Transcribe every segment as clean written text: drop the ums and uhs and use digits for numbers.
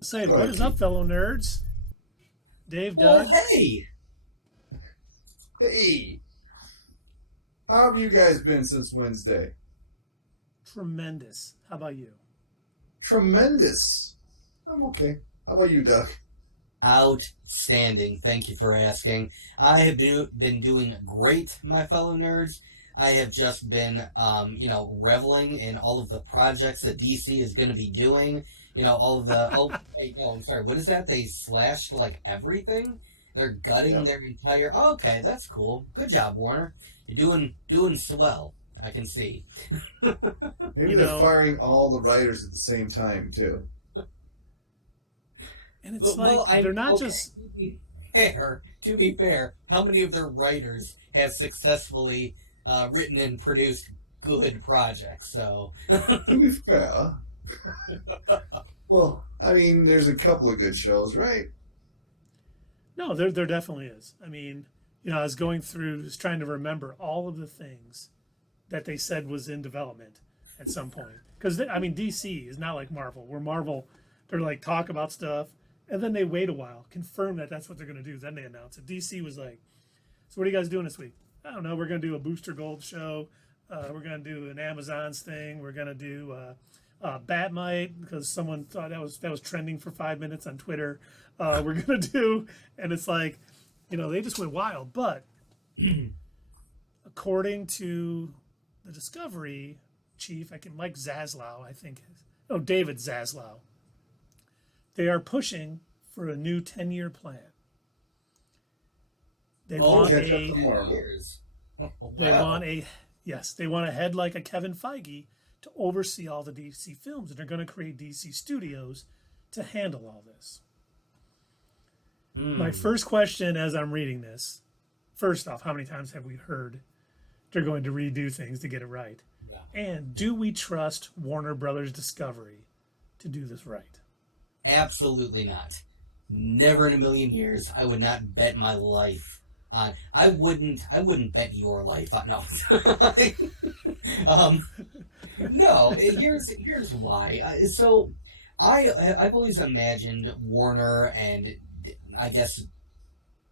Say, what is up, fellow nerds? Dave, Doug. Oh, hey! Hey, how have you guys been since Wednesday? Tremendous. How about you? Tremendous. I'm okay. How about you, Doug? Outstanding. Thank you for asking. I have been doing great, my fellow nerds. I have just been, reveling in all of the projects that DC is going to be doing. All of the... Oh, wait, no, I'm sorry. What is that? They slashed, everything? They're gutting their entire... Oh, okay, that's cool. Good job, Warner. You're doing swell. I can see. Maybe they're firing all the writers at the same time, too. And it's they're not just... To be fair, how many of their writers have successfully written and produced good projects? So... To be fair... Well, I mean, there's a couple of good shows, right? No, there definitely is. I mean, I was going through, just trying to remember all of the things that they said was in development at some point. Because, DC is not like Marvel, where Marvel, they're talk about stuff, and then they wait a while, confirm that that's what they're going to do, then they announce it. DC was like, so what are you guys doing this week? I don't know, we're going to do a Booster Gold show, we're going to do an Amazon's thing, we're going to do Batmite, because someone thought that was trending for 5 minutes on Twitter. We're going to do, and it's like, they just went wild. But according to the Discovery chief, Mike Zaslow, I think, David Zaslow, they are pushing for a new 10-year plan. They want they want a head like a Kevin Feige to oversee all the DC films, and they're going to create DC Studios to handle all this. My first question as I'm reading this, first off, how many times have we heard they're going to redo things to get it right? Yeah. And do we trust Warner Brothers Discovery to do this right? Absolutely not. Never in a million years. I would not bet my life on... I wouldn't bet your life on... No. No, here's why. So I've always imagined Warner and I guess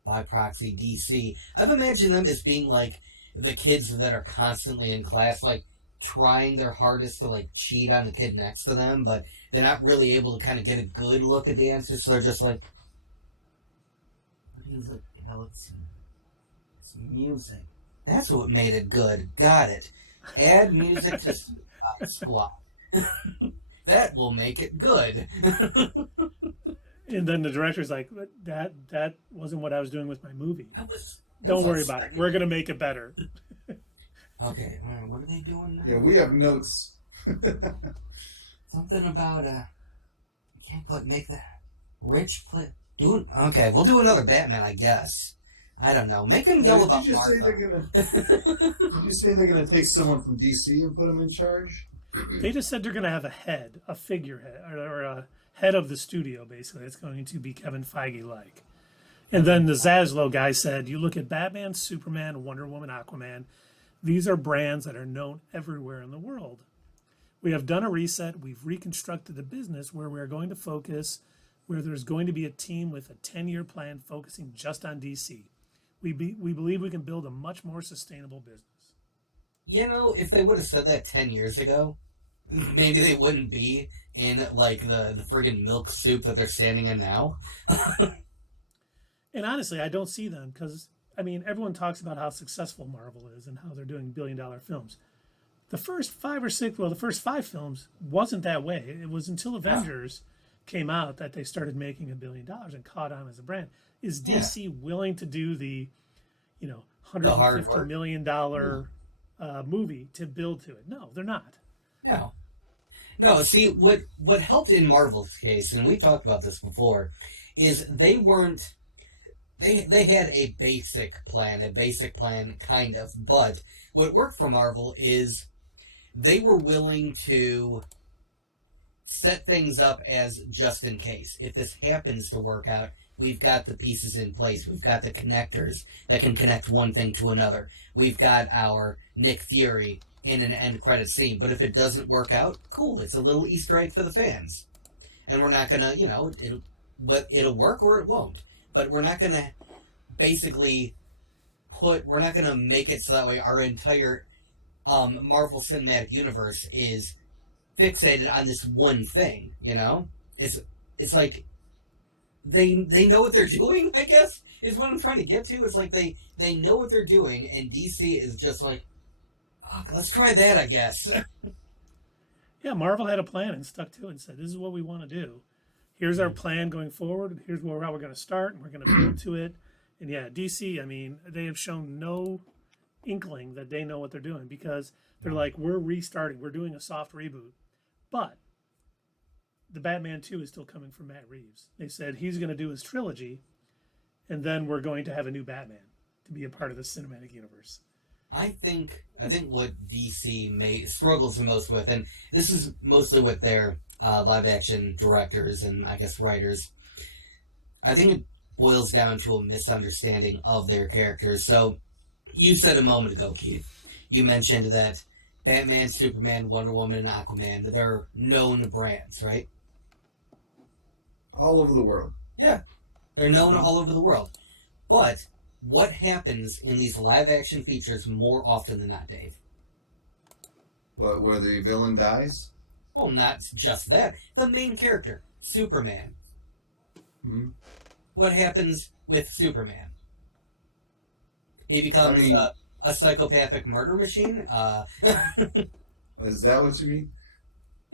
by proxy DC. I've imagined them as being like the kids that are constantly in class, trying their hardest to cheat on the kid next to them, but they're not really able to kind of get a good look at the answers. So they're just like, what is it? It's music. That's what made it good. Got it. Add music to Squad. That will make it good. And then the director's like, that wasn't what I was doing with my movie. Don't worry about it. We're going to make it better. Okay, all right, what are they doing now? Yeah, we have notes. Something about, make the rich play. Okay, we'll do another Batman, I guess. I don't know. Make him yell about Martha. Did you say they're gonna take someone from DC and put him in charge? They just said they're gonna have a figurehead, or a head of the studio. Basically, it's going to be Kevin Feige-like. And then the Zaslow guy said, "You look at Batman, Superman, Wonder Woman, Aquaman. These are brands that are known everywhere in the world. We have done a reset. We've reconstructed the business where we are going to focus, where there's going to be a team with a 10-year plan focusing just on DC. We believe we can build a much more sustainable business." If they would have said that 10 years ago, maybe they wouldn't be in, the friggin' milk soup that they're standing in now. And honestly, I don't see them because, everyone talks about how successful Marvel is and how they're doing billion-dollar films. The first the first 5 films wasn't that way. It was until Avengers came out that they started making $1 billion and caught on as a brand. Is DC willing to do the, $150 million movie to build to it? No, they're not. No. See, what helped in Marvel's case, and we've talked about this before, is they weren't. They had a basic plan, kind of. But what worked for Marvel is they were willing to set things up as just in case. If this happens to work out, we've got the pieces in place. We've got the connectors that can connect one thing to another. We've got our Nick Fury in an end credit scene. But if it doesn't work out, cool. It's a little Easter egg for the fans. and we're not gonna, it'll work or it won't. But we're not gonna basically we're not gonna make it so that way our entire Marvel Cinematic Universe is fixated on this one thing. It's like they know what they're doing, I guess, is what I'm trying to get to. It's like they know what they're doing, and DC is just like, fuck, let's try that, I guess. Yeah, Marvel had a plan and stuck to it and said, this is what we want to do. Here's our plan going forward, and here's how we're going to start, and we're going to build to it. And yeah, DC, I mean, they have shown no inkling that they know what they're doing, because they're like, we're restarting, we're doing a soft reboot. But the Batman 2 is still coming from Matt Reeves. They said he's going to do his trilogy, and then we're going to have a new Batman to be a part of the cinematic universe. I think what DC struggles the most with, and this is mostly with their live-action directors and, I guess, writers, I think it boils down to a misunderstanding of their characters. So, you said a moment ago, Keith, you mentioned that Batman, Superman, Wonder Woman, and Aquaman, they're known brands, right? All over the world. Yeah. They're known all over the world. But what happens in these live-action features more often than not, Dave? What, where the villain dies? Oh, not just that. The main character, Superman. Mm-hmm. What happens with Superman? He becomes a psychopathic murder machine? Is that what you mean?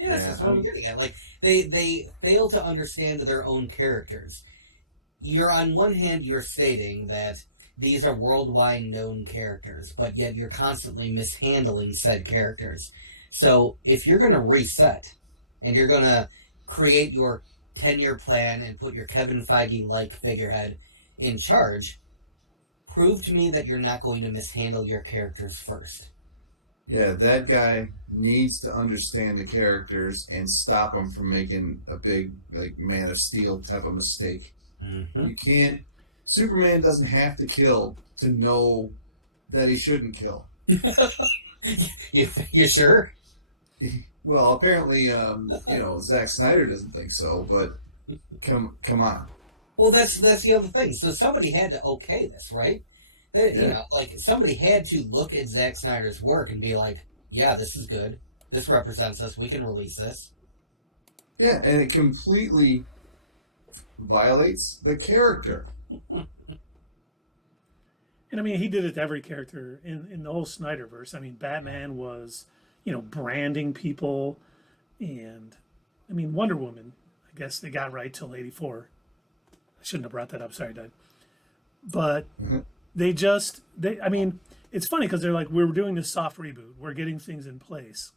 Yeah, that's what I'm getting at. Like, they fail to understand their own characters. On one hand, you're stating that these are worldwide known characters, but yet you're constantly mishandling said characters. So, if you're going to reset, and you're going to create your 10-year plan and put your Kevin Feige-like figurehead in charge, prove to me that you're not going to mishandle your characters first. Yeah, that guy needs to understand the characters and stop them from making a big, like, Man of Steel type of mistake. Mm-hmm. You can't... Superman doesn't have to kill to know that he shouldn't kill. You sure? Well, apparently, Zack Snyder doesn't think so, but come on. Well, that's the other thing. So somebody had to okay this, right? Yeah. Somebody had to look at Zack Snyder's work and be like, yeah, this is good. This represents us. We can release this. Yeah, and it completely violates the character. And I mean, he did it to every character in the whole Snyderverse. I mean, Batman was, branding people. And, I mean, Wonder Woman, I guess they got right till 84. I shouldn't have brought that up. Sorry, Dad. But it's funny because they're like, we're doing this soft reboot. We're getting things in place.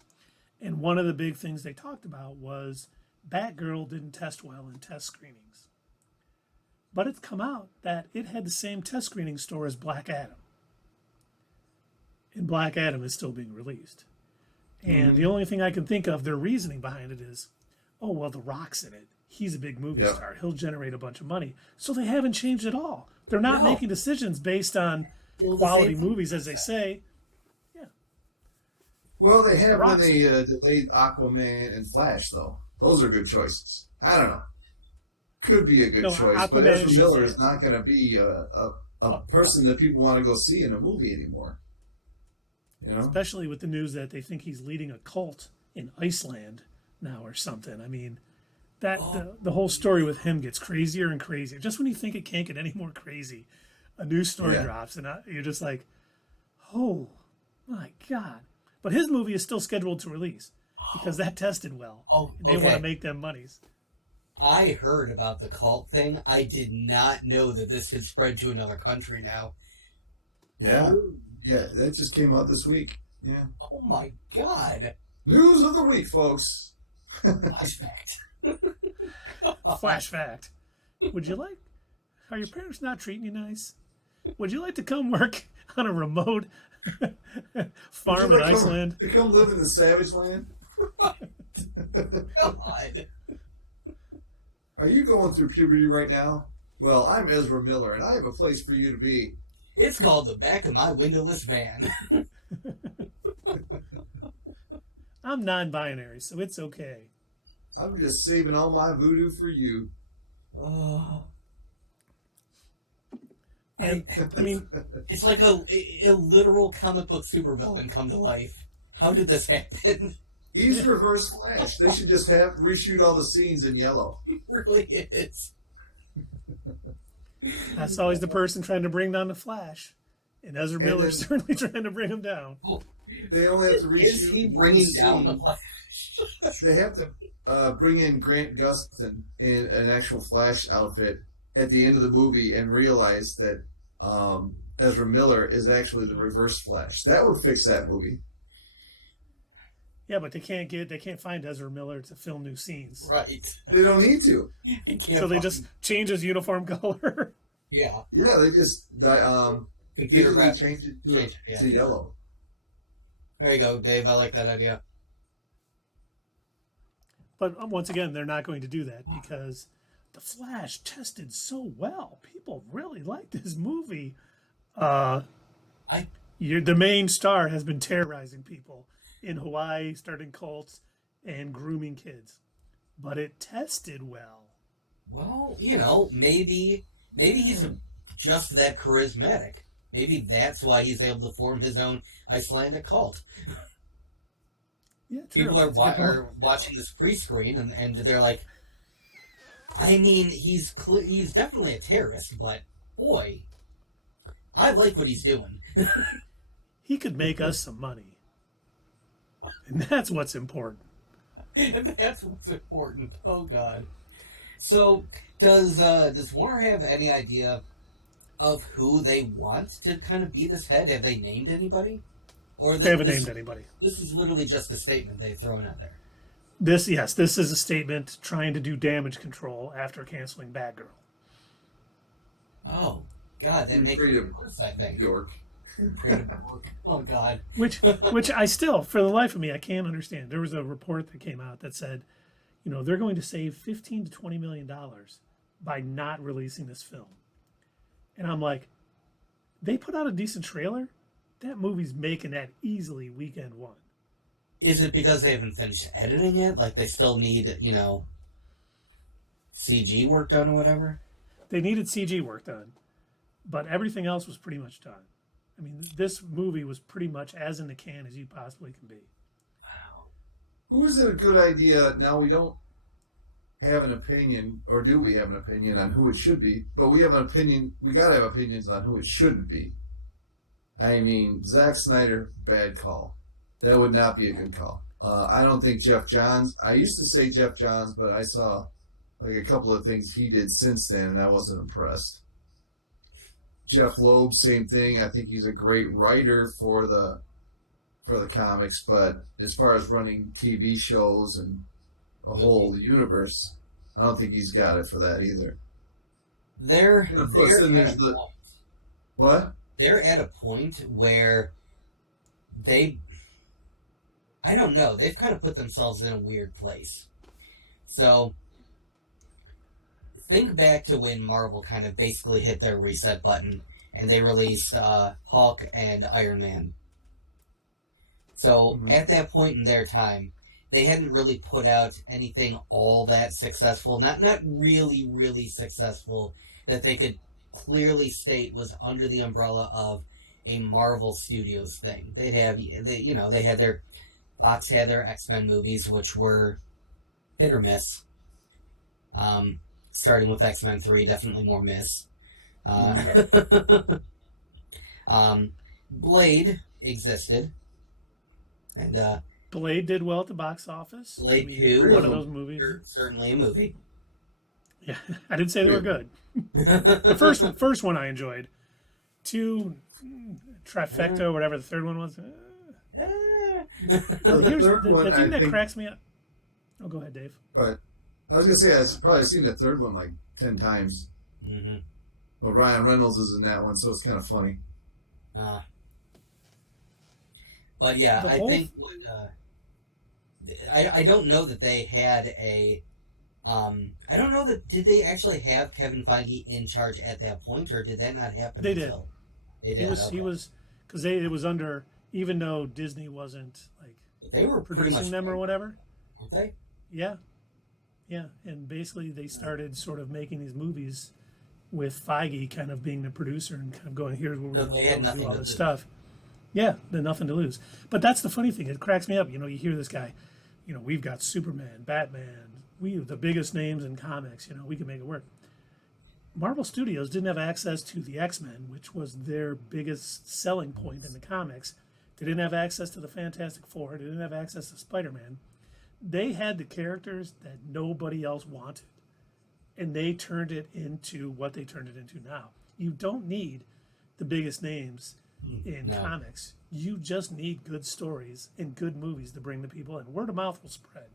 And one of the big things they talked about was Batgirl didn't test well in test screenings. But it's come out that it had the same test screening score as Black Adam. And Black Adam is still being released. And the only thing I can think of, their reasoning behind it is, oh, well, The Rock's in it. He's a big movie star. He'll generate a bunch of money. So they haven't changed at all. They're not making decisions based on quality movies, as they say. Yeah. Well, they have when they delayed Aquaman and Flash, though. Those are good choices. I don't know. Could be a good choice, Aquaman, but Ezra Miller is not going to be a person that people want to go see in a movie anymore. Especially with the news that they think he's leading a cult in Iceland now or something. I mean, the whole story with him gets crazier and crazier. Just when you think it can't get any more crazy, a new story drops, and you're just like, oh my God. But his movie is still scheduled to release because that tested well. They want to make them monies. I heard about the cult thing. I did not know that this had spread to another country now. Yeah. Yeah, that just came out this week. Yeah. Oh my God. News of the week, folks. Flash fact. Flash fact. Are your parents not treating you nice? Would you like to come work on a remote farm in Iceland? To come live in the Savage Land? God. Are you going through puberty right now? Well, I'm Ezra Miller, and I have a place for you to be. It's called the back of my windowless van. I'm non-binary, so it's okay. I'm just saving all my voodoo for you. Oh. And I mean, it's like a literal comic book supervillain come to life. How did this happen? He's Reverse Flash. They should just reshoot all the scenes in yellow. It really is. That's always the person trying to bring down the Flash. And Ezra Miller is certainly trying to bring him down. They only have to reshoot. Is he bringing down the Flash? They have to bring in Grant Gustin in an actual Flash outfit at the end of the movie and realize that Ezra Miller is actually the Reverse Flash. That would fix that movie. Yeah, but they can't find Ezra Miller to film new scenes. Right. They don't need to. So they just change his uniform color. Yeah. Yeah, they just computer graphics change it to yellow. There you go, Dave. I like that idea. But once again, they're not going to do that because The Flash tested so well. People really liked this movie. The main star has been terrorizing people in Hawaii, starting cults, and grooming kids. But it tested well. Well, maybe he's just that charismatic. Maybe that's why he's able to form his own Icelandic cult. Yeah, true. People are watching this pre-screen and they're like, I mean, he's definitely a terrorist, but boy, I like what he's doing. He could make us some money. And that's what's important. And that's what's important. Oh, God. So, does Warner have any idea of who they want to kind of be this head? Have they named anybody? Or they haven't named anybody. This is literally just a statement they've thrown out there. This is a statement trying to do damage control after canceling Batgirl. Oh, God, that makes it worse, I think. York. Oh, God. Which I still, for the life of me, I can't understand. There was a report that came out that said, they're going to save $15 to $20 million by not releasing this film. And I'm like, they put out a decent trailer? That movie's making that easily weekend one. Is it because they haven't finished editing it? Like they still need, CG work done or whatever? They needed CG work done, but everything else was pretty much done. I mean, this movie was pretty much as in the can as you possibly can be. Wow. Who is it a good idea? Now, we don't have an opinion, or do we have an opinion on who it should be? But we have an opinion. We got to have opinions on who it shouldn't be. I mean, Zack Snyder, bad call. That would not be a good call. I don't think Jeff Johns. I used to say Jeff Johns, but I saw like a couple of things he did since then, and I wasn't impressed. Jeff Loeb, same thing. I think he's a great writer for the comics, but as far as running TV shows and a whole universe, I don't think he's got it for that either. And of course, then there's the what? They're at a point where I don't know, they've kind of put themselves in a weird place. So, think back to when Marvel kind of basically hit their reset button and they released Hulk and Iron Man. So, at that point in their time, they hadn't really put out anything all that successful, not really, really successful, that they could clearly state was under the umbrella of a Marvel Studios thing. They had their Fox had their X-Men movies, which were hit or miss. Starting with X-Men 3, definitely more miss. Blade existed, and Blade did well at the box office. Blade 2, one of those movies. Certainly a movie. Yeah, I didn't say they were good. The first one I enjoyed. 2, trifecta, whatever the third one was. The thing that cracks me up. Oh, go ahead, Dave. But I was gonna say I've probably seen the third one like 10 times. Mm-hmm. Well, Ryan Reynolds is in that one, so it's kind of funny. But yeah, I think I don't know that they had a. I don't know did they actually have Kevin Feige in charge at that point, or did that not happen? They did. They did. He was because it was under, even though Disney wasn't like they were producing them or whatever. Weren't they? Yeah, Yeah, and basically they started sort of making these movies with Feige kind of being the producer and kind of going, here's where we So want they to had go and do nothing all to this lose. stuff. Yeah, then nothing to lose. But that's the funny thing. It cracks me up. You know, you hear this guy, you know, we've got Superman, Batman, we have the biggest names in comics, you know, we can make it work. Marvel Studios didn't have access to the X-Men, which was their biggest selling point in the comics. They didn't have access to the Fantastic Four. They didn't have access to Spider-Man. They had the characters that nobody else wanted, and they turned it into what they turned it into now. You don't need the biggest names in No. comics. You just need good stories and good movies to bring the people in. Word of mouth will spread.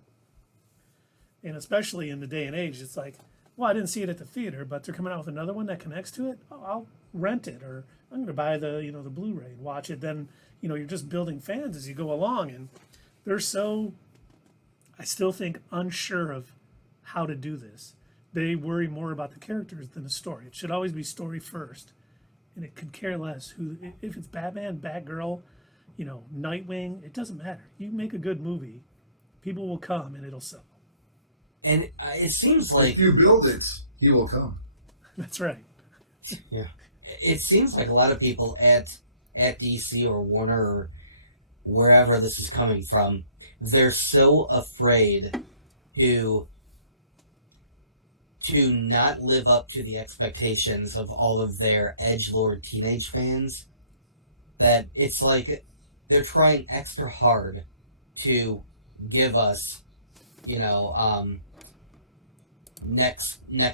And especially in the day and age, it's like, well, I didn't see it at the theater, but they're coming out with another one that connects to it. Oh, I'll rent it, or I'm going to buy the the Blu-ray and watch it. Then you're just building fans as you go along, and they're so, I still think, unsure of how to do this. They worry more about the characters than the story. It should always be story first, and it could care less who. If it's Batman, Batgirl, Nightwing, it doesn't matter. You make a good movie, people will come and it'll sell. And it seems like If you build it, he will come. That's right. yeah, it seems like a lot of people at DC or Warner or wherever this is coming from, they're so afraid to not live up to the expectations of all of their edgelord teenage fans that it's like they're trying extra hard to give us, neck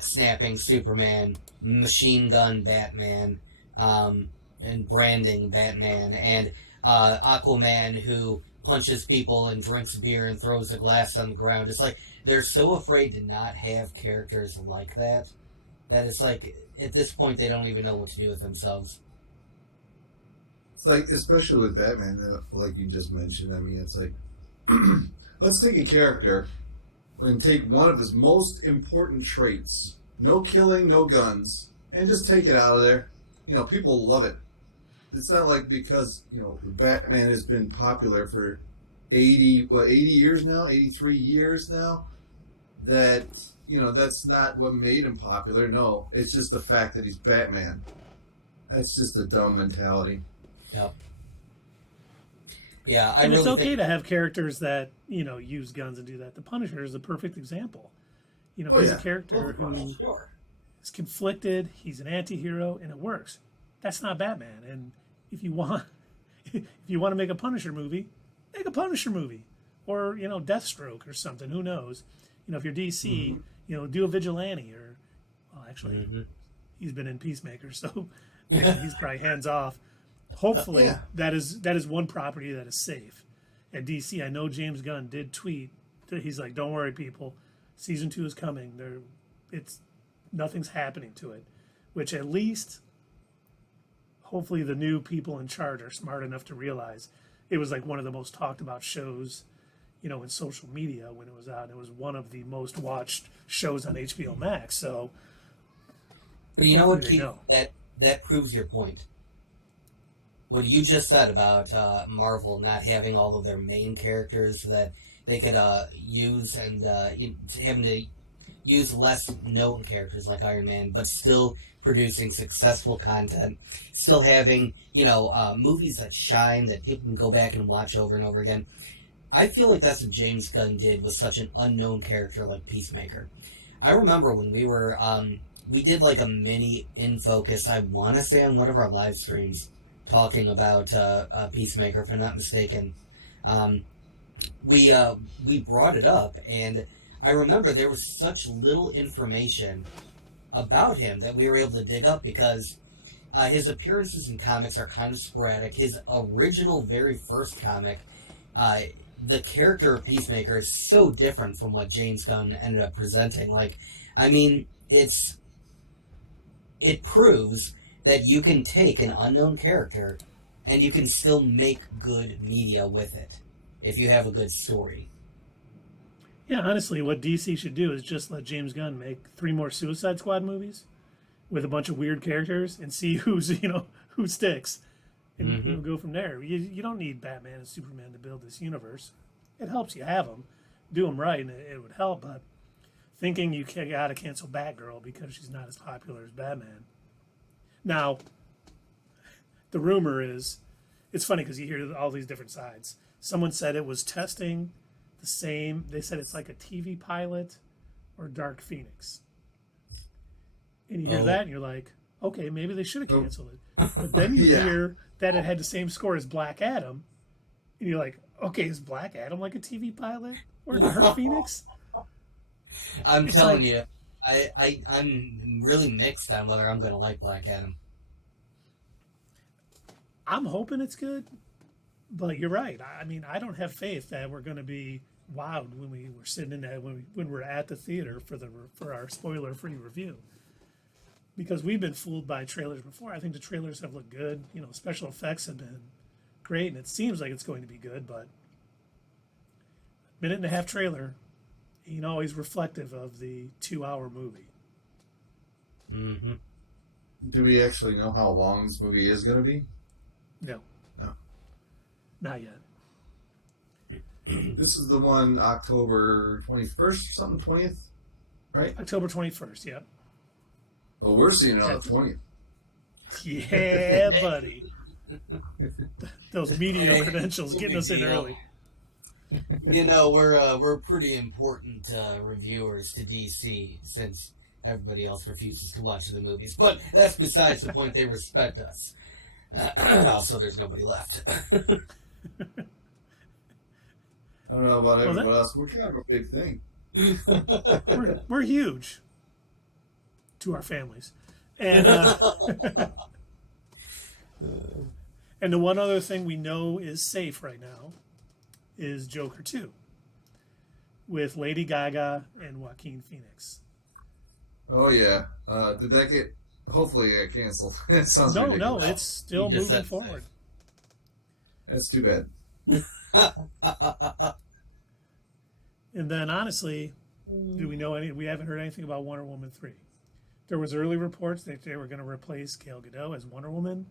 snapping Superman, machine gun Batman, and branding Batman, and Aquaman who punches people and drinks beer and throws a glass on the ground. It's like they're so afraid to not have characters like that it's like at this point they don't even know what to do with themselves. It's like, especially with Batman, like you just mentioned. I mean, it's like, let's take a character and take one of his most important traits: no killing, no guns, and just take it out of there. People love it. It's not like because Batman has been popular for 80 years now, 83 years now, that that's not what made him popular. No, it's just the fact that he's Batman. That's just a dumb mentality. Yep. Yeah, I And really it's okay think to have characters that use guns and do that. The Punisher is a perfect example. He's yeah. a character who sure. is conflicted. He's an anti-hero, and it works. That's not Batman. And if you want to make a Punisher movie, make a Punisher movie, or Deathstroke or something. Who knows? If you're DC, do a Vigilante, or actually, he's been in Peacemaker, so he's probably hands off. Hopefully, Yeah. that is one property that is safe. At DC, I know James Gunn did tweet that he's like, "Don't worry, people, season 2 is coming. Nothing's happening to it," which at least, hopefully, the new people in charge are smart enough to realize it was like one of the most talked about shows, in social media when it was out. It was one of the most watched shows on HBO Max. So, But you know what, hopefully they Keith? know. That proves your point. What you just said about Marvel not having all of their main characters that they could use, and having to use less known characters like Iron Man, but still producing successful content, still having movies that shine that people can go back and watch over and over again. I feel like that's what James Gunn did with such an unknown character like Peacemaker. I remember when we were we did like a mini In Focus, I want to say on one of our live streams, talking about Peacemaker, if I'm not mistaken. We brought it up, and I remember there was such little information about him that we were able to dig up because his appearances in comics are kind of sporadic. His original, very first comic, the character of Peacemaker is so different from what James Gunn ended up presenting. Like, I mean, it proves that you can take an unknown character and you can still make good media with it if you have a good story. Yeah, honestly, what DC should do is just let James Gunn make 3 more Suicide Squad movies with a bunch of weird characters and see who sticks, and go from there. You don't need Batman and Superman to build this universe. It helps you have them, do them right, and it would help. But thinking you got to cancel Batgirl because she's not as popular as Batman. Now, the rumor is, it's funny because you hear all these different sides. Someone said it was testing the same. They said it's like a TV pilot or Dark Phoenix. And you hear that and you're like, okay, maybe they should have canceled it. But then you hear that it had the same score as Black Adam. And you're like, okay, is Black Adam like a TV pilot or Dark Phoenix? I'm telling you, I'm really mixed on whether I'm going to like Black Adam. I'm hoping it's good, but you're right. I mean, I don't have faith that we're going to be wowed when we're sitting in that when we're at the theater for our spoiler-free review, because we've been fooled by trailers before. I think the trailers have looked good. You know, special effects have been great, and it seems like it's going to be good. But minute and a half trailer ain't always reflective of the 2-hour movie. Mm-hmm. Do we actually know how long this movie is going to be? No. Not yet. This is the one October 21st or something, 20th, right? October 21st, yep. Well, we're seeing it on the 20th. Yeah, buddy. Those media credentials getting us in early. You know, we're pretty important reviewers to DC since everybody else refuses to watch the movies. But that's besides the point. They respect us. So there's nobody left. I don't know about everybody else. We're kind of a big thing. We're huge to our families. And and the one other thing we know is safe right now is Joker 2 with Lady Gaga and Joaquin Phoenix. Oh, yeah. Did that get... Hopefully it got canceled. It sounds ridiculous. No, it's still moving forward. That's too bad. And then, honestly, do we know any? We haven't heard anything about Wonder Woman 3. There was early reports that they were going to replace Gal Gadot as Wonder Woman.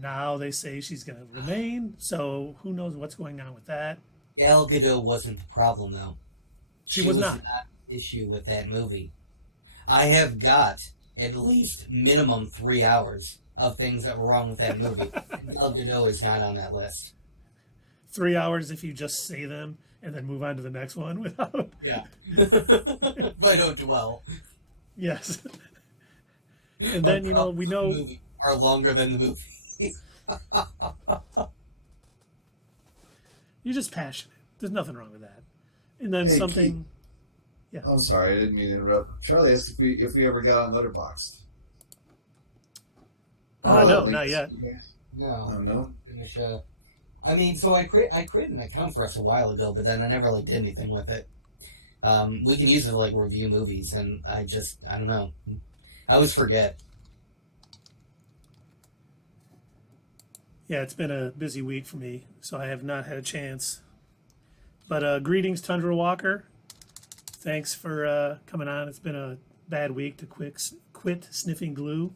Now they say she's going to remain. So who knows what's going on with that? Gal Gadot wasn't the problem, though. She was not. The issue with that movie. I have got at least minimum 3 hours of things that were wrong with that movie. Gal Gadot is not on that list. 3 hours if you just say them and then move on to the next one without... Yeah. If I don't dwell. Yes. And then, we know... Movie are longer than the movie. You're just passionate. There's nothing wrong with that. And then Keith. Yeah. I'm sorry, I didn't mean to interrupt. Charlie asked if we ever got on Letterboxd. No, not yet. No. No? Finish, I mean, so I created an account for us a while ago, but then I never did anything with it. We can use it to review movies, and I don't know. I always forget. Yeah, it's been a busy week for me, so I have not had a chance. But greetings, Tundra Walker. Thanks for coming on. It's been a bad week to quit sniffing glue.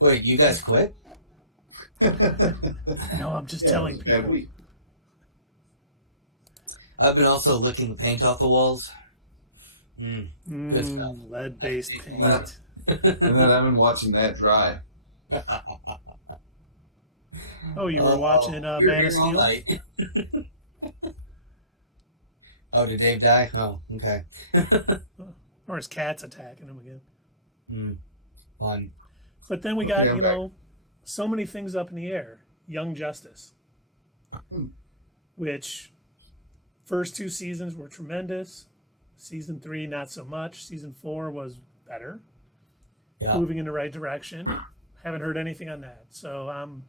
Wait, you guys quit? No, I'm just telling people. Bad week. I've been also licking the paint off the walls. Good stuff. Lead-based paint. And then I've been watching that dry. Oh, you were watching Man of Steel? Oh, did Dave die? Oh, okay. Or his cat's attacking him again. Fun. But then we got, so many things up in the air. Young Justice. Which, first 2 seasons were tremendous. Season 3, not so much. Season 4 was better. Yeah. Moving in the right direction. Haven't heard anything on that. So I'm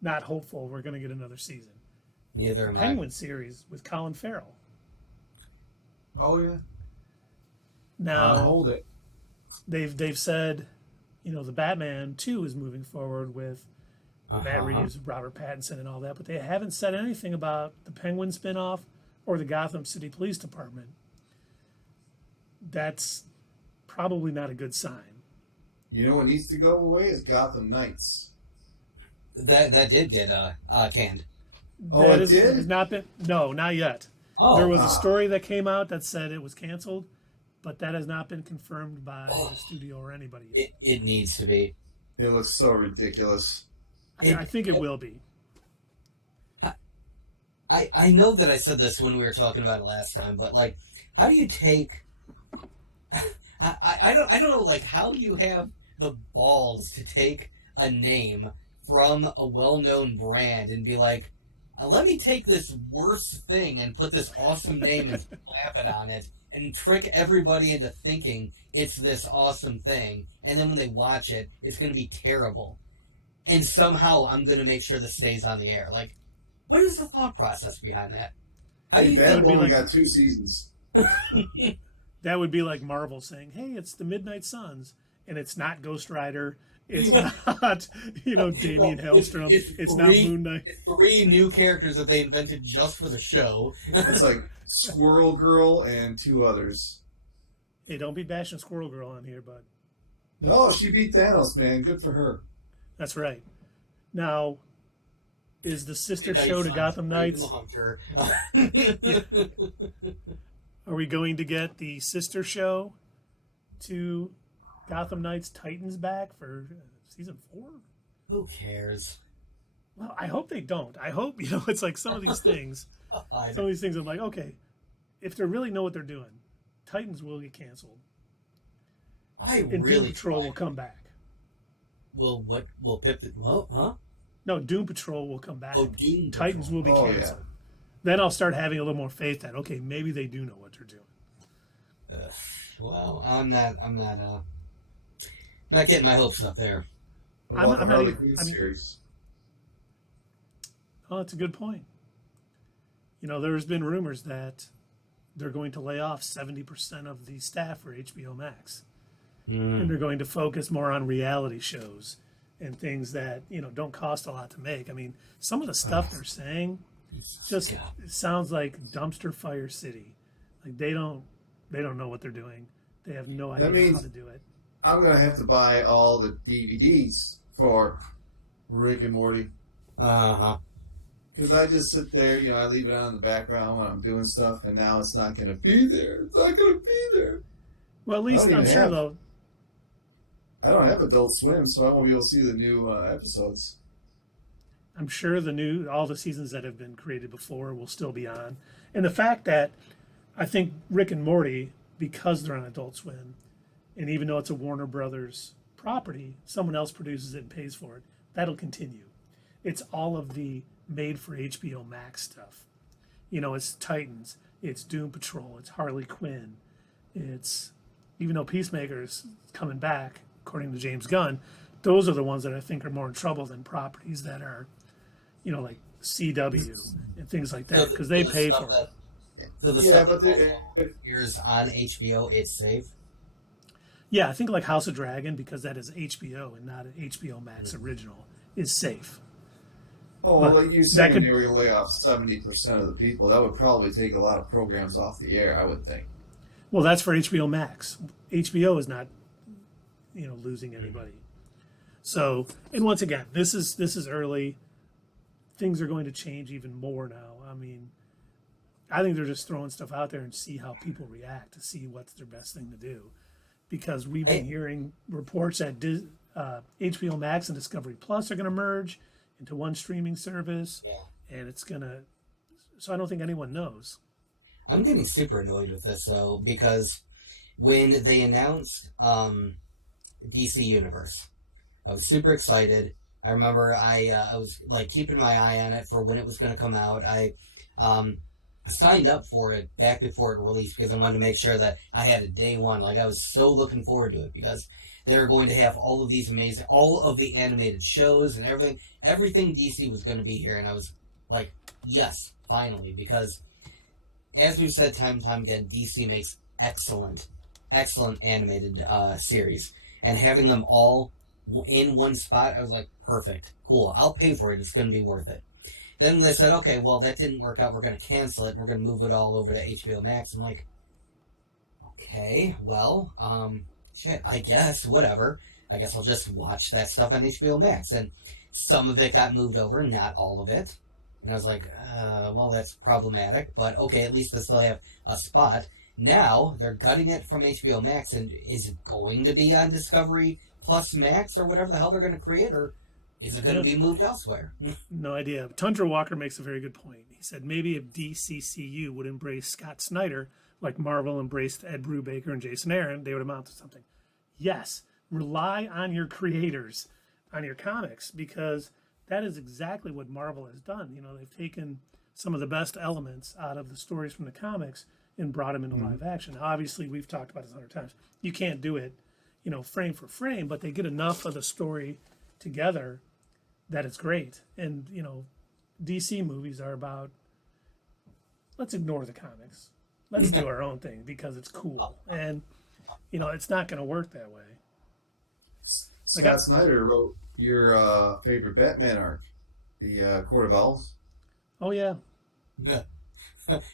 not hopeful we're going to get another season. Neither am I. Penguin series with Colin Farrell. Oh, yeah. Now, hold it. They've said, the Batman 2 is moving forward with Matt Reeves, Robert Pattinson, and all that, but they haven't said anything about the Penguin spinoff or the Gotham City Police Department. That's probably not a good sign. You know what needs to go away is Gotham Knights. That did get canned. Oh, That it did? has not been. No, not yet. Oh, There was a story that came out that said it was canceled, but that has not been confirmed by the studio or anybody yet. it needs to be. It looks so ridiculous. I think it will be. I know that I said this when we were talking about it last time, but like, how do you take? I don't know, like, how you have the balls to take a name from a well-known brand and be like, let me take this worst thing and put this awesome name and slap it on it and trick everybody into thinking it's this awesome thing, and then when they watch it, it's going to be terrible. And somehow I'm going to make sure this stays on the air. Like, what is the thought process behind that? How do you Bad think? Woman like- got 2 seasons. That would be like Marvel saying, "Hey, it's the Midnight Suns," and it's not Ghost Rider. It's not, Damian Hellstrom. It's not Moon Knight. It's 3 new characters that they invented just for the show. It's like Squirrel Girl and 2 others. Hey, don't be bashing Squirrel Girl on here, bud. No, she beat Thanos, man. Good for her. That's right. Now, is the sister Midnight show to Suns, Gotham Knights? Hunter. Are we going to get the sister show to Gotham Knights Titans back for season 4? Who cares? Well, I hope they don't. I hope, it's like some of these things. I'm like, okay, if they really know what they're doing, Titans will get canceled. And really Doom Patrol will come back. Will what? Will Pip? Huh? No, Doom Patrol will come back. Oh, Doom Titans will be Oh, canceled. Then I'll start having a little more faith that, okay, maybe they do know what they're doing. Well, I'm not getting my hopes up there. What about I'm the not Harley even- Quinn series? Oh, that's a good point. There's been rumors that they're going to lay off 70% of the staff for HBO Max. And they're going to focus more on reality shows and things that, don't cost a lot to make. I mean, some of the stuff they're saying just it sounds like dumpster fire city. Like they don't know what they're doing. They have no idea how to do it. I'm going to have to buy all the DVDs for Rick and Morty. Uh-huh. Because I just sit there, I leave it on in the background when I'm doing stuff, and now it's not going to be there. It's not going to be there. Well, at least I'm sure, though. I don't have Adult Swim, so I won't be able to see the new episodes. I'm sure all the seasons that have been created before will still be on. And the fact that I think Rick and Morty, because they're on Adult Swim, and even though it's a Warner Brothers property, someone else produces it and pays for it, that'll continue. It's all of the made for HBO Max stuff. It's Titans, it's Doom Patrol, it's Harley Quinn, it's, even though Peacemaker's coming back, according to James Gunn, those are the ones that I think are more in trouble than properties that are, like CW and things like that, because they pay for it. So the stuff that appears on HBO, it's safe? Yeah, I think like House of Dragon, because that is HBO and not an HBO Max original, is safe. Oh, well, like you saying could- they were going to lay off 70% of the people. That would probably take a lot of programs off the air, I would think. Well, that's for HBO Max. HBO is not, losing anybody. So, and once again, this is early. Things are going to change even more now. I mean, I think they're just throwing stuff out there and see how people react to see what's their best thing to do. Because we've been hearing reports that HBO Max and Discovery Plus are going to merge into one streaming service, and it's going to. So I don't think anyone knows. I'm getting super annoyed with this though, because when they announced DC Universe, I was super excited. I remember I was like keeping my eye on it for when it was going to come out. I signed up for it back before it released because I wanted to make sure that I had it day one. Like I was so looking forward to it because they're going to have all of these all of the animated shows and everything. Everything DC was going to be here, and I was like, yes, finally, because as we've said time and time again, DC makes excellent animated series, and having them all in one spot, I was like, perfect, cool, I'll pay for it, it's going to be worth it. Then they said, okay, well, that didn't work out, we're going to cancel it, and we're going to move it all over to HBO Max. I'm like, okay, well, shit, I guess, whatever. I guess I'll just watch that stuff on HBO Max. And some of it got moved over, not all of it. And I was like, well, that's problematic, but okay, at least they still have a spot. Now they're gutting it from HBO Max, and is it going to be on Discovery Plus Max or whatever the hell they're going to create, or is it going to be moved elsewhere? No idea. Tundra Walker makes a very good point. He said maybe if DCCU would embrace Scott Snyder, like Marvel embraced Ed Brubaker and Jason Aaron, they would amount to something. Yes, rely on your creators, on your comics, because that is exactly what Marvel has done. You know, they've taken some of the best elements out of the stories from the comics and brought them into live action. Now, obviously, we've talked about this 100 times. You can't do it, you know, frame for frame, but they get enough of the story together that it's great. And, you know, DC movies are about, let's ignore the comics. Let's do our own thing because it's cool. And, you know, it's not going to work that way. Scott Snyder wrote your favorite Batman arc, the Court of Owls. Oh, yeah.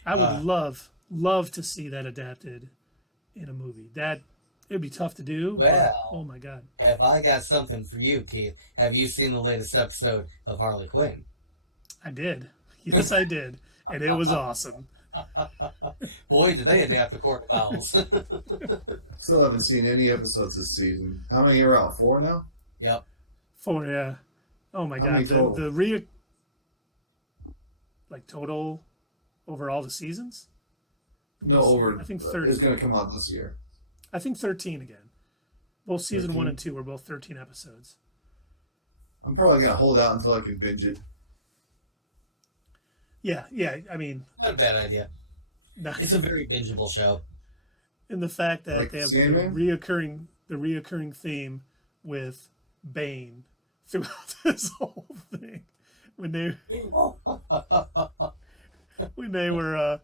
I would love to see that adapted in a movie. That it'd be tough to do. Well, but, oh my God. Have I got something for you, Keith? Have you seen the latest episode of Harley Quinn? I did. Yes, I did. And it was awesome. Boy, did they adapt the Court of Owls. Still haven't seen any episodes this season. How many are out? 4 now? Yep. 4, yeah. Oh my How God. many total? Total over all the seasons? No, over. I think 30. It's going to come out this year. I think 13 again. Both season 13? 1 and 2 were both 13 episodes. I'm probably going to hold out until I can binge it. Yeah. I mean, Not a bad idea. It's a very bingeable show. and the fact that Like they have the Sandman? reoccurring theme with Bane throughout this whole thing. When they were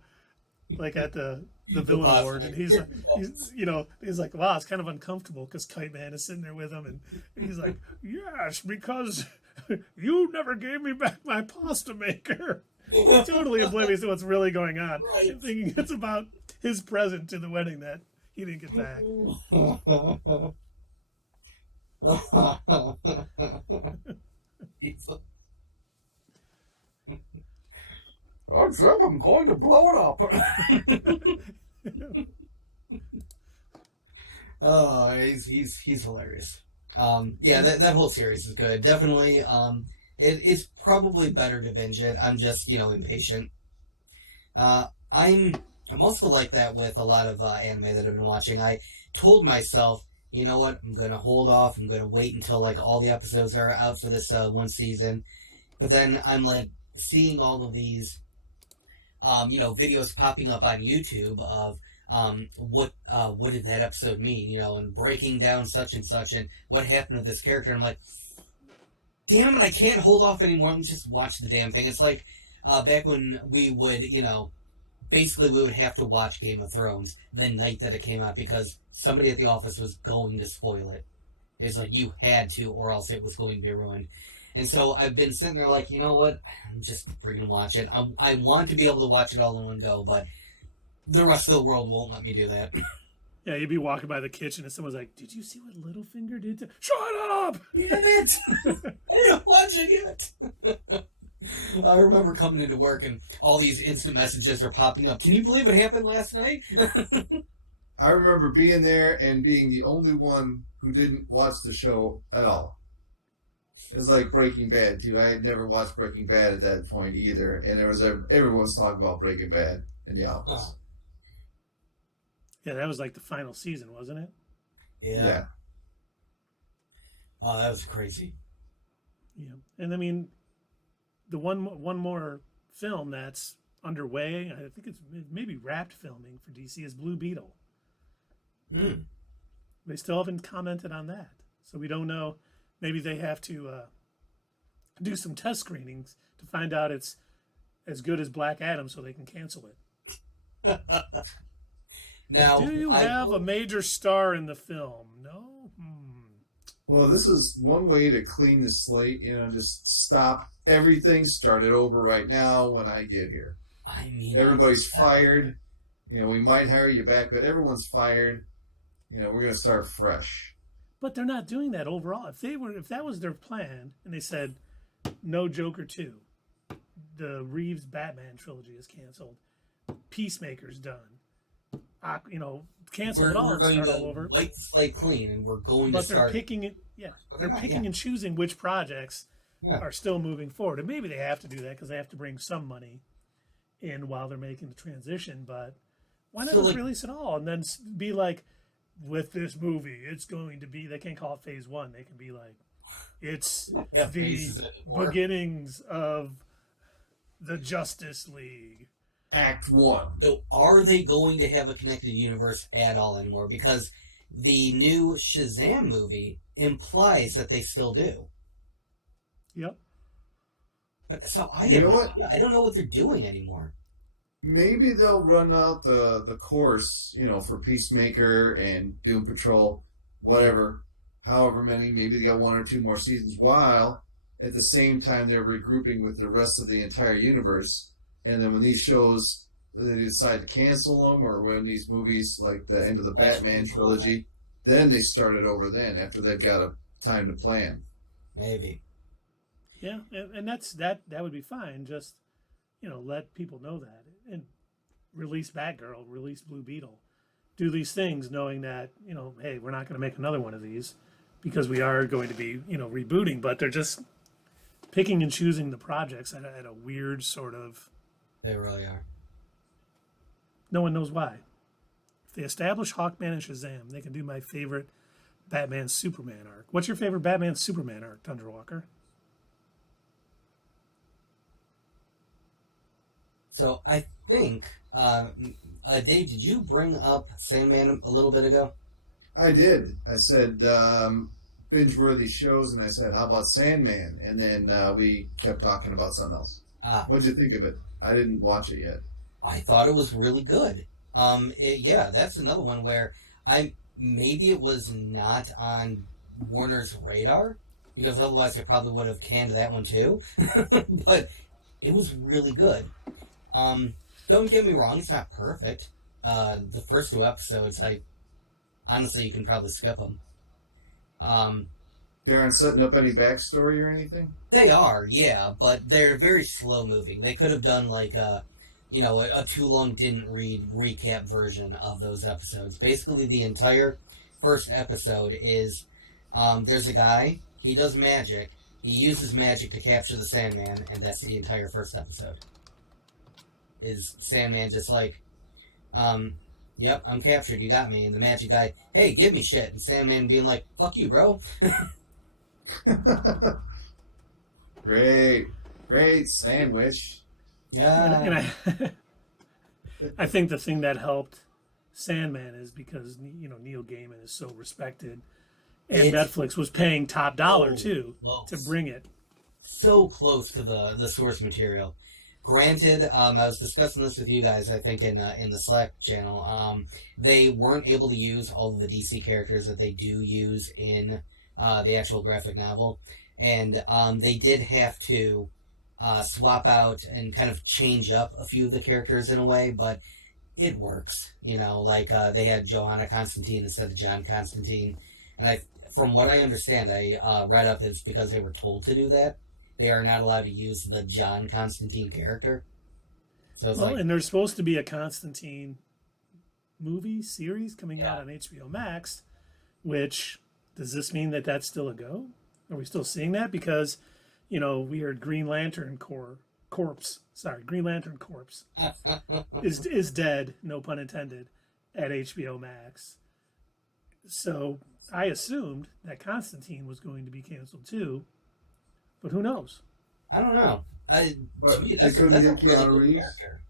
like at the villain award, and he's like, wow, it's kind of uncomfortable because Kite Man is sitting there with him, and he's like, yes, because you never gave me back my pasta maker. Totally oblivious to what's really going on, Right. thinking it's about his present to the wedding that he didn't get back. I think I'm going to blow it up. Oh, he's hilarious. Yeah, that whole series is good. Definitely. It's probably better to binge it. I'm just, impatient. I'm also like that with a lot of anime that I've been watching. I told myself, you know what, I'm gonna hold off. I'm gonna wait until like all the episodes are out for this one season. But then I'm like seeing all of these, videos popping up on YouTube of what did that episode mean, and breaking down such and such and what happened to this character. I'm like, damn it, I can't hold off anymore. Let's just watch the damn thing. It's like back when we would, basically we would have to watch Game of Thrones the night that it came out because somebody at the office was going to spoil it. It's like you had to, or else it was going to be ruined. And so I've been sitting there like, you know what? I'm just freaking watch it. I want to be able to watch it all in one go, but the rest of the world won't let me do that. Yeah, you'd be walking by the kitchen and someone's like, did you see what Littlefinger did to... Shut up! Damn it! I didn't watch it yet! I remember coming into work and all these instant messages are popping up. Can you believe it happened last night? I remember being there and being the only one who didn't watch the show at all. It's like Breaking Bad, too. I had never watched Breaking Bad at that point either. And everyone was talking about Breaking Bad in the office. Oh. Yeah, that was like the final season, wasn't it? Yeah. Oh, that was crazy. Yeah. And I mean, the one more film that's underway, I think it's maybe wrapped filming for DC, is Blue Beetle. Mm. They still haven't commented on that. So we don't know. Maybe they have to do some test screenings to find out it's as good as Black Adam so they can cancel it. Now, do you have a major star in the film? No? Well, this is one way to clean the slate, just stop everything, start it over right now when I get here. I mean, everybody's fired. We might hire you back, but everyone's fired. We're going to start fresh. But they're not doing that overall. If that was their plan and they said no Joker 2, the Reeves Batman trilogy is canceled. Peacemaker's done. Cancel it all We're and going start to all over. wipe the slate clean, and we're going But to they're start. picking it. Yeah, But they're they're not, picking yeah. and choosing which projects Yeah. are still moving forward, and maybe they have to do that because they have to bring some money in while they're making the transition. But why not So, just like- release it all and then be like, with this movie, it's going to be. They can't call it Phase 1. They can be like, it's Yeah, the phases anymore. beginnings of the Justice League. Act 1. So are they going to have a connected universe at all anymore? Because the new Shazam movie implies that they still do. Yep. So You know what? I don't know what they're doing anymore. Maybe they'll run out the course, for Peacemaker and Doom Patrol, whatever, however many. Maybe they got 1 or 2 more seasons, while at the same time they're regrouping with the rest of the entire universe. And then when these shows, they decide to cancel them, or when these movies, like the end of the Batman trilogy, then they start it over then, after they've got a time to plan. Maybe. Yeah, and that would be fine. Just let people know that and release Batgirl, release Blue Beetle, do these things knowing that hey, we're not going to make another one of these because we are going to be rebooting, but they're just picking and choosing the projects at a weird sort of. They really are. No one knows why. If they establish Hawkman and Shazam, they can do my favorite Batman Superman arc. What's your favorite Batman Superman arc, Tundra Walker? So I think, Dave, did you bring up Sandman a little bit ago? I did. I said binge-worthy shows, and I said, how about Sandman? And then we kept talking about something else. What'd you think of it? I didn't watch it yet. I thought it was really good. Yeah, that's another one where maybe it was not on Warner's radar, because otherwise I probably would have canned that one too. But it was really good. Don't get me wrong, it's not perfect. The first 2 episodes, honestly, you can probably skip them. They aren't setting up any backstory or anything? They are, yeah, but they're very slow moving. They could have done like a too long didn't read recap version of those episodes. Basically, the entire first episode is there's a guy, he does magic, he uses magic to capture the Sandman, and that's the entire first episode. Is Sandman just like, yep, I'm captured, you got me, and the magic guy, hey, give me shit, and Sandman being like, fuck you, bro. Great sandwich. Yeah. And I think the thing that helped Sandman is because Neil Gaiman is so respected, and Netflix was paying top dollar too to bring it. So close to the source material. Granted, I was discussing this with you guys, I think, in the Slack channel. They weren't able to use all of the DC characters that they do use in the actual graphic novel, and they did have to swap out and kind of change up a few of the characters in a way, but it works. Like they had Johanna Constantine instead of John Constantine, and from what I understand, I read up it's because they were told to do that. They are not allowed to use the John Constantine character. So it's and there's supposed to be a Constantine movie series coming out on HBO Max, which, does this mean that that's still a go? Are we still seeing that? Because, we heard Green Lantern Corpse is dead, no pun intended, at HBO Max. So I assumed that Constantine was going to be canceled too, but who knows? I don't know. To me, they couldn't get really Keanu good Reeves? character.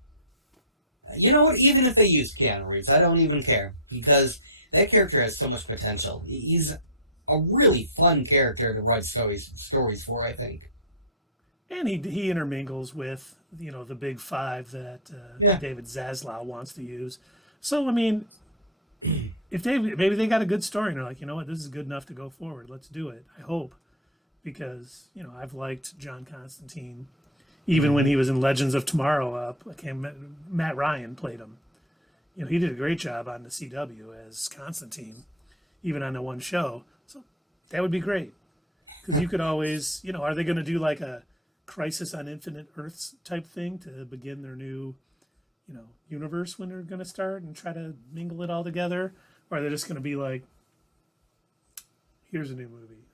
You know what? Even if they use Keanu Reeves, I don't even care, because that character has so much potential. He's a really fun character to write stories for, I think. And he intermingles with the big 5 that David Zaslav wants to use. So I mean, if maybe they got a good story and they're like, you know what, this is good enough to go forward. Let's do it. I hope, because I've liked John Constantine, even when he was in Legends of Tomorrow. Matt Ryan played him. He did a great job on the CW as Constantine, even on the one show. So that would be great, because you could always, are they going to do like a Crisis on Infinite Earths type thing to begin their new, universe when they're going to start and try to mingle it all together? Or are they just going to be like, here's a new movie.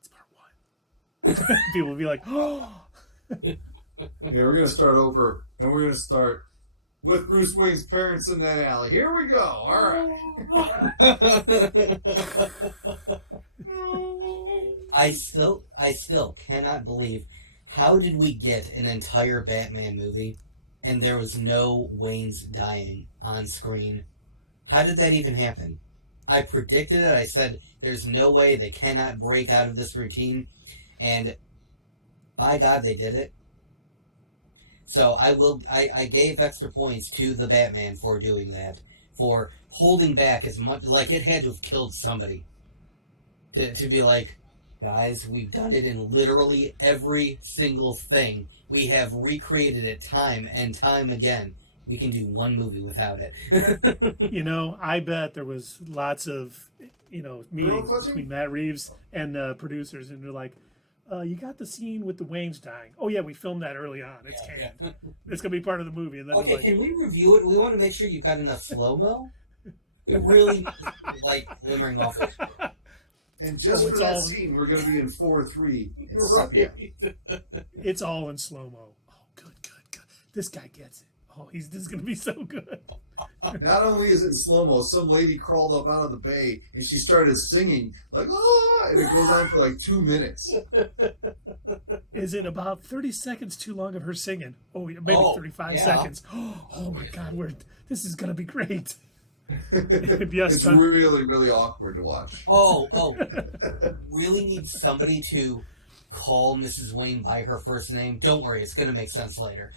It's part one. People will be like, oh. Yeah, we're going to start over, and we're going to start with Bruce Wayne's parents in that alley. Here we go. All right. I still cannot believe, how did we get an entire Batman movie and there was no Waynes dying on screen? How did that even happen? I predicted it. I said there's no way, they cannot break out of this routine, and by God, they did it. So I gave extra points to the Batman for doing that, for holding back as much, like it had to have killed somebody to be like, guys, we've done it in literally every single thing. We have recreated it time and time again. We can do one movie without it. I bet there was lots of, meetings between Matt Reeves and the producers, and they're like, you got the scene with the Waynes dying. Oh, yeah, we filmed that early on. It's canned. Yeah. It's going to be part of the movie. And then okay, can we review it? We want to make sure you've got enough slow-mo. It really, glimmering off it. And just for that scene, we're going to be in 4:3. Right. It's all in slow-mo. Oh, good. This guy gets it. Oh, this is going to be so good. Not only is it in slow-mo, some lady crawled up out of the bay and she started singing, like, ah, and it goes on for like 2 minutes. Is it about 30 seconds too long of her singing? Oh, maybe 35 seconds. Oh my God, this is going to be great. Yes, it's really, really awkward to watch. Oh. Really need somebody to call Mrs. Wayne by her first name? Don't worry, it's going to make sense later.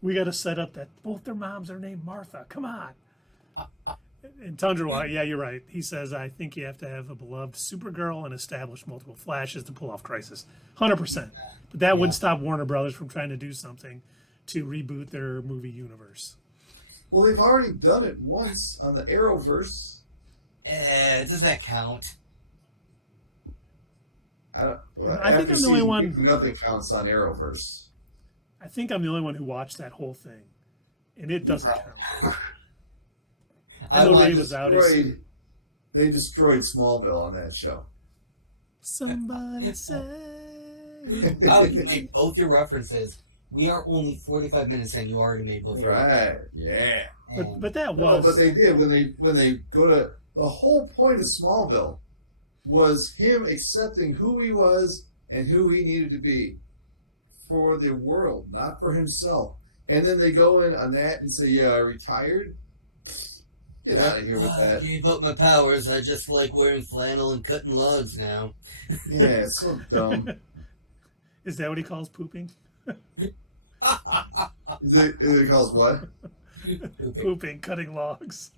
We got to set up that both their moms are named Martha. Come on. And Tundra, yeah, you're right. He says, I think you have to have a beloved Supergirl and establish multiple Flashes to pull off Crisis. 100%. But that wouldn't stop Warner Brothers from trying to do something to reboot their movie universe. Well, they've already done it once on the Arrowverse. Does that count? I think I'm the only one. Nothing counts on Arrowverse. I think I'm the only one who watched that whole thing, and it doesn't count. I know Dave was out. They destroyed Smallville on that show. Somebody say. Oh, you made both your references. We are only 45 minutes in. You already made both. Right? Yeah. But that was. But they did when they go to the whole point of Smallville was him accepting who he was and who he needed to be for the world, not for himself. And then they go in on that and say, "Yeah, I retired." Get out of here with that. I gave up my powers. I just like wearing flannel and cutting logs now. Yeah, it's so dumb. Is that what he calls pooping? Is it calls what? Pooping, cutting logs.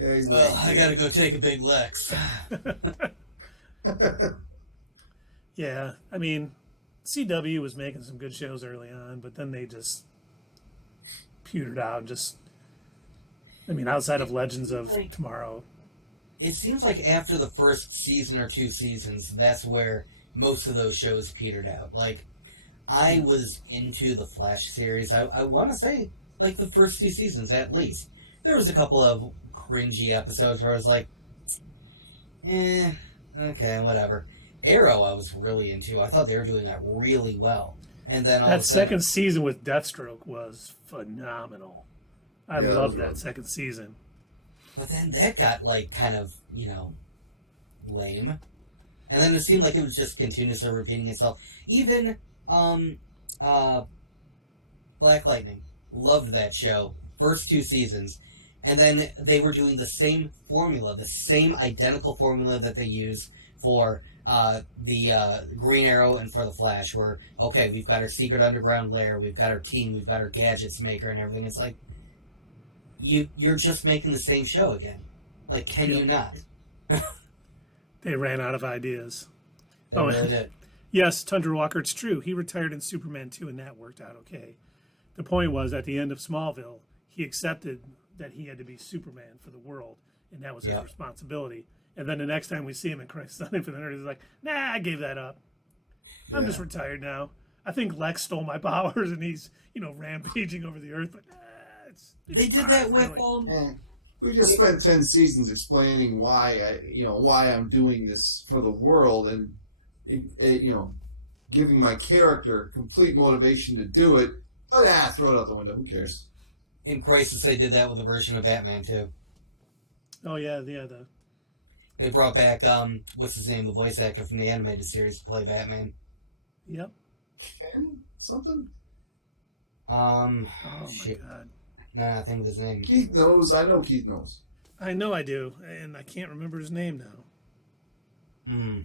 Well, I gotta go take a big Lex. Yeah, I mean, CW was making some good shows early on, but then they just petered out. Outside of Legends of Tomorrow. It seems like after the first season or 2 seasons, that's where most of those shows petered out. Like, I was into the Flash series. I want to say, like, the first 2 seasons at least. There was a couple of cringy episodes where I was like, okay, whatever. Arrow I was really into. I thought they were doing that really well. And then that second season with Deathstroke was phenomenal. I loved that second season. But then that got, kind of, lame. And then it seemed like it was just continuously repeating itself. Even Black Lightning. Loved that show. First 2 seasons. And then they were doing the same formula, the same identical formula that they use for the Green Arrow and for the Flash, where, okay, we've got our secret underground lair, we've got our team, we've got our gadgets maker and everything. It's like, you're just making the same show again. Like, can you not? They ran out of ideas. They really did. Yes, Tundra Walker, it's true. He retired in Superman 2, and that worked out okay. The point was, at the end of Smallville, he accepted that he had to be Superman for the world, and that was his responsibility. And then the next time we see him in Crisis on Infinite Earths, he's like, nah, I gave that up. I'm just retired now. I think Lex stole my powers and he's, rampaging over the earth. But it's they did fine, that with really. We just spent 10 seasons explaining why why I'm doing this for the world, and giving my character complete motivation to do it. But throw it out the window. Who cares? In Crisis, they did that with a version of Batman too. Oh yeah. They brought back what's his name, the voice actor from the animated series to play Batman. Yep. Ken something? Oh my God. Nah, I think of his name. Keith knows. I know Keith knows. I know I do, and I can't remember his name now.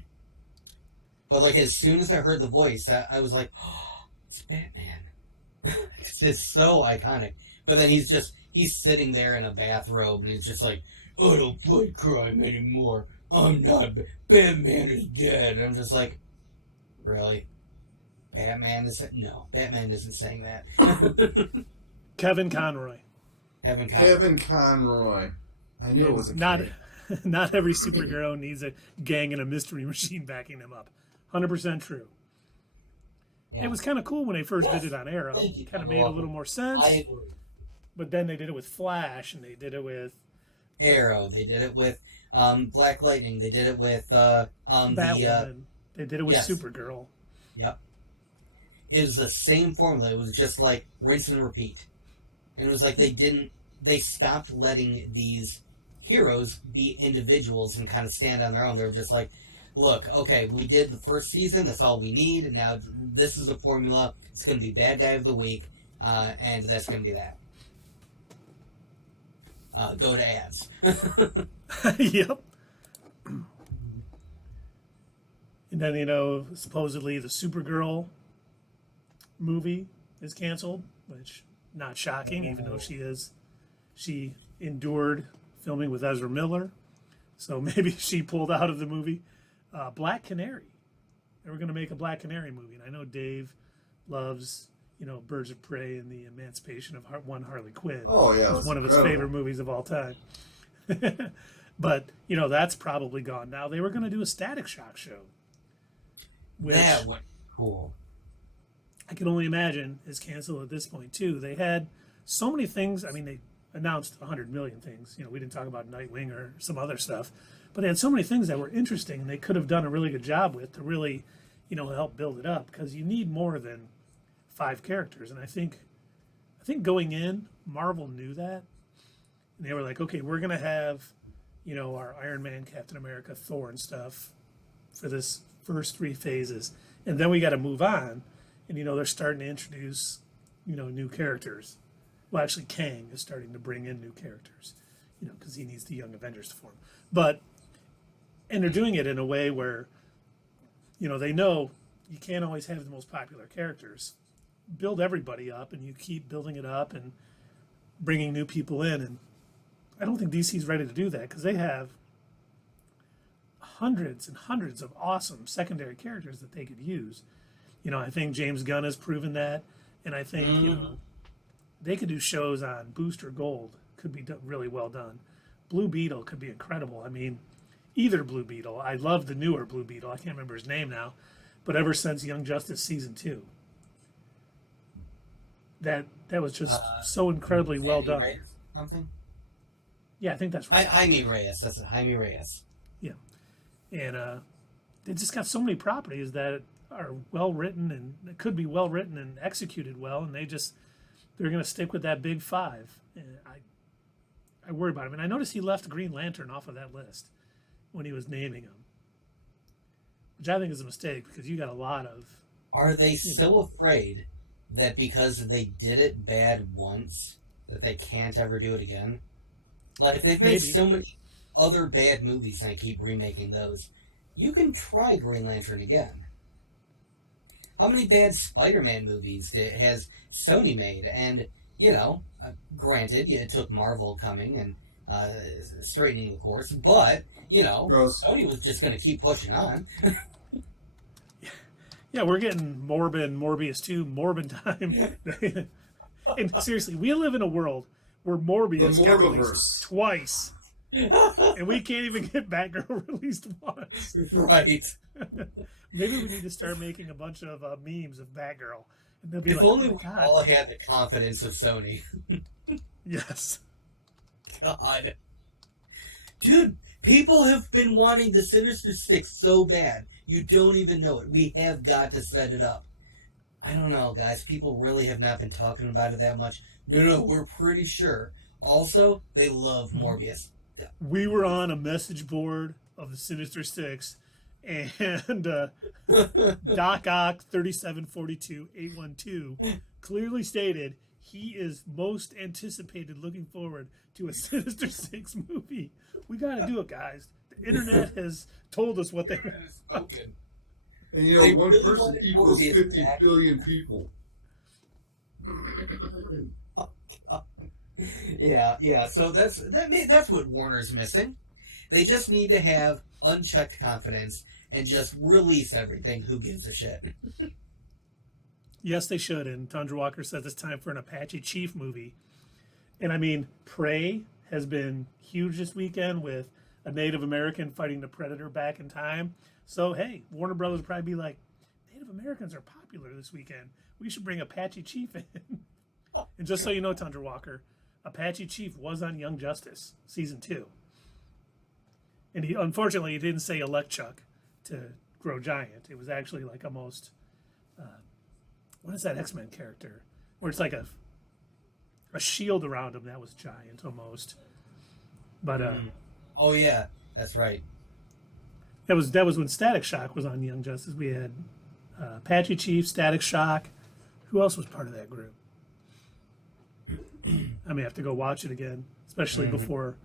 But like as soon as I heard the voice, I was like, oh, it's Batman. It's so iconic. But then he's sitting there in a bathrobe and he's just like, I don't fight crime anymore. I'm not. Batman is dead. And I'm just like, really? Batman isn't saying that. Kevin Conroy. Kevin Conroy. I knew it was a not every superhero needs a gang and a mystery machine backing them up. 100% true. Yeah. It was kind of cool when they first did it on Arrow. It kind of made a little more sense. I agree. But then they did it with Flash, and they did it with Arrow. They did it with Black Lightning. They did it with Batwoman. They did it with Supergirl. Yep. It was the same formula. It was just like rinse and repeat. And it was like they stopped letting these heroes be individuals and kind of stand on their own. They were just like, look, okay, we did the first season, that's all we need, and now this is the formula. It's going to be bad guy of the week, and that's going to be that. Go to ads. Yep. And then, supposedly the Supergirl movie is canceled, which not shocking, even though she endured filming with Ezra Miller. So maybe she pulled out of the movie. Black Canary. They were going to make a Black Canary movie. And I know Dave loves, Birds of Prey and the Emancipation of Harley Quinn. Oh, yeah. It's one of his favorite movies of all time. But, that's probably gone now. They were going to do a Static Shock show. Which that was cool. I can only imagine is canceled at this point, too. They had so many things. I mean, they announced 100 million things. We didn't talk about Nightwing or some other stuff. But they had so many things that were interesting and they could have done a really good job with to really, help build it up, because you need more than 5 characters. And I think going in, Marvel knew that. And they were like, okay, we're going to have, our Iron Man, Captain America, Thor and stuff for this first 3 phases. And then we got to move on. And, they're starting to introduce, new characters. Well, actually, Kang is starting to bring in new characters, because he needs the Young Avengers to form. And they're doing it in a way where, they know you can't always have the most popular characters. Build everybody up, and you keep building it up and bringing new people in. And I don't think DC's ready to do that, because they have hundreds and hundreds of awesome secondary characters that they could use. I think James Gunn has proven that. And I think, they could do shows on Booster Gold. Could be really well done. Blue Beetle could be incredible. I mean, either Blue Beetle. I love the newer Blue Beetle. I can't remember his name now. But ever since Young Justice Season 2, that was just so incredibly well done. Reyes, something? Yeah, I think that's right. Jaime Reyes. That's it. Jaime Reyes. Yeah. And they just got so many properties that are well written and could be well written and executed well, and they're going to stick with that big 5. And I worry about him. And I noticed he left Green Lantern off of that list when he was naming them, which I think is a mistake, because you got a lot of... Are they so afraid that because they did it bad once, that they can't ever do it again? Like, they've made so many other bad movies and they keep remaking those. You can try Green Lantern again. How many bad Spider-Man movies has Sony made? And, granted, it took Marvel coming and straightening the course, but, Sony was just going to keep pushing on. Yeah, we're getting Morbin, Morbius 2, Morbin time. And seriously, we live in a world where Morbius got released twice. And we can't even get Batgirl released once. Right. Maybe we need to start making a bunch of memes of Batgirl. And they'll be If like, only oh we my God. all had the confidence of Sony. Yes. God. Dude, people have been wanting the Sinister Six so bad. You don't even know it. We have got to set it up. I don't know, guys. People really have not been talking about it that much. No, we're pretty sure. Also, they love Morbius. We were on a message board of the Sinister Six, and Doc Ock 3742812 clearly stated he is most anticipated looking forward to a Sinister Six movie. We got to do it, guys. The internet has told us what they want. And you know, They one really person wanted equals Morbius 50 back. billion people. Yeah. So that's what Warner's missing. They just need to have unchecked confidence and just release everything. Who gives a shit? Yes, they should. And Tundra Walker says it's time for an Apache Chief movie. And I mean, Prey has been huge this weekend with a Native American fighting the Predator back in time. So, hey, Warner Brothers would probably be like, Native Americans are popular this weekend. We should bring Apache Chief in. And just so you know, Tundra Walker, Apache Chief was on Young Justice, season 2. And unfortunately, he didn't say elect Chuck to grow giant. It was actually like almost, what is that X-Men character? Where it's like a shield around him that was giant almost. But Oh yeah, that's right. that was when Static Shock was on Young Justice. We had Apache Chief, Static Shock. Who else was part of that group? I may have to go watch it again, especially before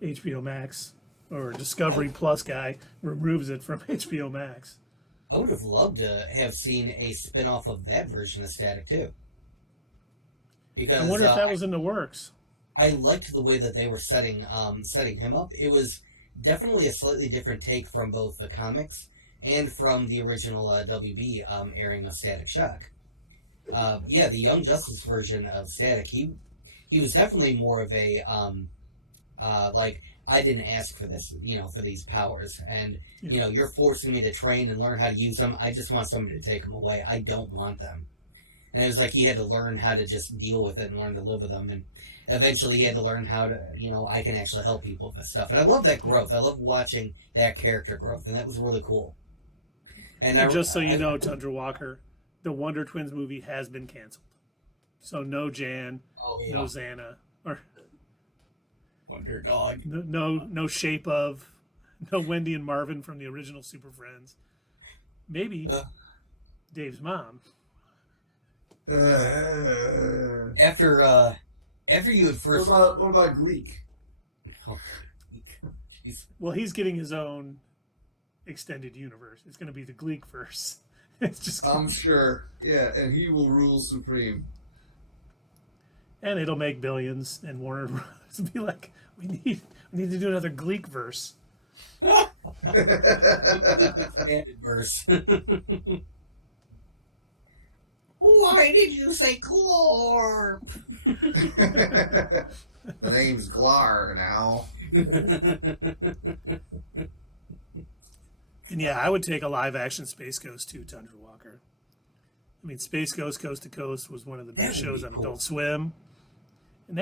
HBO Max or Discovery Plus guy removes it from HBO Max. I would have loved to have seen a spin-off of that version of Static too. Because I wonder if that was in the works. I liked the way that they were setting him up. It was definitely a slightly different take from both the comics and from the original WB airing of Static Shock. The Young Justice version of Static, he was definitely more of a like, I didn't ask for this, for these powers, and you're forcing me to train and learn how to use them. I just want somebody to take them away. I don't want them. And it was like he had to learn how to just deal with it and learn to live with them. And eventually he had to learn how to, I can actually help people with this stuff. And I love that growth. I love watching that character growth. And that was really cool. And just so you know, Tundra Walker, the Wonder Twins movie has been canceled. So no Jan, no Xana, or Wonder Dog. no Shape of, no Wendy and Marvin from the original Super Friends. Maybe Dave's mom. After you had first... What about Gleek? Oh, well, he's getting his own extended universe. It's going to be the Gleekverse. It's just... I'm sure. Yeah, and he will rule supreme. And it'll make billions, and Warner Bros. Will be like, we need to do another Gleekverse. Expanded verse. Why did you say Glorp? The name's Glar now. And yeah, I would take a live-action Space Ghost too, Tundra Walker. I mean, Space Ghost Coast to Coast was one of the best shows on Adult Swim. And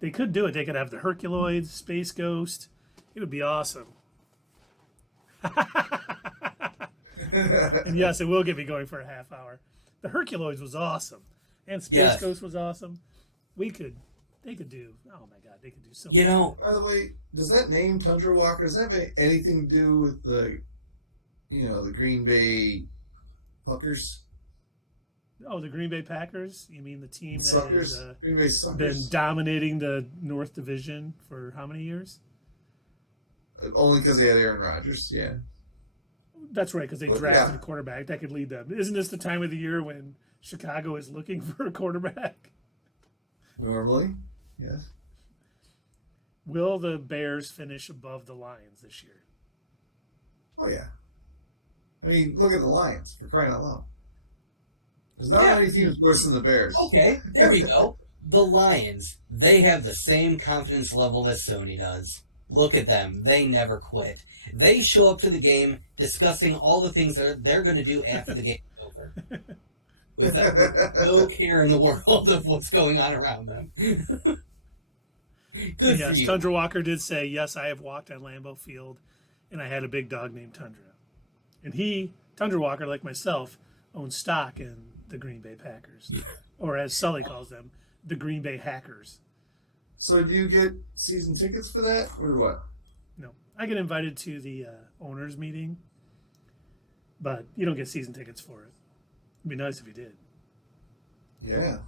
they could do it. They could have the Herculoids, Space Ghost. It would be awesome. And yes, it will get me going for a half hour. The Herculoids was awesome. And Space Ghost was awesome. They could do, oh my God, they could do so much. By the way, does that name Tundra Walker, does that have anything to do with the Green Bay Puckers? Oh, the Green Bay Packers? You mean the team that Suckers? has Green Bay Suckers. been dominating the North Division for how many years? Only because they had Aaron Rodgers, yeah. That's right, because they drafted a quarterback that could lead them. Isn't this the time of the year when Chicago is looking for a quarterback? Normally, yes. Will the Bears finish above the Lions this year? Oh, yeah. I mean, look at the Lions, for crying out loud. There's not many teams worse than the Bears. Okay, there we go. The Lions, they have the same confidence level that Sony does. Look at them. They never quit. They show up to the game discussing all the things that they're going to do after the game is over. With no care in the world of what's going on around them. Good yes, for you. Tundra Walker did say, yes, I have walked on Lambeau Field, and I had a big dog named Tundra. And Tundra Walker, like myself, owns stock in the Green Bay Packers. Or as Sully calls them, the Green Bay Hackers. So do you get season tickets for that, or what? No. I get invited to the owners meeting, but you don't get season tickets for it. It'd be nice if you did. Yeah.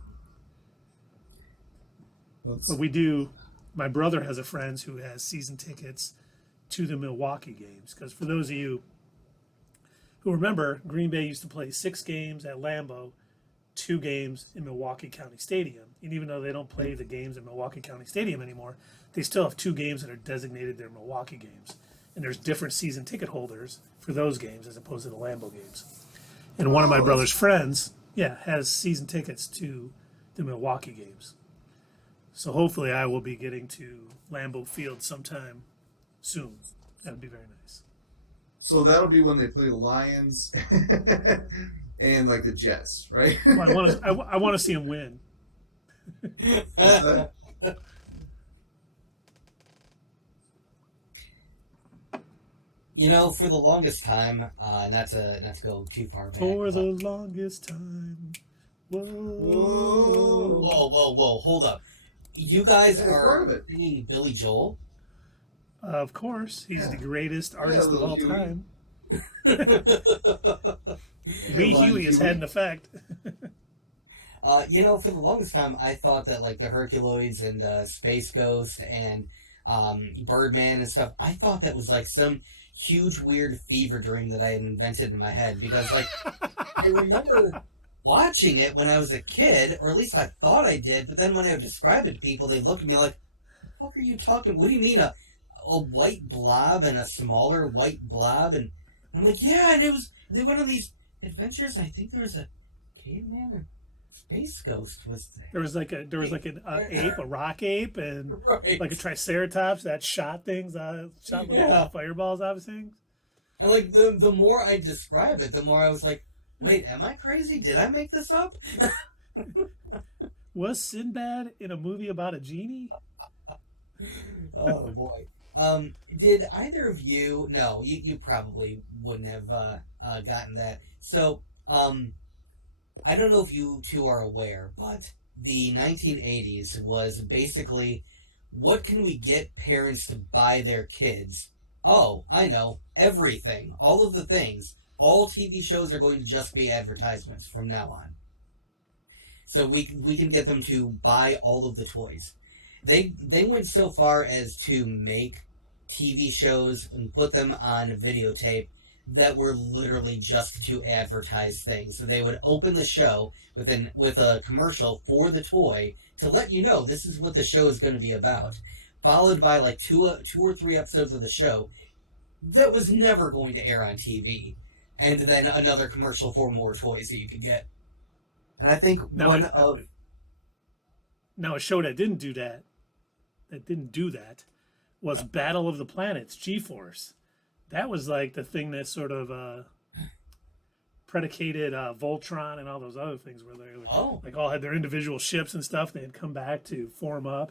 But we do. My brother has a friend who has season tickets to the Milwaukee games. Because for those of you who remember, Green Bay used to play 6 games at Lambeau, 2 games in Milwaukee County Stadium. And even though they don't play the games in Milwaukee County Stadium anymore, they still have 2 games that are designated their Milwaukee games. And there's different season ticket holders for those games as opposed to the Lambeau games. And one of my brother's friends, has season tickets to the Milwaukee games. So hopefully I will be getting to Lambeau Field sometime soon. That would be very nice. So that'll be when they play the Lions and like the Jets, right? Well, I want to see them win. You know, for the longest time, not to go too far back. For the longest time. Whoa. Whoa, hold up. You guys part of are it. singing Billy Joel? Of course. He's the greatest artist of all Huey. time. Wee Huey has had an effect. You know, for the longest time, I thought that, like, the Herculoids and Space Ghost and Birdman and stuff, I thought that was, like, some huge, weird fever dream that I had invented in my head. Because, like, I remember watching it when I was a kid, or at least I thought I did, but then when I would describe it to people, they'd look at me like, what are you talking? What do you mean, a white blob and a smaller white blob? And I'm like, yeah, and they went on these adventures, and I think there was a caveman and Space Ghost was there. There was like an ape, a rock ape, and Right. like a triceratops that shot things, shot little fireballs out of things. And like the more I describe it, the more I was like, wait, am I crazy? Did I make this up? Was Sinbad in a movie about a genie? Oh boy. Did either of you? No, you probably wouldn't have gotten that. So, I don't know if you two are aware, but the 1980s was basically, what can we get parents to buy their kids? Oh, I know, everything, all of the things. All TV shows are going to just be advertisements from now on. So we can get them to buy all of the toys. They went so far as to make TV shows and put them on videotape that were literally just to advertise things. So they would open the show with a commercial for the toy to let you know this is what the show is going to be about, followed by like two or three episodes of the show that was never going to air on TV, and then another commercial for more toys that you could get. And I think Now a show that didn't do that, was Battle of the Planets, G-Force. That was like the thing that sort of predicated Voltron and all those other things where they like all had their individual ships and stuff. They had come back to form up.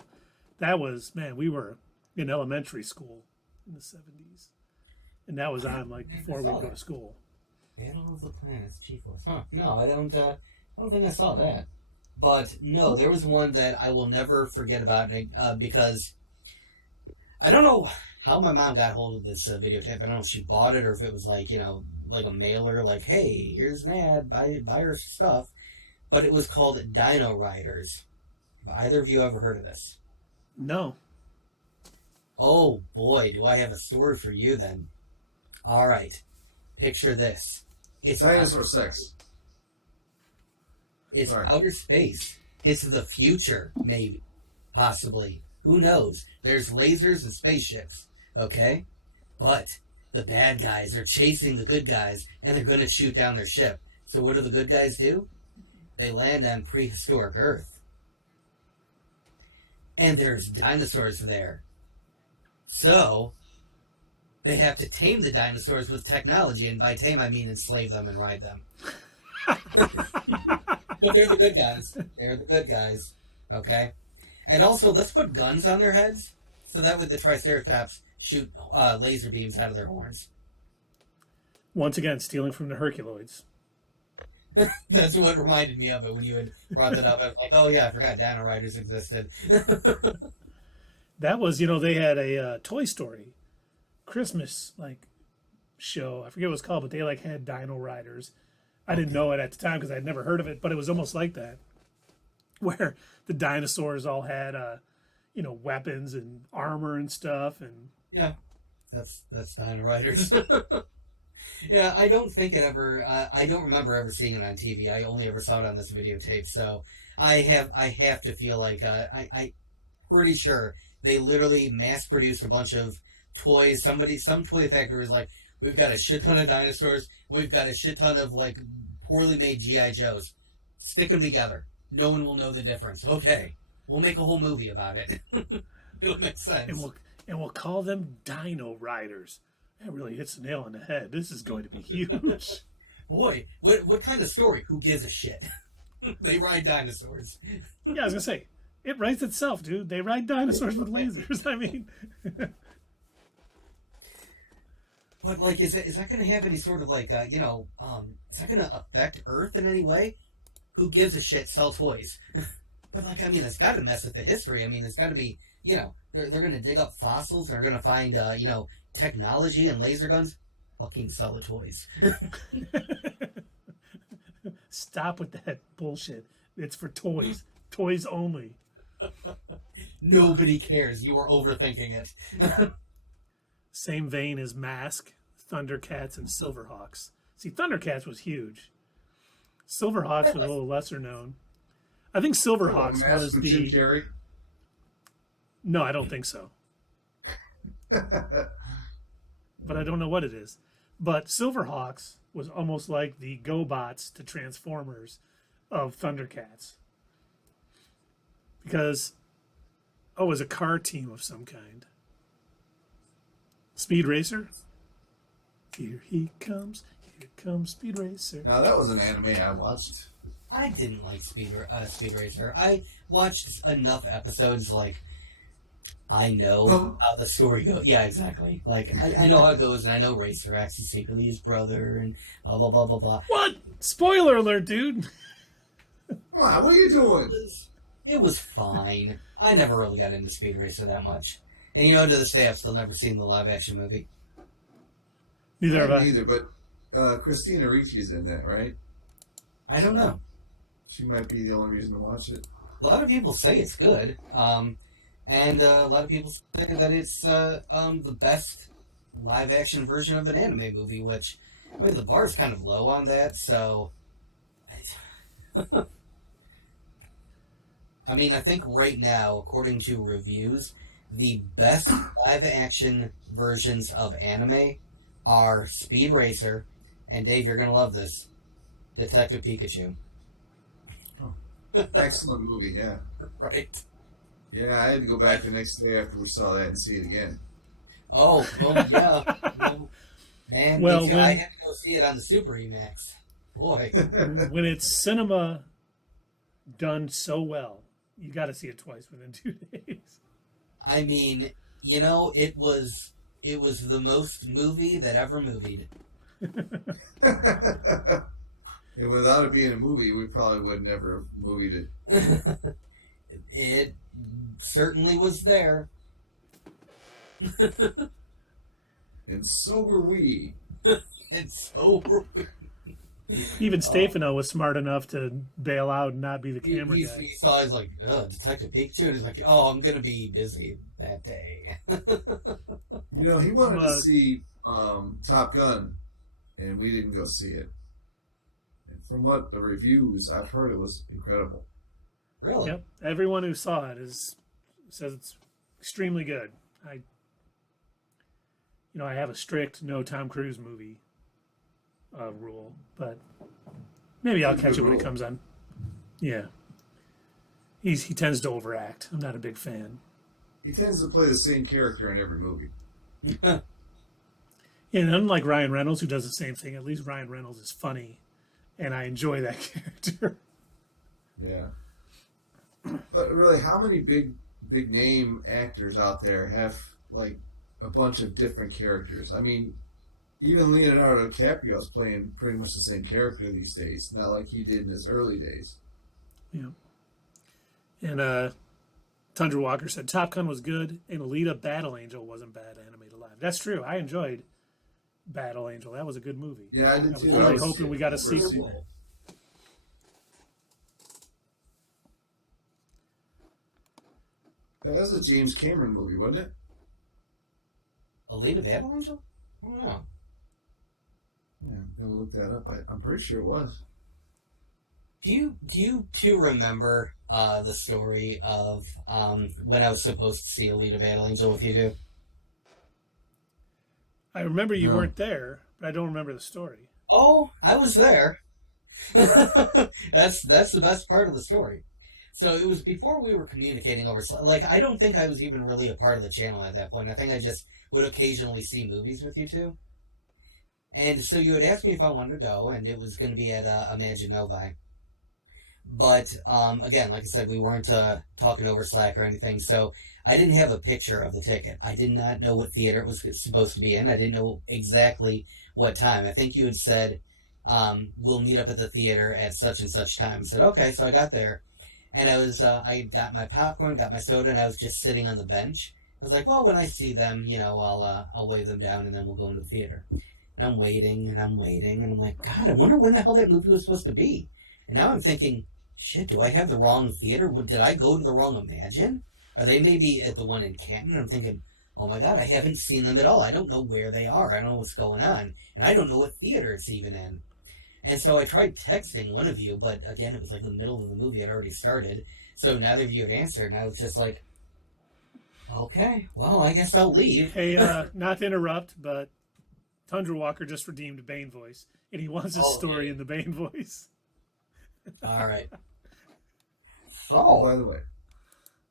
That was, man, we were in elementary school in the 70s. And that was on like before we go to school. Battle of the Planets, G-Force. Huh. No, I don't think I saw that. But no, there was one that I will never forget about because I don't know how my mom got hold of this videotape. I don't know if she bought it or if it was like, like a mailer, like, hey, here's an ad, buy her stuff. But it was called Dino Riders. Have either of you ever heard of this? No. Oh boy, do I have a story for you then. All right, picture this. It's Dinosaur sex. It's outer space. It's the future, maybe. Possibly. Who knows? There's lasers and spaceships, okay? But the bad guys are chasing the good guys, and they're going to shoot down their ship. So what do the good guys do? They land on prehistoric Earth. And there's dinosaurs there. So they have to tame the dinosaurs with technology, and by tame I mean enslave them and ride them. But they're the good guys. They're the good guys. Okay? And also, let's put guns on their heads, so that way the Triceratops shoot laser beams out of their horns. Once again, stealing from the Herculoids. That's what reminded me of it when you had brought that up. I was like, oh yeah, I forgot Dino Riders existed. That was, they had a Toy Story Christmas show. I forget what it was called, but they had Dino Riders. I didn't know it at the time because I'd never heard of it, but it was almost like that, where the dinosaurs all had, weapons and armor and stuff. And yeah, that's Dino Riders. Yeah, I don't think it ever. I don't remember ever seeing it on TV. I only ever saw it on this videotape. So I have to feel like I pretty sure they literally mass produced a bunch of toys. Some toy factory was like, we've got a shit ton of dinosaurs. We've got a shit ton of poorly made GI Joes. Stick them together. No one will know the difference. Okay, we'll make a whole movie about it. It'll make sense. And we'll call them Dino Riders. That really hits the nail on the head. This is going to be huge. Boy, what kind of story? Who gives a shit? They ride dinosaurs. Yeah, I was gonna say, it writes itself, dude. They ride dinosaurs with lasers. I mean, but is that going to have any sort of is that going to affect Earth in any way? Who gives a shit? Sell toys. But it's got to mess with the history. It's got to be, they're going to dig up fossils. They're going to find, technology and laser guns. Fucking sell the toys. Stop with that bullshit. It's for toys. Toys only. Nobody cares. You are overthinking it. Same vein as Mask, Thundercats, and Silverhawks. See, Thundercats was huge. Silverhawks was a little lesser known. I think Silverhawks was the... Jim Carrey? No, I don't think so. But I don't know what it is. But Silverhawks was almost like the GoBots to Transformers of Thundercats. Because, it was a car team of some kind. Speed Racer? Here he comes. Here comes Speed Racer. Now, that was an anime I watched. I didn't like Speed Racer. I watched enough episodes, I know how the story goes. Yeah, exactly. I know how it goes, and I know Racer acts secretly his brother, and blah, blah, blah, blah, blah. What? Spoiler alert, dude. Come on, what are you doing? It was fine. I never really got into Speed Racer that much. And to this day, I've still never seen the live-action movie. Neither have I. Neither, but Christina Ricci's in that, right? I don't know. She might be the only reason to watch it. A lot of people say it's good. And a lot of people say that it's the best live-action version of an anime movie, which, the bar's kind of low on that, so... I think right now, according to reviews, the best live-action versions of anime are Speed Racer, and Dave, you're going to love this, Detective Pikachu. Oh, excellent movie, yeah. Right. Yeah, I had to go back the next day after we saw that and see it again. Oh, yeah. Man, I had to go see it on the Super EMAX. Boy. When it's cinema done so well, you got to see it twice within 2 days. It was the most movie that ever movied. And without it being a movie, we probably would never have movied it. It certainly was there. And so were we. And so were we. Even Stefano was smart enough to bail out and not be the camera guy. He saw, he's like, Detective Pikachu. And he's like, I'm going to be busy that day. He wanted to see Top Gun, and we didn't go see it. And from what the reviews, I've heard it was incredible. Really? Yep. Everyone who saw it says it's extremely good. I have a strict no Tom Cruise movie rule, but maybe I'll catch it when it comes on. Yeah. He tends to overact. I'm not a big fan. He tends to play the same character in every movie. Yeah, and unlike Ryan Reynolds, who does the same thing, at least Ryan Reynolds is funny, and I enjoy that character. Yeah. But really, how many big name actors out there have like a bunch of different characters? I mean, even Leonardo DiCaprio is playing pretty much the same character these days, not like he did in his early days. Yeah. And Tundra Walker said Top Gun was good, and Alita Battle Angel wasn't bad animated live. That's true. I enjoyed Battle Angel. That was a good movie. Yeah, I did I was too. really hoping we got a sequel. sequel. That was a James Cameron movie, wasn't it? Alita Battle Angel? I don't know. Yeah, I'm gonna look that up. I'm pretty sure it was. Do you two remember the story of when I was supposed to see Alita Battle Angel with you two? I remember you No. weren't there, but I don't remember the story. Oh, I was there. That's the best part of the story. So it was before we were communicating over. Like, I don't think I was even really a part of the channel at that point. I think I just would occasionally see movies with you two. And so you had asked me if I wanted to go, and it was going to be at Imagine Novi. But, again, like I said, we weren't talking over Slack or anything, so I didn't have a picture of the ticket. I did not know what theater it was supposed to be in. I didn't know exactly what time. I think you had said, we'll meet up at the theater at such and such time. I said, okay, so I got there. And I got my popcorn, got my soda, and I was just sitting on the bench. I was like, well, when I see them, I'll wave them down, and then we'll go into the theater. And I'm waiting, and I'm like, God, I wonder when the hell that movie was supposed to be. And now I'm thinking, shit, do I have the wrong theater? Did I go to the wrong Imagine? Are they maybe at the one in Canton? I'm thinking, oh my God, I haven't seen them at all. I don't know where they are. I don't know what's going on. And I don't know what theater it's even in. And so I tried texting one of you, but again, it was like the middle of the movie had already started. So neither of you had answered, and I was just like, okay, well, I guess I'll leave. Hey, not to interrupt, but Tundra Walker just redeemed Bane voice, and he wants his story in the Bane voice. All right. Oh, So, by the way.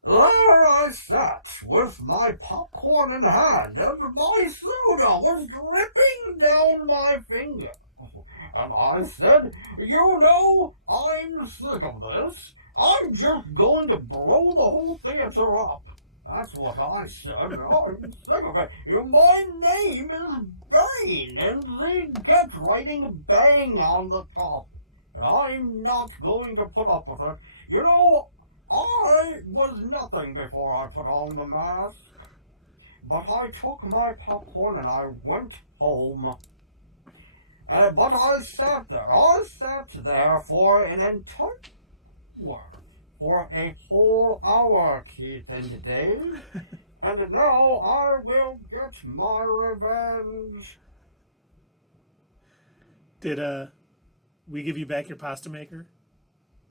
there I sat, with my popcorn in hand, and my soda was dripping down my finger. And I said, I'm sick of this. I'm just going to blow the whole theater up. That's what I said. I'm sick of it. My name is Bane, and they kept writing Bang on the top. And I'm not going to put up with it. I was nothing before I put on the mask. But I took my popcorn and I went home. But I sat there for an entire hour. For a whole hour, Keith and Dave. And now I will get my revenge. Did we give you back your pasta maker?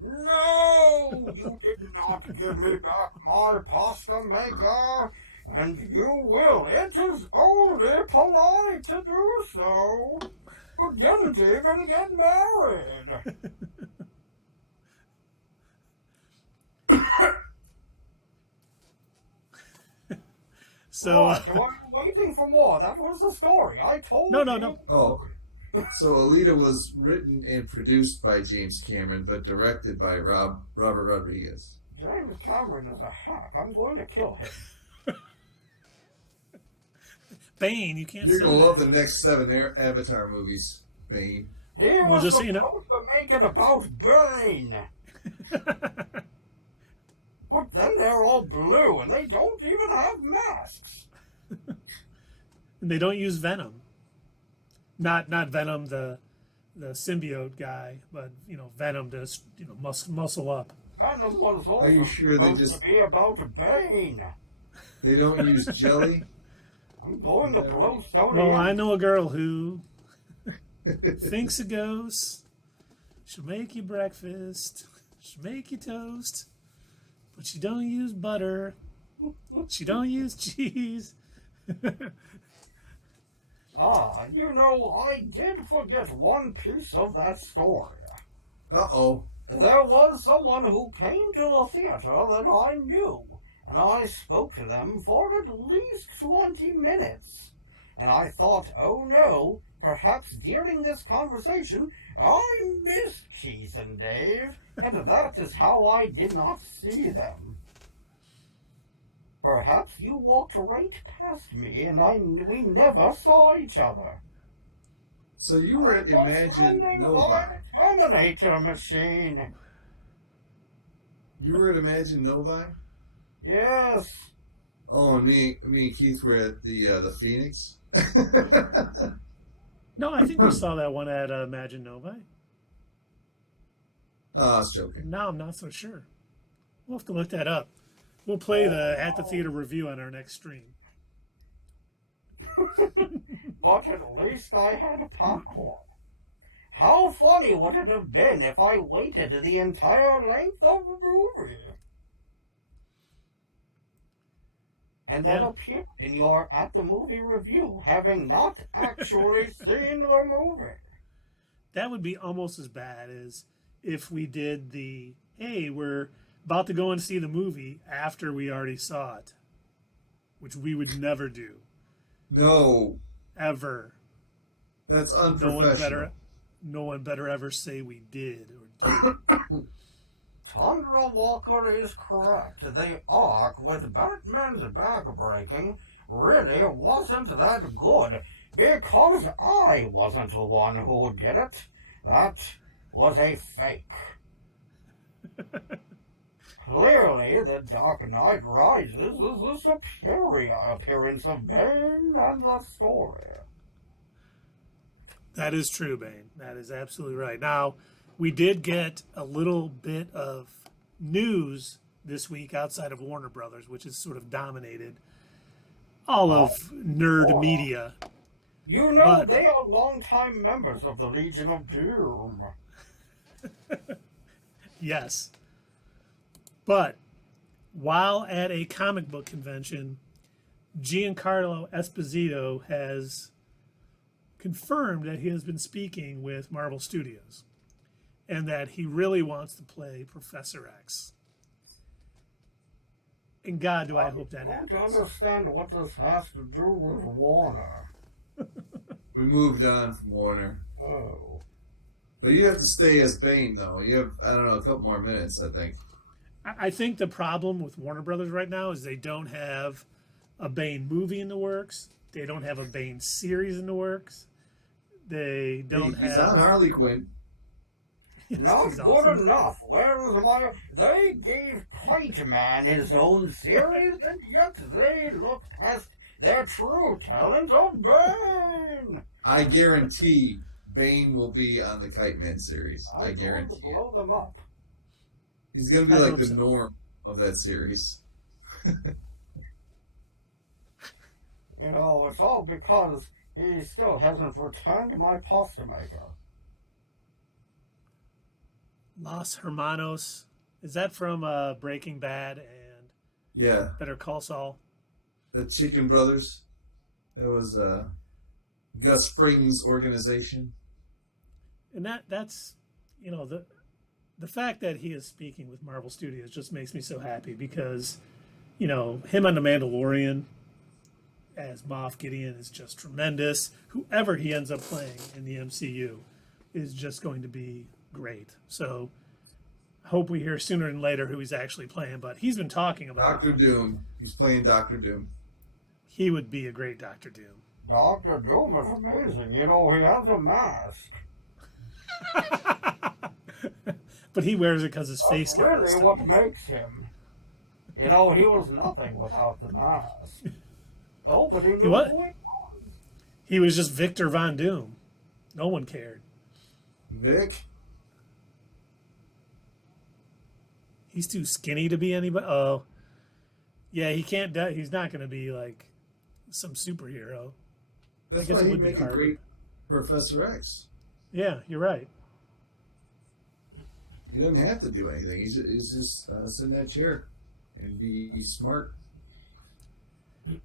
No! You did not give me back my pasta maker. And you will. It is only polite to do so. You didn't even get married. So, What? I'm waiting for more. That was the story. I told No. you. Oh, so Alita was written and produced by James Cameron, but directed by Robert Rodriguez. James Cameron is a hack. I'm going to kill him. Bane, you can't You're say gonna that. love the next 7 Avatar movies, Bane. He Well, was just so supposed you know. to make it about Bane. But then they're all blue, and they don't even have masks. And they don't use Venom. Not Venom, the symbiote guy, but Venom to muscle up. Venom was also Are you sure they supposed just- to be about Bane. They don't use jelly. I'm going to blow Sony Well, up. I know a girl who thinks a ghost. She'll make you breakfast. She'll make you toast. But she don't use butter. She don't use cheese. I did forget one piece of that story. Uh-oh. There was someone who came to the theater that I knew, and I spoke to them for at least 20 minutes. And I thought, oh no, perhaps during this conversation I missed Keith and Dave, and that is how I did not see them. Perhaps you walked right past me, and we never saw each other. So you were at Imagine Novi. Terminator machine. You were at Imagine Novi? Yes. Oh, and me and Keith were at the Phoenix. No, I think we saw that one at Imagine Novi. Oh, I was joking. Now I'm not so sure. We'll have to look that up. We'll play the At the Theater review on our next stream. But at least I had popcorn. How funny would it have been if I waited the entire length of the movie? And then appeared in your At the Movie review, having not actually seen the movie. That would be almost as bad as if we did the, hey, we're about to go and see the movie after we already saw it, which we would never do. No. Ever. That's unprofessional. No one better ever say we did or did. Tundra Walker is correct. The arc with Batman's back-breaking really wasn't that good, because I wasn't the one who did it. That was a fake. Clearly, The Dark Knight Rises is the superior appearance of Bane and the story. That is true, Bane. That is absolutely right. Now, we did get a little bit of news this week outside of Warner Brothers, which has sort of dominated all of nerd media. You know, they are longtime members of the Legion of Doom. Yes. But while at a comic book convention, Giancarlo Esposito has confirmed that he has been speaking with Marvel Studios and that he really wants to play Professor X. And God, do I hope that happens. I don't understand what this has to do with Warner. We moved on from Warner. Oh. But you have to stay as Bane, though. You have, I don't know, a couple more minutes, I think. I think the problem with Warner Brothers right now is they don't have a Bane movie in the works. They don't have a Bane series in the works. They don't have... He's on Harley Quinn. Not good enough. Where is my... They gave Kite Man his own series, and yet they look past their true talent of Bane. I guarantee Bane will be on the Kite Man series. I guarantee it. Blow them up. He's going to be like the norm of that series. You know, it's all because he still hasn't returned my pasta maker. Los Hermanos. Is that from Breaking Bad and Better Call Saul? The Chicken Brothers. That was Gus Fring's organization. And that's, you know, the fact that he is speaking with Marvel Studios just makes me so happy because, you know, him on The Mandalorian as Moff Gideon is just tremendous. Whoever he ends up playing in the MCU is just going to be great. So I hope we hear sooner than later who he's actually playing, but he's been talking about Doctor Doom. He's playing Doctor Doom. He would be a great Doctor Doom. Doctor Doom is amazing. You know, he has a mask. But he wears it because his face. That's really what makes him. You know, he was nothing without the mask. Nobody knew who he was. He was just Victor Von Doom. No one cared. Vic? He's too skinny to be anybody. Oh, yeah, he can't. He's not going to be like some superhero. That's why he'd make a great Professor X. Yeah, you're right. He doesn't have to do anything. He's just sit in that chair and be smart.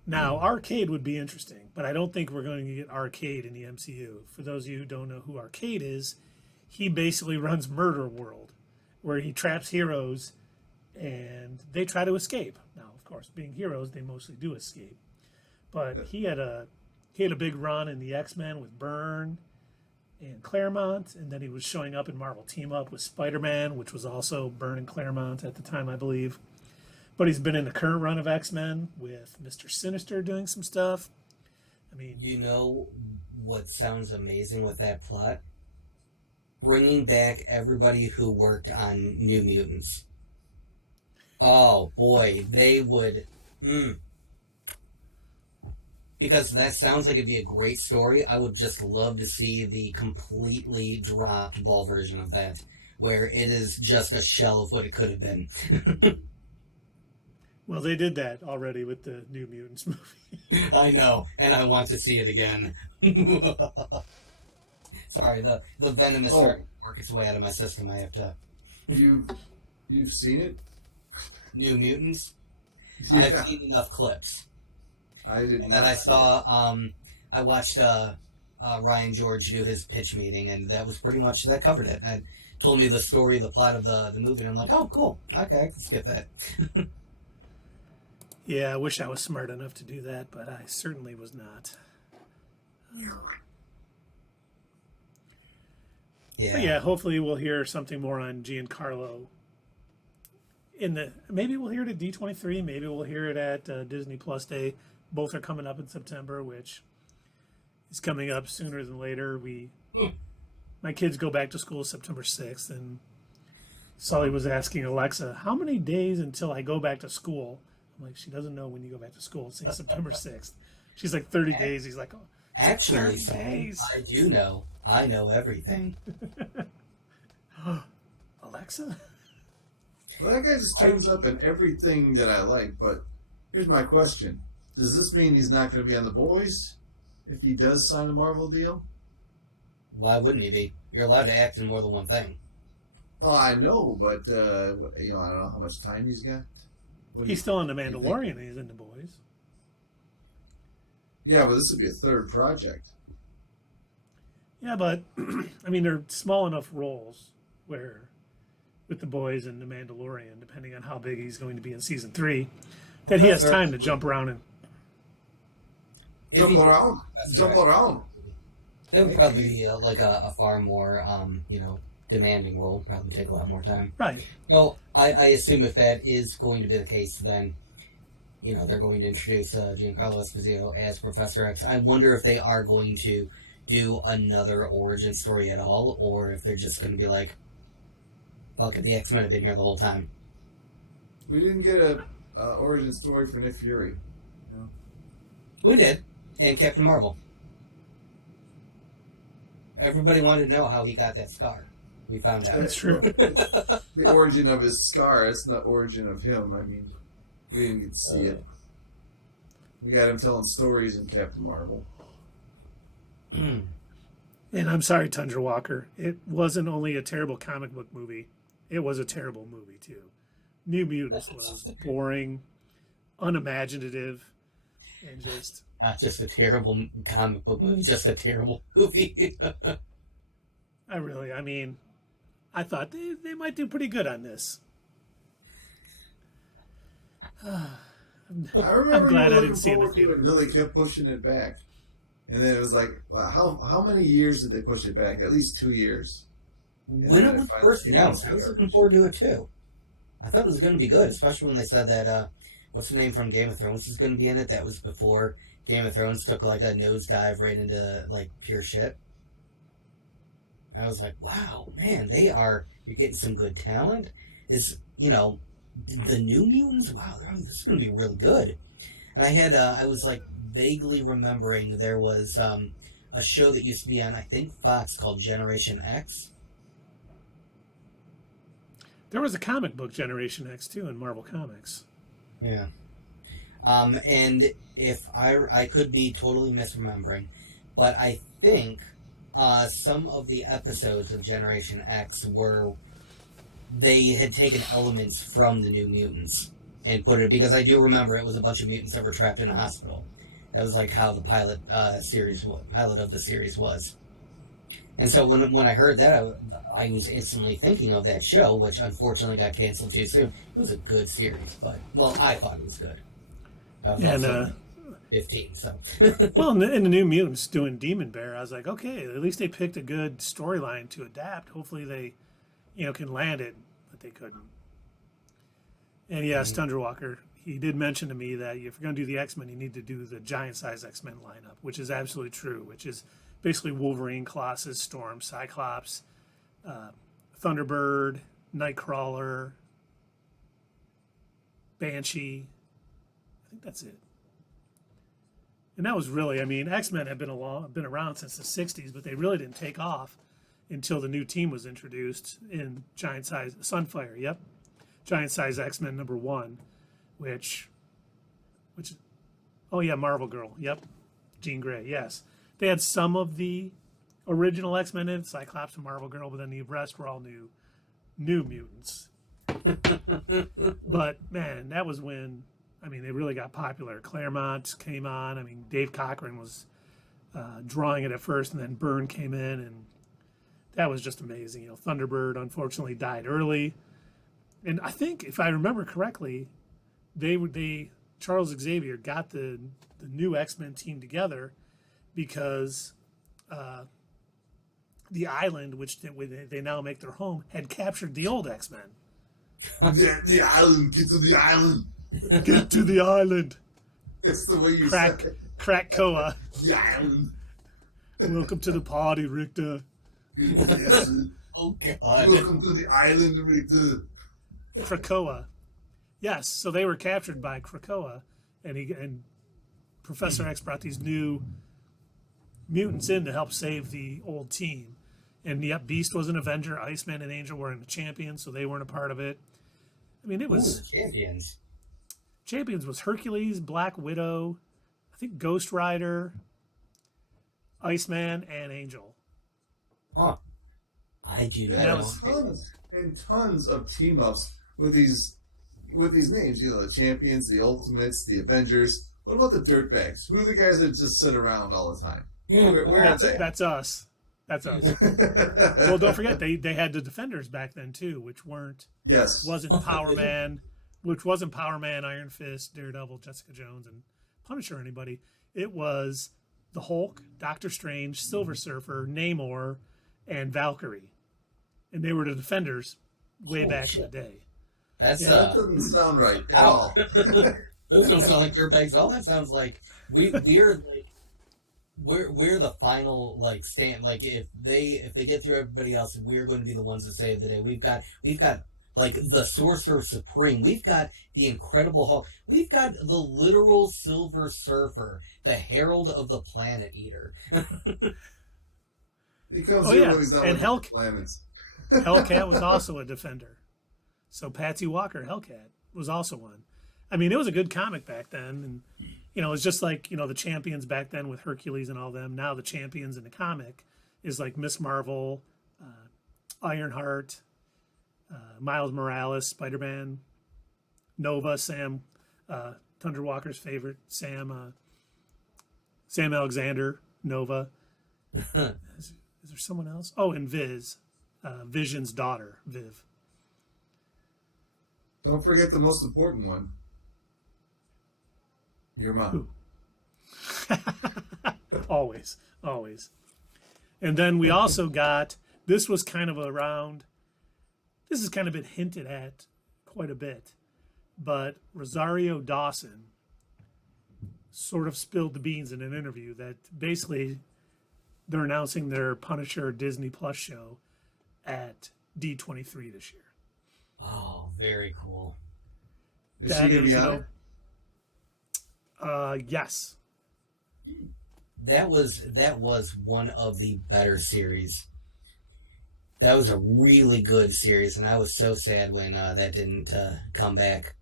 Now, Arcade would be interesting, but I don't think we're going to get Arcade in the MCU. For those of you who don't know who Arcade is, he basically runs Murder World, where he traps heroes and they try to escape. Now, course, being heroes, they mostly do escape. But he had a big run in the X-Men with Byrne and Claremont, and then he was showing up in Marvel Team Up with Spider-Man, which was also Byrne and Claremont at the time, I believe. But he's been in the current run of X-Men with Mr. Sinister doing some stuff. I mean, You know what sounds amazing with that plot? Bringing back everybody who worked on New Mutants. Oh boy, they would. Because that sounds like it'd be a great story. I would just love to see the completely dropped ball version of that, where it is just a shell of what it could have been. well, they did that already with the New Mutants movie. I know, and I want to see it again. Sorry, the venom is starting to work its way out of my system. I have to. You've seen it? New Mutants? Yeah. I've seen enough clips. I did And not. then I saw, I watched Ryan George do his pitch meeting, and that was pretty much, that covered it. And told me the story, the plot of the movie, and I'm like, oh, cool. Okay, I can skip that. Yeah, I wish I was smart enough to do that, but I certainly was not. But yeah, hopefully we'll hear something more on Giancarlo. Maybe we'll hear it at D23. Maybe we'll hear it at Disney Plus Day. Both are coming up in September, which is coming up sooner than later. My kids go back to school September 6th, and Sully was asking Alexa, how many days until I go back to school? I'm like, she doesn't know when you go back to school. Say September 6th. She's like, 30 days. He's like, oh, Actually, 30 days. I do know. I know everything. Alexa? Well, that guy just turns up in everything that I like, but here's my question. Does this mean he's not going to be on The Boys if he does sign a Marvel deal? Why wouldn't he be? You're allowed to act in more than one thing. Oh, I know, but, I don't know how much time he's got. He's still in The Mandalorian and he's in The Boys. Yeah, but this would be a third project. Yeah, but, I mean, they're small enough roles where, with The Boys and The Mandalorian, depending on how big he's going to be in Season 3, that he has time to jump around and... Jump around. It would probably be a far more, demanding role. Probably take a lot more time. Right. Well, I assume if that is going to be the case, then, they're going to introduce Giancarlo Esposito as Professor X. I wonder if they are going to do another origin story at all, or if they're just going to be like, fuck it, the X-Men have been here the whole time. We didn't get a origin story for Nick Fury. No. We did. And Captain Marvel. Everybody wanted to know how he got that scar. We found out. That's true. The origin of his scar, it's not origin of him. I mean, we didn't get to see it. We got him telling stories in Captain Marvel. And I'm sorry, Tundra Walker. It wasn't only a terrible comic book movie. It was a terrible movie, too. New Mutants was boring, unimaginative, and just... Not just a terrible comic book movie, just a terrible movie. I thought they might do pretty good on this. I remember I'm glad you I were didn't see it in the looking forward to it theater. until they kept pushing it back. And then it was like, wow, how many years did they push it back? At least 2 years. When it was first announced, I was looking forward to it too. I thought it was going to be good, especially when they said that, what's the name from Game of Thrones is going to be in it? That was before Game of Thrones took like a nosedive right into like pure shit. I was like, wow, man, you're getting some good talent. The New Mutants, wow, this is going to be really good. And I was like vaguely remembering there was a show that used to be on, I think, Fox called Generation X. There was a comic book Generation X, too, in Marvel Comics. Yeah. And if I could be totally misremembering, but I think some of the episodes of Generation X they had taken elements from the New Mutants and put it, because I do remember it was a bunch of mutants that were trapped in a hospital. That was like how the pilot of the series was. And so when I heard that, I was instantly thinking of that show, which unfortunately got canceled too soon. It was a good series, but, well, I thought it was good. I was also 15, so. Well, in the New Mutants doing Demon Bear, I was like, okay, at least they picked a good storyline to adapt. Hopefully they, can land it, but they couldn't. And yes, Tundra Walker, he did mention to me that if you're going to do the X-Men, you need to do the giant-size X-Men lineup, which is absolutely true, which is basically Wolverine, Colossus, Storm, Cyclops, Thunderbird, Nightcrawler, Banshee. I think that's it. And that was really, X-Men have been around since the 60s, but they really didn't take off until the new team was introduced in Giant Size Sunfire, yep. Giant Size X-Men #1, which oh yeah, Marvel Girl, yep. Jean Grey, yes. They had some of the original X-Men in Cyclops and Marvel Girl, but then the rest were all new mutants. But man, that was when they really got popular. Claremont came on. Dave Cochran was drawing it at first, and then Byrne came in, and that was just amazing. Thunderbird unfortunately died early, and I think if I remember correctly, Charles Xavier got the new X-Men team together because the island, which they now make their home, had captured the old X-Men. Get the island. Get to the island. Get to the island. That's the way you say it. Krakoa. The island. Welcome to the party, Richter. Yes. Oh, God. Welcome to the island, Richter. Krakoa. Yes, so they were captured by Krakoa, and Professor X brought these new mutants in to help save the old team. And yep, Beast was an Avenger, Iceman and Angel were in the Champions, so they weren't a part of it. It was... Ooh, the Champions. Champions was Hercules, Black Widow, I think Ghost Rider, Iceman, and Angel. Huh. I do not know. Tons of team-ups with these names. The Champions, the Ultimates, the Avengers. What about the Dirtbags? Who are the guys that just sit around all the time? Where are they? That's us. That's us. Well, don't forget, they had the Defenders back then, too, which wasn't Power Man... Which wasn't Power Man, Iron Fist, Daredevil, Jessica Jones, and Punisher or anybody. It was the Hulk, Doctor Strange, Silver Surfer, Namor, and Valkyrie. And they were the Defenders way back in the day. That doesn't sound right at all. Those don't sound like dirtbags at all. That sounds like we're the final stand. If they get through everybody else, we're going to be the ones that save the day. We've got the Sorcerer Supreme. We've got the Incredible Hulk. We've got the literal Silver Surfer, the Herald of the Planet Eater. He comes here when he's not with the planets. Hellcat was also a Defender. So Patsy Walker, Hellcat, was also one. It was a good comic back then. And, it was just like, the Champions back then with Hercules and all them. Now the Champions in the comic is like Miss Marvel, Ironheart, Miles Morales, Spider-Man, Nova, Sam, Tundra Walker's favorite, Sam Alexander, Nova. Is there someone else? Oh, and Vision's daughter, Viv. Don't forget the most important one. Your mom. Always. And then we also got, this has kind of been hinted at quite a bit, but Rosario Dawson sort of spilled the beans in an interview that basically they're announcing their Punisher Disney Plus show at D23 this year. Oh, very cool. Is she going to be on it? Yes. That was one of the better series. That was a really good series, and I was so sad when that didn't come back.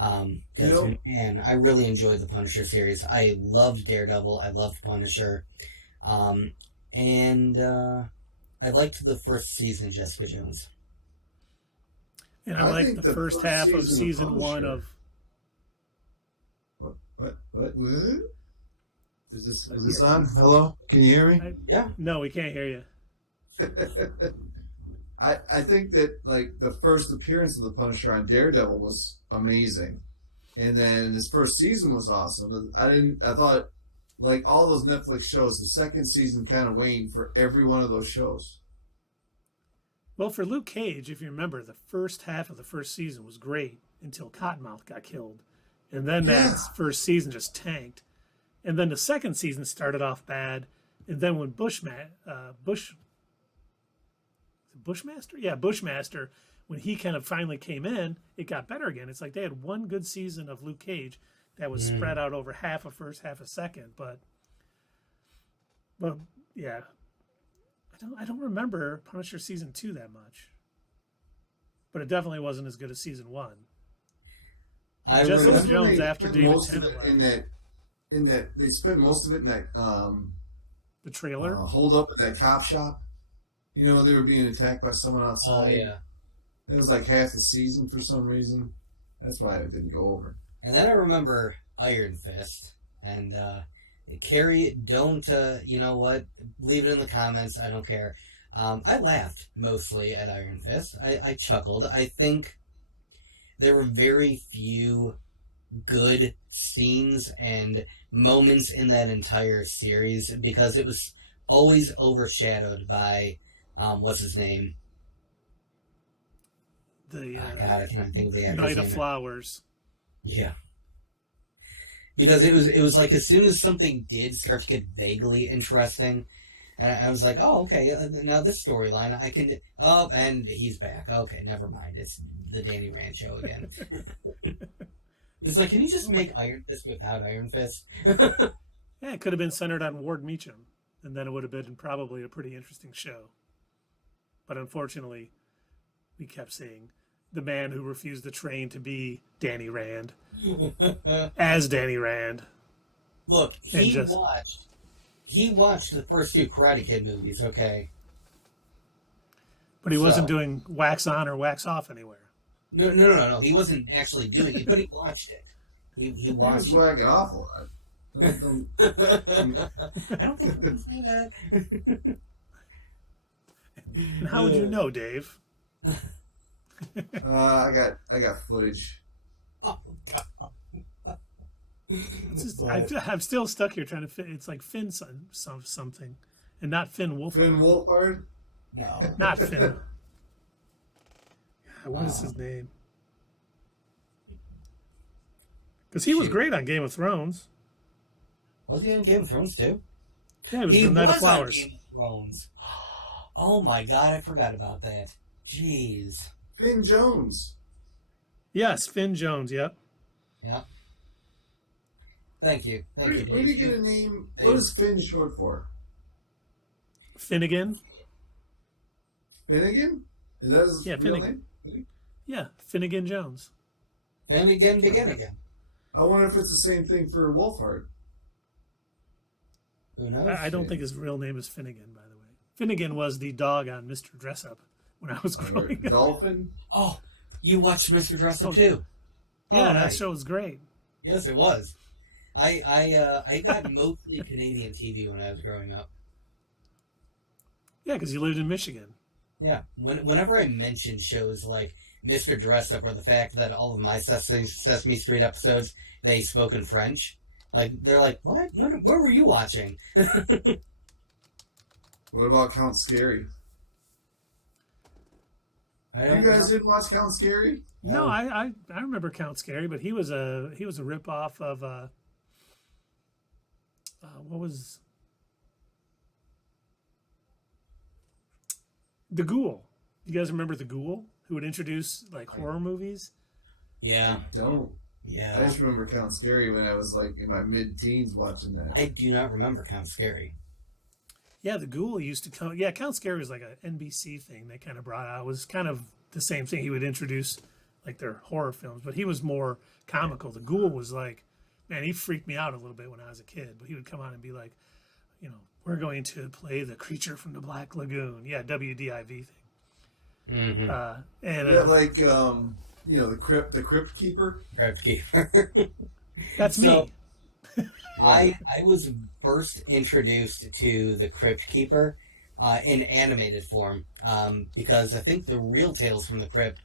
Man, I really enjoyed the Punisher series. I loved Daredevil. I loved Punisher. And I liked the first season, Jessica Jones. And I liked the first half of season 1 of... What? Is this on? Hello? Can you hear me? Yeah. No, we can't hear you. I think that like the first appearance of the Punisher on Daredevil was amazing, and then his first season was awesome. I thought like all those Netflix shows, the second season kind of waned for every one of those shows. Well, for Luke Cage, if you remember, the first half of the first season was great until Cottonmouth got killed, and then that first season just tanked, and then the second season started off bad, and then when Bushmaster, when he kind of finally came in, it got better again. It's like they had one good season of Luke Cage that was spread out over half a first, half a second. But yeah, I don't remember Punisher season 2 that much. But it definitely wasn't as good as season 1. I Jessica remember Jones after David most of Tennant it in that they spent most of it in that the trailer. hold up at that cop shop. You know, they were being attacked by someone outside. Oh, yeah. It was like half the season for some reason. That's why it didn't go over. And then I remember Iron Fist. And, Carrie, don't, you know what? Leave it in the comments. I don't care. I laughed mostly at Iron Fist. I chuckled. I think there were very few good scenes and moments in that entire series because it was always overshadowed by, what's his name? The God, I can't think of the actor's Night of name. Flowers. Yeah. Because it was like as soon as something did start to get vaguely interesting, and I was like, oh, okay, now this storyline, I can... Oh, and he's back. Okay, never mind. It's the Danny Rand show again. It's like, can you just make Iron Fist without Iron Fist? Yeah, it could have been centered on Ward Meacham, and then it would have been probably a pretty interesting show. But unfortunately, we kept seeing the man who refused to train to be Danny Rand as Danny Rand. Look, he watched the first 2 Karate Kid movies, okay? But he wasn't doing wax on or wax off anywhere. No. He wasn't actually doing it, but he watched it. He watched He was it. whacking off a lot. I don't think I can say that. And how would you know, Dave? I got footage. Oh, God. I'm still stuck here trying to fit. It's like Finn something, and not Finn Wolfhard. Finn Wolfhard? No. Not Finn. What is his name? Because he was great on Game of Thrones. Was he on Game of Thrones too? Yeah, he was He the Night was of Flowers. on Game of Thrones. Oh my God, I forgot about that. Jeez. Finn Jones. Yes, Finn Jones. Yep. Yeah. Thank you. Thank you, Dave. Where did you get a name? What is Finn short for? Finnegan. Finnegan? Is that his real Finnegan. name? Yeah, Finnegan Jones. And again, begin again. I wonder if it's the same thing for Wolfhard. Who knows? I don't think his real name is Finnegan, by the way. Finnegan was the dog on Mr. Dressup when I was growing up. Dolphin? Oh, you watched Mr. Dressup too? Yeah, Oh, that nice. show was great. Yes, it was. I got mostly Canadian TV when I was growing up. Yeah, because you lived in Michigan. Yeah. Whenever I mention shows like Mr. Dressup or the fact that all of my Sesame Street episodes, they spoke in French, like, they're like, what? Where were you watching? What about Count Scary? You guys didn't watch Count Scary? No, I remember Count Scary, but he was a rip off of what was the Ghoul? You guys remember the Ghoul, who would introduce like horror movies? Yeah. Don't. Yeah. I just remember Count Scary when I was like in my mid-teens watching that. I do not remember Count Scary. Yeah, the Ghoul used to come. Yeah, Count Scary was like an NBC thing they kind of brought out. It was kind of the same thing. He would introduce like their horror films, but he was more comical. The Ghoul was like, man, he freaked me out a little bit when I was a kid. But he would come on and be like, you know, we're going to play the creature from the Black Lagoon. Yeah, WDIV thing. Mm-hmm. Yeah, like you know, the Crypt Keeper. Crypt Keeper. That's me. I was first introduced to the Crypt Keeper in animated form, because I think the real Tales from the Crypt,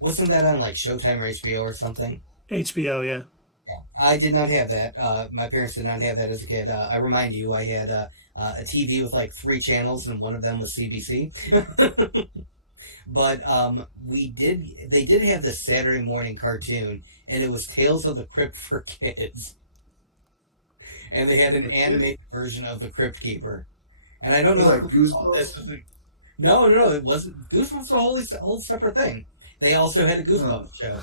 wasn't that on like Showtime or HBO or something? HBO, yeah. Yeah, I did not have that. My parents did not have that as a kid. I remind you, I had a TV with like 3 channels, and one of them was CBC. But they did have the Saturday morning cartoon, and it was Tales of the Crypt for kids. And they had an animated version of the Crypt Keeper. And I don't know. Like Goosebumps? No, it wasn't. Goosebumps was a whole separate thing. They also had a Goosebumps show.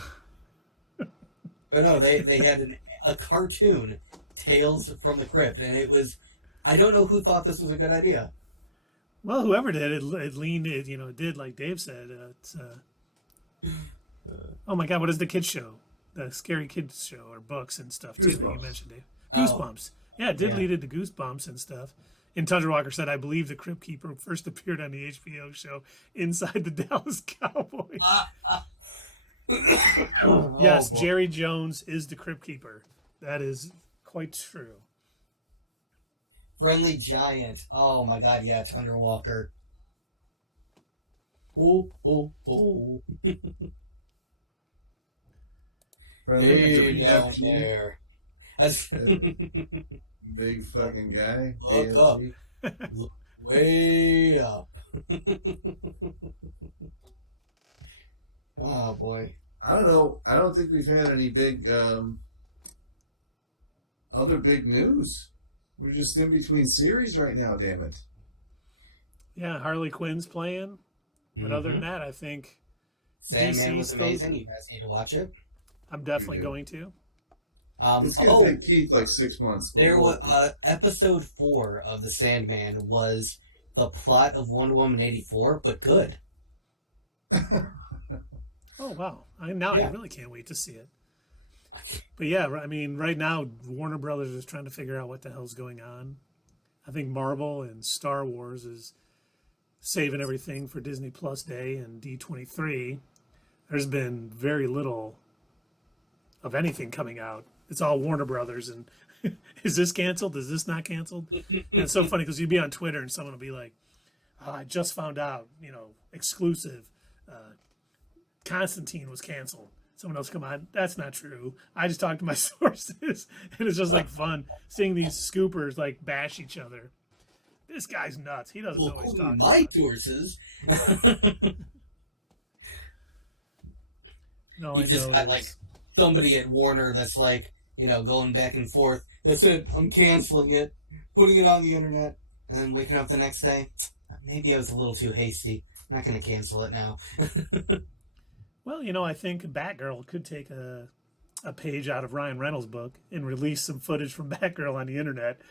But no, they had a cartoon, Tales from the Crypt, and it was. I don't know who thought this was a good idea. Well, whoever did it leaned it, it did like Dave said. Oh my God, what is the kids show? The scary kids show or books and stuff too that you mentioned, Dave. Goosebumps. Yeah, it did lead into Goosebumps and stuff. And Tundra Walker said, I believe the Crypt Keeper first appeared on the HBO show Inside the Dallas Cowboys. Yes, boy. Jerry Jones is the Crypt Keeper. That is quite true. Friendly Giant. Oh my God, yeah, Tundra Walker. Oh. Hey, down there. Big fucking guy. Look up. Look way up. Oh, boy. I don't know. I don't think we've had any big, other big news. We're just in between series right now, damn it. Yeah, Harley Quinn's playing. But other than that, I think Sandman was DC's amazing. You guys need to watch it. I'm definitely going to. It's going to take Keith like 6 months. There was episode 4 of the Sandman was the plot of Wonder Woman 84, but good. Oh wow! I really can't wait to see it. But yeah, I mean, right now Warner Brothers is trying to figure out what the hell's going on. I think Marvel and Star Wars is saving everything for Disney Plus Day and D23. There's been very little of anything coming out. It's all Warner Brothers, and is this canceled? Is this not canceled? And it's so funny because you'd be on Twitter and someone will be like, oh, I just found out, exclusive, Constantine was canceled. Someone else come on, that's not true. I just talked to my sources, and it's just like fun seeing these scoopers like bash each other. This guy's nuts. He doesn't know what he's talking my about. sources. No, You just got like somebody at Warner that's like, going back and forth. That's it. I'm canceling it, putting it on the internet, and then waking up the next day. Maybe I was a little too hasty. I'm not going to cancel it now. Well, I think Batgirl could take a page out of Ryan Reynolds' book and release some footage from Batgirl on the internet.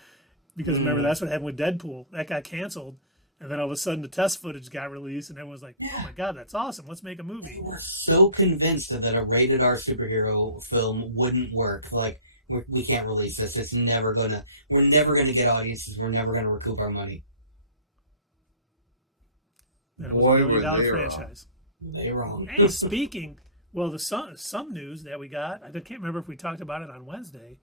Because remember, that's what happened with Deadpool. That got canceled. And then all of a sudden the test footage got released and everyone was like, oh my God, that's awesome. Let's make a movie. They were so convinced that a rated R superhero film wouldn't work. Like, we can't release this. We're never going to get audiences. We're never going to recoup our money. And it was $1 million franchise. They were wrong. And speaking, some news that we got, I can't remember if we talked about it on Wednesday,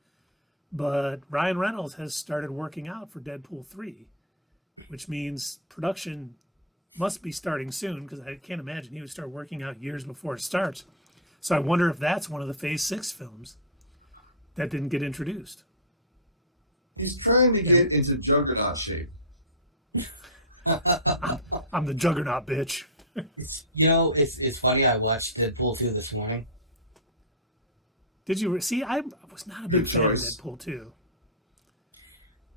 but Ryan Reynolds has started working out for Deadpool 3, which means production must be starting soon because I can't imagine he would start working out years before it starts. So I wonder if that's one of the Phase 6 films that didn't get introduced. He's trying to get into Juggernaut shape. I'm the Juggernaut, bitch. It's funny. I watched Deadpool 2 this morning. Did you see? I was not a big fan of Deadpool 2.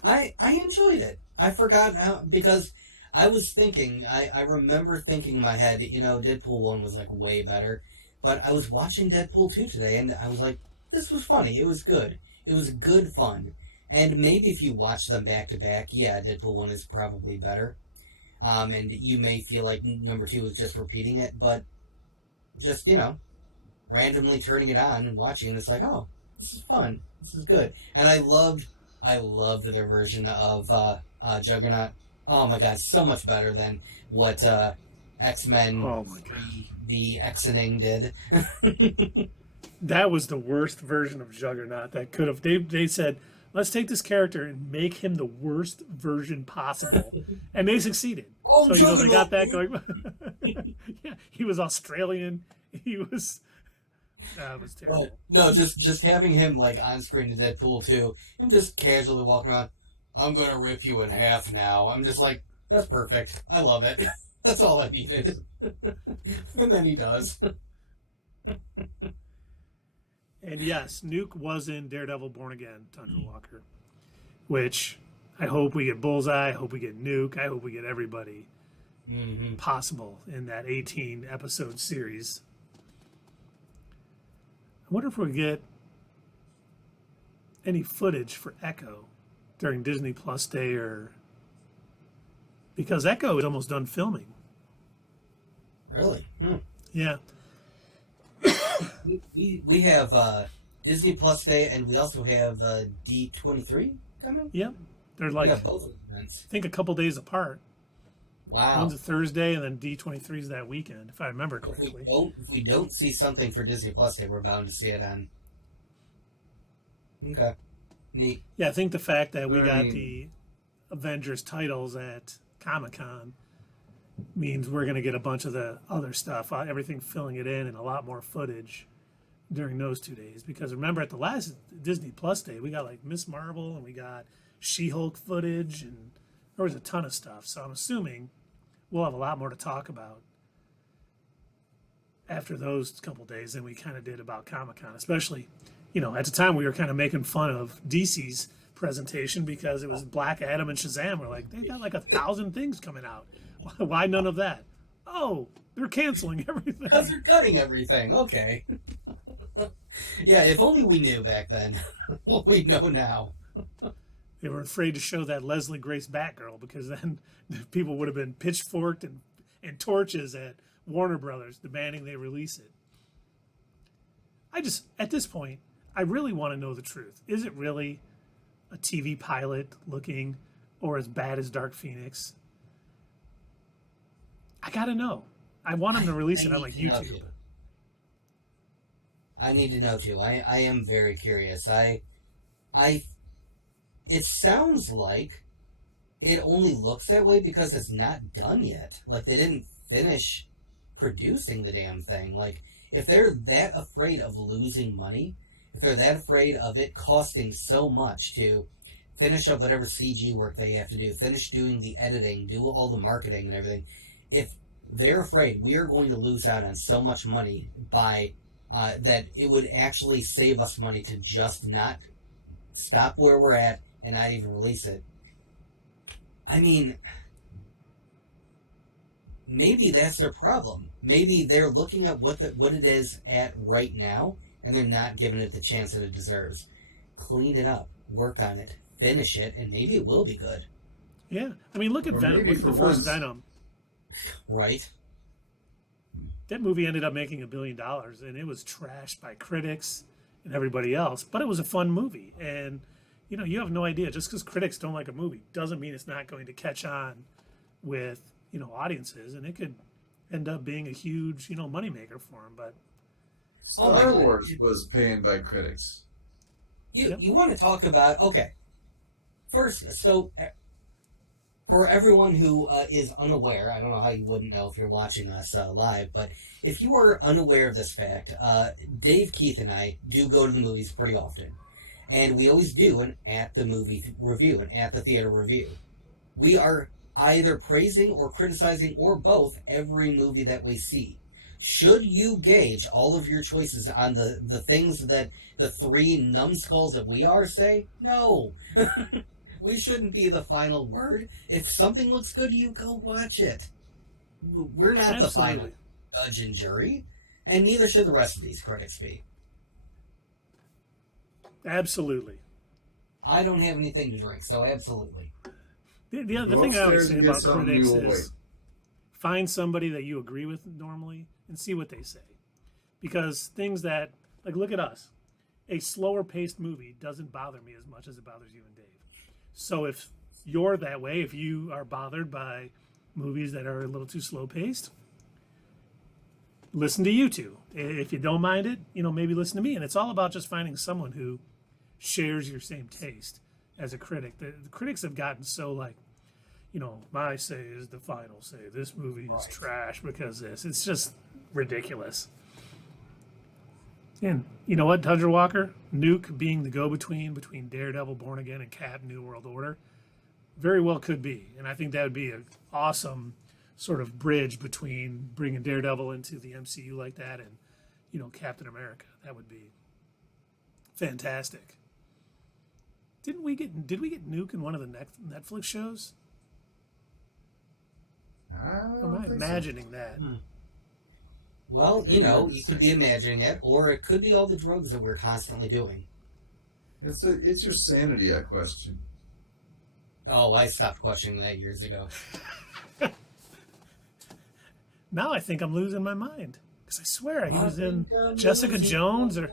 I enjoyed it. I forgot because I was thinking. I remember thinking in my head, Deadpool 1 was like way better. But I was watching Deadpool 2 today, and I was like, this was funny. It was good. It was good fun. And maybe if you watch them back to back, yeah, Deadpool 1 is probably better. And you may feel like number 2 is just repeating it, but just, randomly turning it on and watching it, it's like, oh, this is fun. This is good. And I loved their version of Juggernaut. Oh my God, so much better than what X-Men the X-ing did. That was the worst version of Juggernaut that could have. They said, let's take this character and make him the worst version possible. And they succeeded. Oh, so, they got that Juggernaut. going. Yeah, he was Australian. He was... That was terrible. But, no, just having him, like, on screen in Deadpool 2, him just casually walking around, I'm gonna rip you in half now. I'm just like, that's perfect. I love it. That's all I needed. And then he does. And yes, Nuke was in Daredevil Born Again, Tundra Walker. Which I hope we get Bullseye, I hope we get Nuke, I hope we get everybody possible in that 18 episode series. I wonder if we'll get any footage for Echo during Disney Plus Day, or because Echo is almost done filming. Really? Yeah. We have Disney Plus Day, and we also have D23 coming? Yep. They're like, we have both events. I think a couple days apart. Wow. One's a Thursday, and then D23 is that weekend, if I remember correctly. If we don't see something for Disney Plus Day, we're bound to see it on. Okay. Neat. Yeah, I think the fact that we got the Avengers titles at Comic-Con means we're going to get a bunch of the other stuff, everything filling it in, and a lot more footage during those 2 days. Because remember, at the last Disney Plus Day, we got like Miss Marvel, and we got She-Hulk footage, and there was a ton of stuff. So I'm assuming we'll have a lot more to talk about after those couple days than we kind of did about Comic-Con. Especially, at the time we were kind of making fun of DC's presentation because it was Black Adam and Shazam. We're like, they got like 1,000 things coming out. Why none of that? Oh, they're canceling everything. Because they're cutting everything. Okay. Yeah, if only we knew back then what we know now. They were afraid to show that Leslie Grace Batgirl because then people would have been pitchforked and torches at Warner Brothers demanding they release it. At this point, I really want to know the truth. Is it really a TV pilot looking or as bad as Dark Phoenix? I gotta know. I want them to release it on like YouTube. I need to know too. I am very curious. It sounds like it only looks that way because it's not done yet. Like, they didn't finish producing the damn thing. Like, if they're that afraid of losing money, if they're that afraid of it costing so much to finish up whatever CG work they have to do, finish doing the editing, do all the marketing and everything, if they're afraid we are going to lose out on so much money by that it would actually save us money to just not stop where we're at and not even release it. I mean, maybe that's their problem. Maybe they're looking at what it is at right now, and they're not giving it the chance that it deserves. Clean it up, work on it, finish it, and maybe it will be good. Yeah, I mean, look at Venom. Look at the first Venom. Right. That movie ended up making $1 billion, and it was trashed by critics and everybody else. But it was a fun movie, and you have no idea. Just because critics don't like a movie doesn't mean it's not going to catch on with audiences, and it could end up being a huge moneymaker for them. But Star Wars was panned by critics. You want to talk about first? So for everyone who is unaware, I don't know how you wouldn't know if you're watching us live, but if you are unaware of this fact, Dave, Keith, and I do go to the movies pretty often. And we always do an at the movie review, an at the theater review. We are either praising or criticizing or both every movie that we see. Should you gauge all of your choices on the things that the three numbskulls that we are say? No. We shouldn't be the final word. If something looks good to you, go watch it. We're not the final judge and jury, and neither should the rest of these critics be. Absolutely. I don't have anything to drink, so absolutely. The thing I always say about critics is find somebody that you agree with normally and see what they say. Because things that, like, look at us. A slower paced movie doesn't bother me as much as it bothers you and Dave. So if you're that way, if you are bothered by movies that are a little too slow paced, listen to you two. If you don't mind it, maybe listen to me. And it's all about just finding someone who shares your same taste. as a critic. The critics have gotten so like, my say is the final say. This movie is trash because this. It's just ridiculous. And you know what, Tundra Walker? Nuke being the go-between between Daredevil, Born Again, and Cap, New World Order, very well could be. And I think that would be an awesome sort of bridge between bringing Daredevil into the MCU like that and, Captain America. That would be fantastic. Did we get Nuke in one of the Netflix shows? Am I imagining that? Well, you could be imagining it, or it could be all the drugs that we're constantly doing. It's your sanity I question. Oh, I stopped questioning that years ago. Now I think I'm losing my mind. Because I swear he was in Jessica Jones or...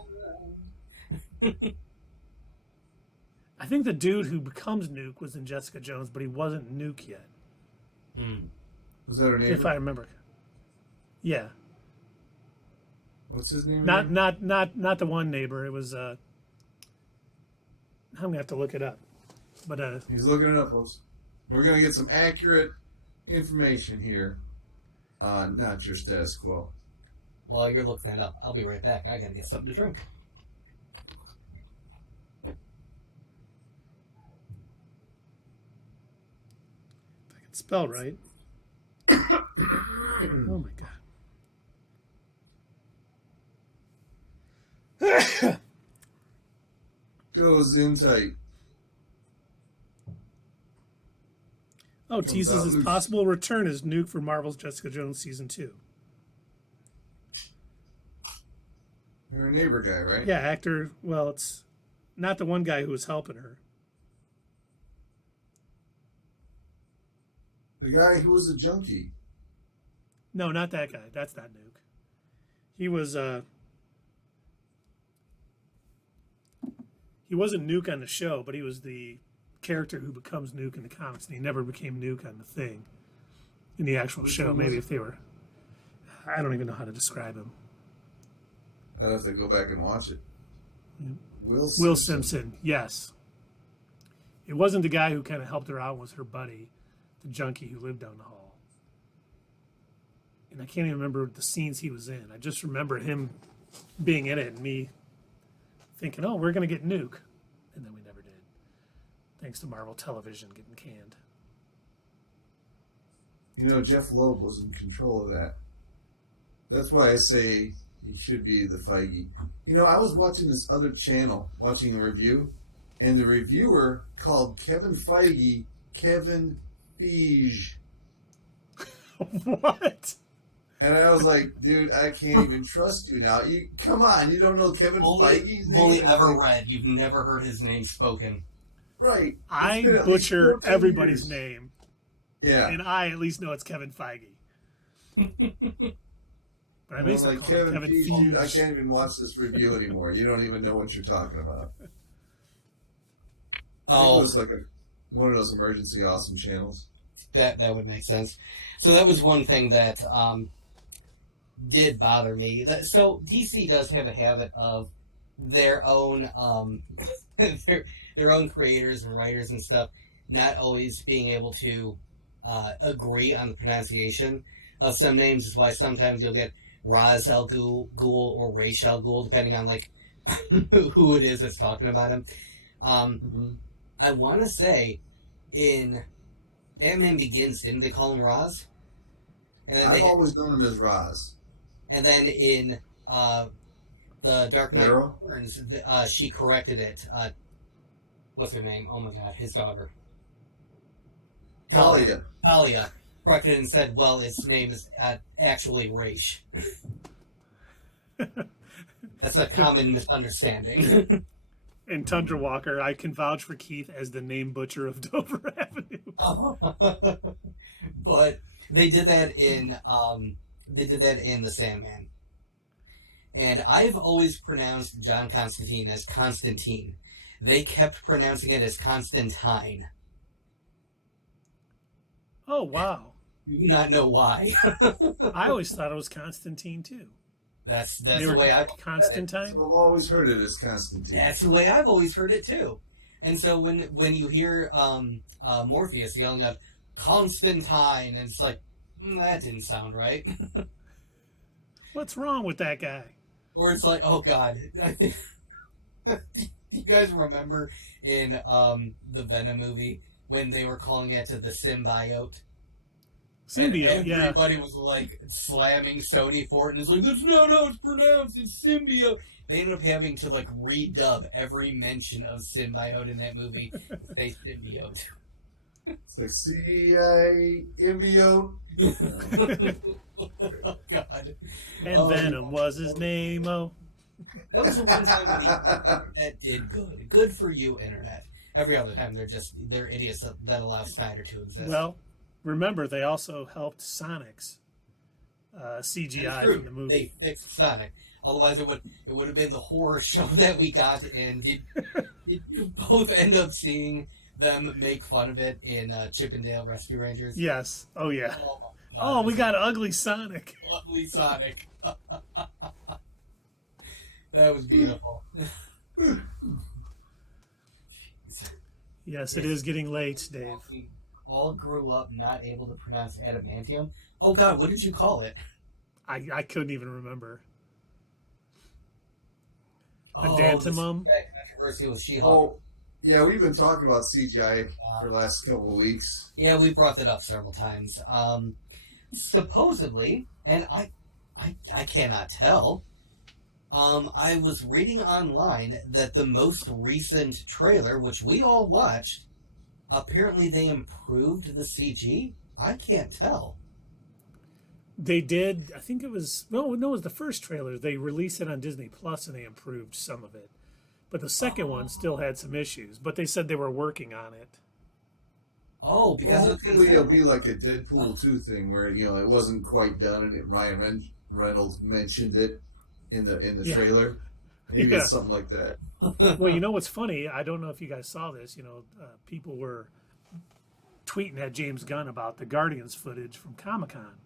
I think the dude who becomes Nuke was in Jessica Jones, but he wasn't Nuke yet. Was that her name? If I remember. Yeah. What's his name? Not the one neighbor. It was I'm gonna have to look it up. But he's looking it up, folks. We're gonna get some accurate information here on not your status quo. While you're looking it up, I'll be right back. I gotta get something to drink. If I can spell right. Oh my god. Goes in tight. Oh, teases his possible return as Nuke for Marvel's Jessica Jones Season 2. You're a neighbor guy, right? Yeah, actor. Well, it's not the one guy who was helping her. The guy who was a junkie. No, not that guy. That's not Nuke. He was he wasn't Nuke on the show, but he was the character who becomes Nuke in the comics, and he never became Nuke on the thing in the actual show. Maybe if they were, I don't even know how to describe him. I'd have to go back and watch it. Yeah. Will Simpson, yes. It wasn't the guy who kind of helped her out. It was her buddy, the junkie who lived down the hall. And I can't even remember the scenes he was in. I just remember him being in it and me thinking, oh, we're going to get Nuke. And then we never did. Thanks to Marvel Television getting canned. Jeff Loeb was in control of that. That's why I say he should be the Feige. I was watching this other channel, watching a review, and the reviewer called Kevin Feige Kevin Feige. What? And I was like, dude, I can't even trust you now. Come on, you don't know Kevin Feige's name? Only ever read. You've never heard his name spoken. Right. I butcher everybody's name. Yeah. And I at least know it's Kevin Feige. But I like Kevin Feige, dude, I can't even watch this review anymore. You don't even know what you're talking about. I think it was like one of those emergency awesome channels. That would make sense. So that was one thing that did bother me. So DC does have a habit of their own their own creators and writers and stuff not always being able to agree on the pronunciation of some names. Is why sometimes you'll get Ra's al Ghul or Ra's al Ghul, depending on like who it is that's talking about him. I want to say in Batman Begins, didn't they call him Ra's? And then I've always known him as Ra's. And then in the Dark Knight Returns, she corrected it. What's her name? Oh my God, his daughter. Talia. Corrected it and said, well, his name is actually Raish. That's a common misunderstanding. And Tundra Walker, I can vouch for Keith as the name butcher of Dover Avenue. But they did that in the Sandman. And I've always pronounced John Constantine as Constantine. They kept pronouncing it as Constantine. Oh, wow. I do not know why. I always thought it was Constantine, too. That's the way I've Constantine? So I've always heard it as Constantine. That's the way I've always heard it, too. And so when you hear Morpheus yelling out Constantine, and it's like, that didn't sound right. What's wrong with that guy? Or it's like, oh god, I think you guys remember in the Venom movie when they were calling it the symbiote? Symbiote, and yeah. everybody was like slamming Sony for it, and it's like, that's not how it's pronounced, it's symbiote. They ended up having to like redub every mention of symbiote in that movie to say symbiote. It's like CI symbiote. Oh god. And Venom was his name. Oh, That was the one time when that did good. Good for you, internet. Every other time they're idiots that allow Snyder to exist. well, remember they also helped Sonic's CGI from the movie. They fixed Sonic. Otherwise, it would have been the horror show that we got. And did you both end up seeing them make fun of it in Chippendale Rescue Rangers? Yes. Oh yeah. Oh, my Oh, God. we got ugly Sonic. Ugly Sonic. That was beautiful. Yes, it is getting late, Dave. We all grew up not able to pronounce adamantium. Oh God, what did you call it? I couldn't even remember. Adantimum? Adantimum? Controversy with She-Hulk. Oh, yeah, we've been talking about CGI for the last couple of weeks. Yeah, we brought that up several times. Supposedly, and I cannot tell. I was reading online that the most recent trailer, which we all watched, apparently they improved the CG. I can't tell. They did. I think it was it was the first trailer. They released it on Disney Plus and they improved some of it, but the second one still had some issues. But they said they were working on it. Oh, because Well, it's going hopefully to it'll be like a Deadpool 2 thing where it wasn't quite done and Ryan Reynolds mentioned it in the Yeah. trailer. Maybe Yeah. it's something like that. Well, you know what's funny? I don't know if you guys saw this. People were tweeting at James Gunn about the Guardians footage from Comic-Con.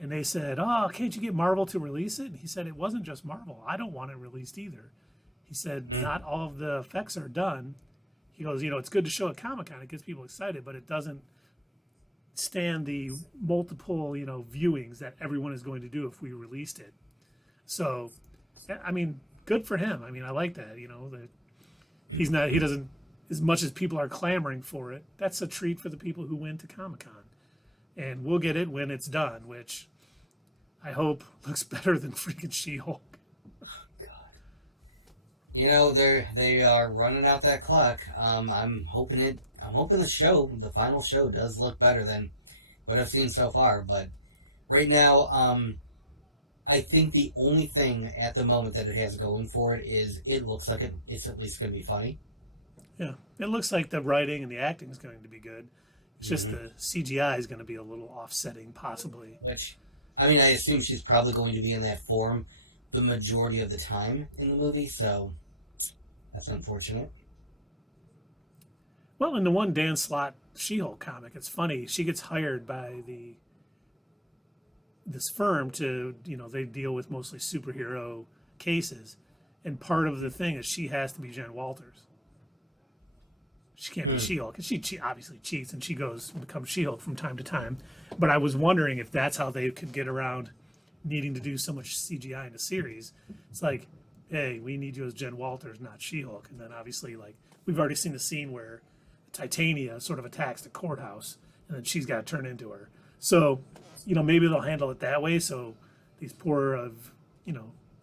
And they said, oh, can't you get Marvel to release it? And he said, it wasn't just Marvel. I don't want it released either. He said, not all of the effects are done. He goes, it's good to show at Comic-Con. It gets people excited, but it doesn't stand the multiple, viewings that everyone is going to do if we released it. So, I mean, good for him. I mean, I like that, that he doesn't, as much as people are clamoring for it, that's a treat for the people who went to Comic-Con. And we'll get it when it's done, which I hope looks better than freaking She-Hulk. they are running out that clock. I'm hoping the final show does look better than what I've seen so far. But right now, I think the only thing at the moment that it has going for it is it looks like it's at least going to be funny. Yeah, it looks like the writing and the acting is going to be good. It's just the CGI is going to be a little offsetting, possibly. Which, I mean, I assume she's probably going to be in that form the majority of the time in the movie, so that's unfortunate. Well, in the one Dan Slott She-Hulk comic, it's funny. She gets hired by this firm to, they deal with mostly superhero cases, and part of the thing is she has to be Jen Walters. She can't be She-Hulk. She obviously cheats, and she goes and becomes She-Hulk from time to time. But I was wondering if that's how they could get around needing to do so much CGI in a series. It's like, hey, we need you as Jen Walters, not She-Hulk. And then obviously, we've already seen the scene where Titania sort of attacks the courthouse, and then she's got to turn into her. So, maybe they'll handle it that way so these poor,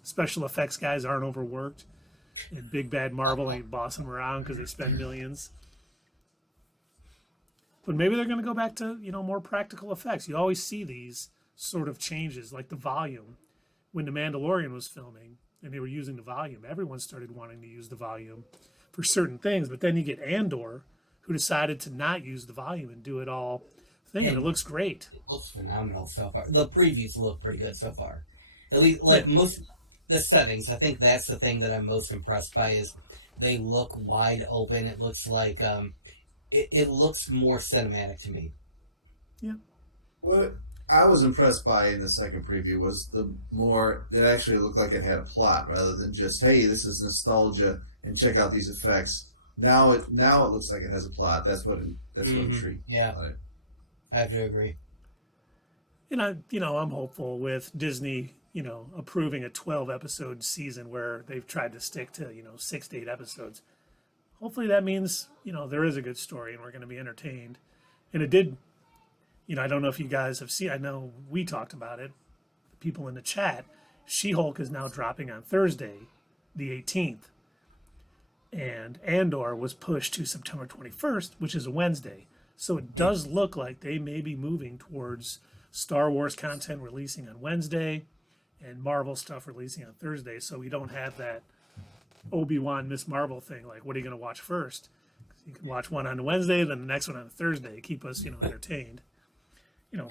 special effects guys aren't overworked, and Big Bad Marvel ain't bossing them around because they spend millions. But maybe they're going to go back to, more practical effects. You always see these sort of changes, like the volume. When The Mandalorian was filming and they were using the volume, everyone started wanting to use the volume for certain things. But then you get Andor, who decided to not use the volume and do it all thing, and it looks great. It looks phenomenal so far. The previews look pretty good so far. At least, most the settings, I think that's the thing that I'm most impressed by is they look wide open. It looks like it looks more cinematic to me. Yeah. What I was impressed by in the second preview was it actually looked like it had a plot rather than just, hey, this is nostalgia and check out these effects. Now it looks like it has a plot. That's what intrigued me Yeah. about it. I have to agree. And I'm hopeful with Disney, approving a 12 episode season where they've tried to stick to, 6 to 8 episodes. Hopefully that means, there is a good story and we're going to be entertained. And it did, I don't know if you guys have seen, I know we talked about it, the people in the chat. She-Hulk is now dropping on Thursday, the 18th. And Andor was pushed to September 21st, which is a Wednesday. So it does look like they may be moving towards Star Wars content releasing on Wednesday and Marvel stuff releasing on Thursday. So we don't have that Obi-Wan Miss Marvel thing. Like, what are you going to watch first? You can watch one on Wednesday, then the next one on Thursday. Keep us, entertained.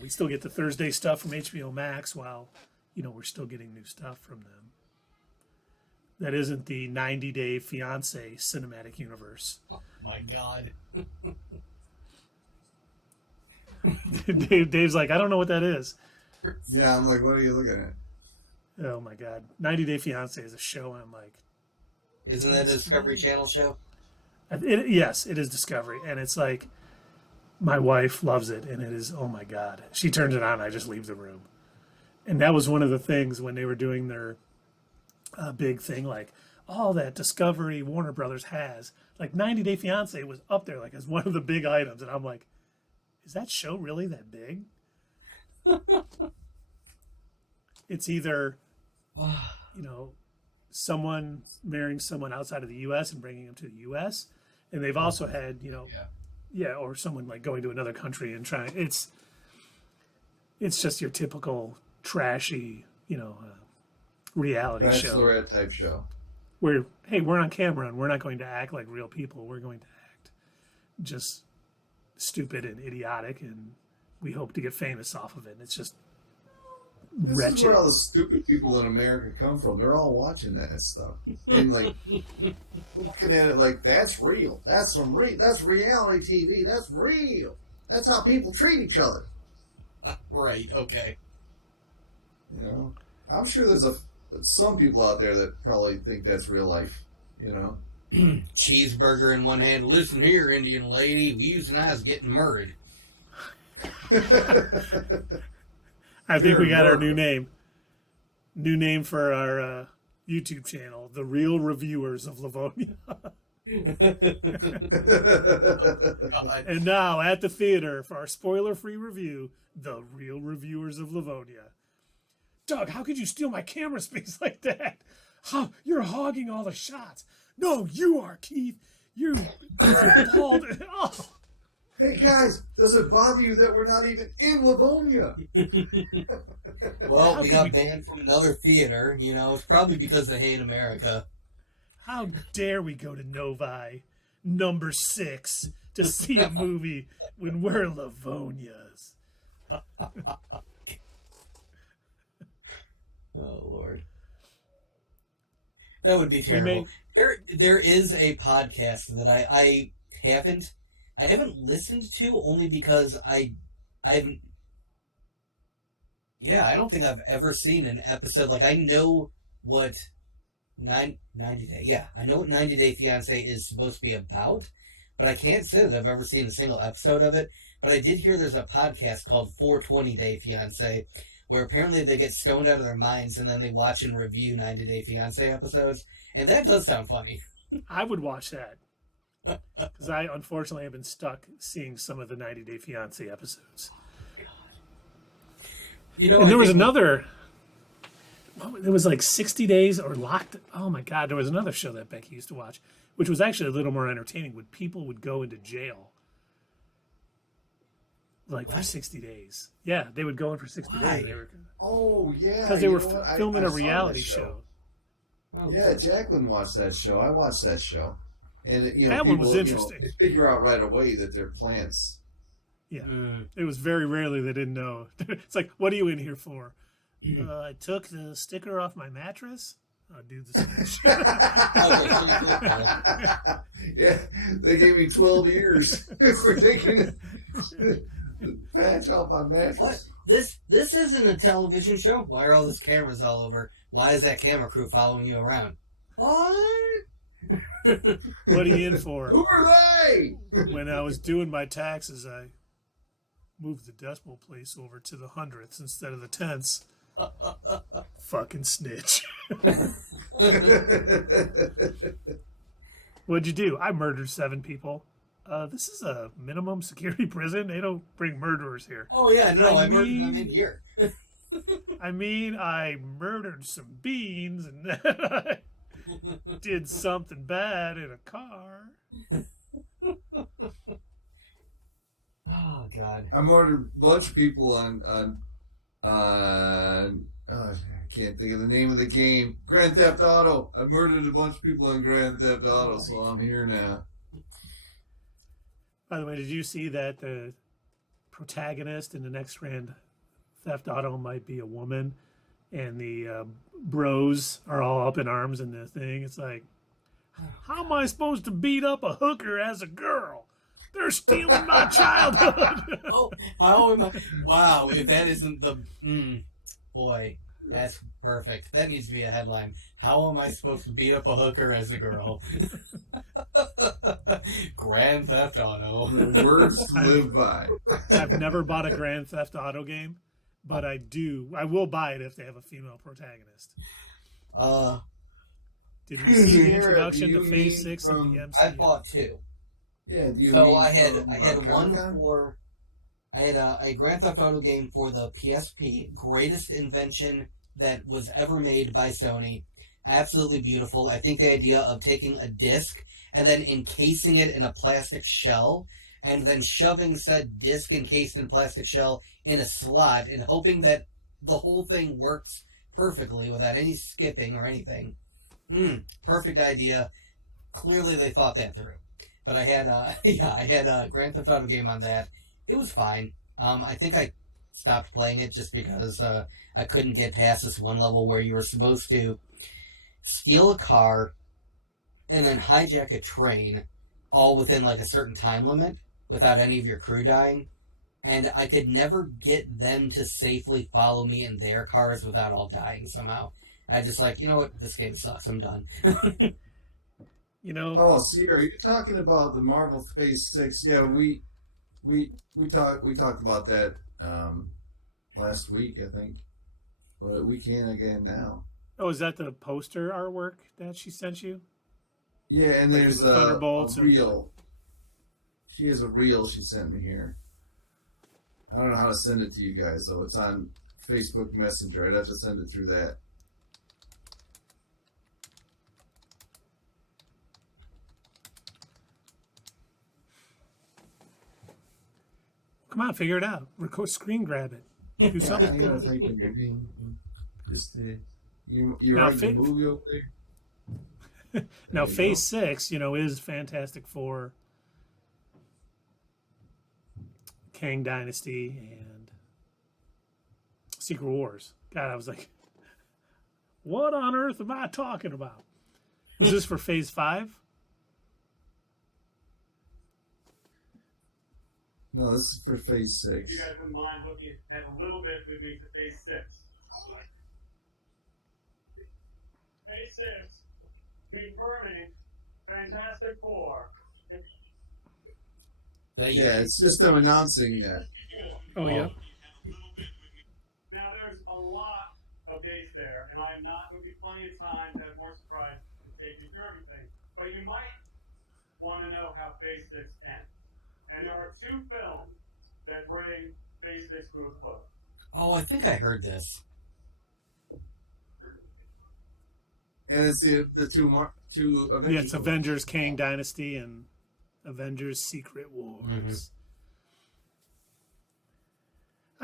We still get the Thursday stuff from HBO Max while, we're still getting new stuff from them. That isn't the 90 Day Fiancé cinematic universe. Oh, my God. Dave's like, I don't know what that is. Yeah, I'm like, what are you looking at? Oh my God. 90 Day Fiancé is a show. I'm like, Isn't that a Discovery Channel show? Yes, it is Discovery. And it's like, my wife loves it. And it is, oh my God. She turns it on. I just leave the room. And that was one of the things when they were doing their big thing, like, all that Discovery Warner Brothers has. Like 90 Day Fiancé was up there like as one of the big items. And I'm like, is that show really that big? It's either, someone marrying someone outside of the U.S. and bringing them to the U.S. And they've also had, or someone like going to another country and trying. It's just your typical trashy, reality show. Bachelorette type show. Where, hey, we're on camera and we're not going to act like real people. We're going to act just stupid and idiotic, and we hope to get famous off of it. And it's just This wretched. is where all the stupid people in America come from. They're all watching that stuff and like looking at it like that's real. That's that's reality TV. That's real. That's how people treat each other. Right, okay. I'm sure there's some people out there that probably think that's real life. Cheeseburger in one hand. Listen here, Indian lady. You and I's getting married. I think we got our new name. New name for our YouTube channel, The Real Reviewers of Livonia. And now at the theater for our spoiler-free review, The Real Reviewers of Livonia. Doug, how could you steal my camera space like that? You're hogging all the shots. No, you are, Keith. You're bald. Oh. Hey guys, does it bother you that we're not even in Livonia? Well, we got banned from another theater. It's probably because they hate America. How dare we go to Novi, number 6, to see a movie when we're Livonias? Oh, Lord. That would be terrible. There is a podcast that I haven't listened to, only because I don't think I've ever seen an episode. Like, I know what 90 Day, I know what 90 Day Fiancé is supposed to be about, but I can't say that I've ever seen a single episode of it. But I did hear there's a podcast called 420 Day Fiancé, where apparently they get stoned out of their minds and then they watch and review 90 Day Fiancé episodes, and that does sound funny. I would watch that. Because I, unfortunately, have been stuck seeing some of the 90 Day Fiancé episodes. God. And there was another... It was like 60 Days or Locked... Oh, my God. There was another show that Becky used to watch, which was actually a little more entertaining, when people would go into jail. Like, for 60 days. Yeah, they would go in for 60 days. Oh, yeah. Because they were filming a reality show. Yeah, Jacqueline watched that show. I watched that show. And that people, one was interesting. They figure out right away that they're plants. Yeah, it was very rarely they didn't know. It's like, what are you in here for? I took the sticker off my mattress. I'll do the same shit. Yeah, they gave me 12 years for taking the patch off my mattress. What? This isn't a television show. Why are all these cameras all over? Why is that camera crew following you around? What? What are you in for? Who are they? When I was doing my taxes, I moved the decimal place over to the hundredths instead of the tenths. Fucking snitch. What'd you do? I murdered 7 people. This is a minimum security prison. They don't bring murderers here. Oh yeah, no, I murdered them in here. I mean, I murdered some beans and then I did something bad in a car. Oh God. I murdered a bunch of people on I can't think of the name of the game. Grand Theft Auto. I murdered a bunch of people on Grand Theft Auto, so I'm here now. By the way, did you see that the protagonist in the next Grand Theft Auto might be a woman, and the bros are all up in arms in the thing? It's like, how am I supposed to beat up a hooker as a girl? They're stealing my childhood. Oh, how am I? Wow, if that isn't the boy, that's perfect. That needs to be a headline. How am I supposed to beat up a hooker as a girl? Grand Theft Auto. Words to live by. I've never bought a Grand Theft Auto game, but I will buy it if they have a female protagonist. Did you see the introduction to Phase 6 of the MCU? I bought 2. Yeah, do you So mean I had one Comic-Con? for. I had a Grand Theft Auto game for the PSP, greatest invention that was ever made by Sony. Absolutely beautiful. I think the idea of taking a disc and then encasing it in a plastic shell, and then shoving said disc encased in plastic shell in a slot, and hoping that the whole thing works perfectly without any skipping or anything. Perfect idea. Clearly they thought that through. But I had a Grand Theft Auto game on that. It was fine. I think I stopped playing it just because I couldn't get past this one level where you were supposed to steal a car and then hijack a train, all within like a certain time limit without any of your crew dying. And I could never get them to safely follow me in their cars without all dying somehow. I just like, you know what, this game sucks. I'm done. You know. Oh, see, are you talking about the Marvel Phase 6? Yeah, we talked about that last week, I think. But we can again now. Oh, is that the poster artwork that she sent you? Yeah, and Like there's the a Thunderbolts reel. She has a reel she sent me here. I don't know how to send it to you guys, though. It's on Facebook Messenger. I'd have to send it through that. Come on, figure it out. Record, screen grab it. Do something. I gotta type in your name. You Now, writing the movie over there? Now, There you Phase 6, is Fantastic Four, Kang Dynasty, and Secret Wars. God, I was like, what on earth am I talking about? Was this for Phase 5? No, this is for Phase 6. If you guys wouldn't mind looking at a little bit with me to Phase 6. Phase 6, confirming Fantastic Four. Yeah, it's just them announcing that. Oh, yeah. Now, there's a lot of dates there, and I am not going to be plenty of time to have more surprises to take you through everything. But you might want to know how Phase 6 ends. And there are 2 films that bring Phase 6 to a close. Oh, I think I heard this. And it's the two Avengers. Yeah, it's Avengers Kang Dynasty and Avengers Secret Wars. Mm-hmm.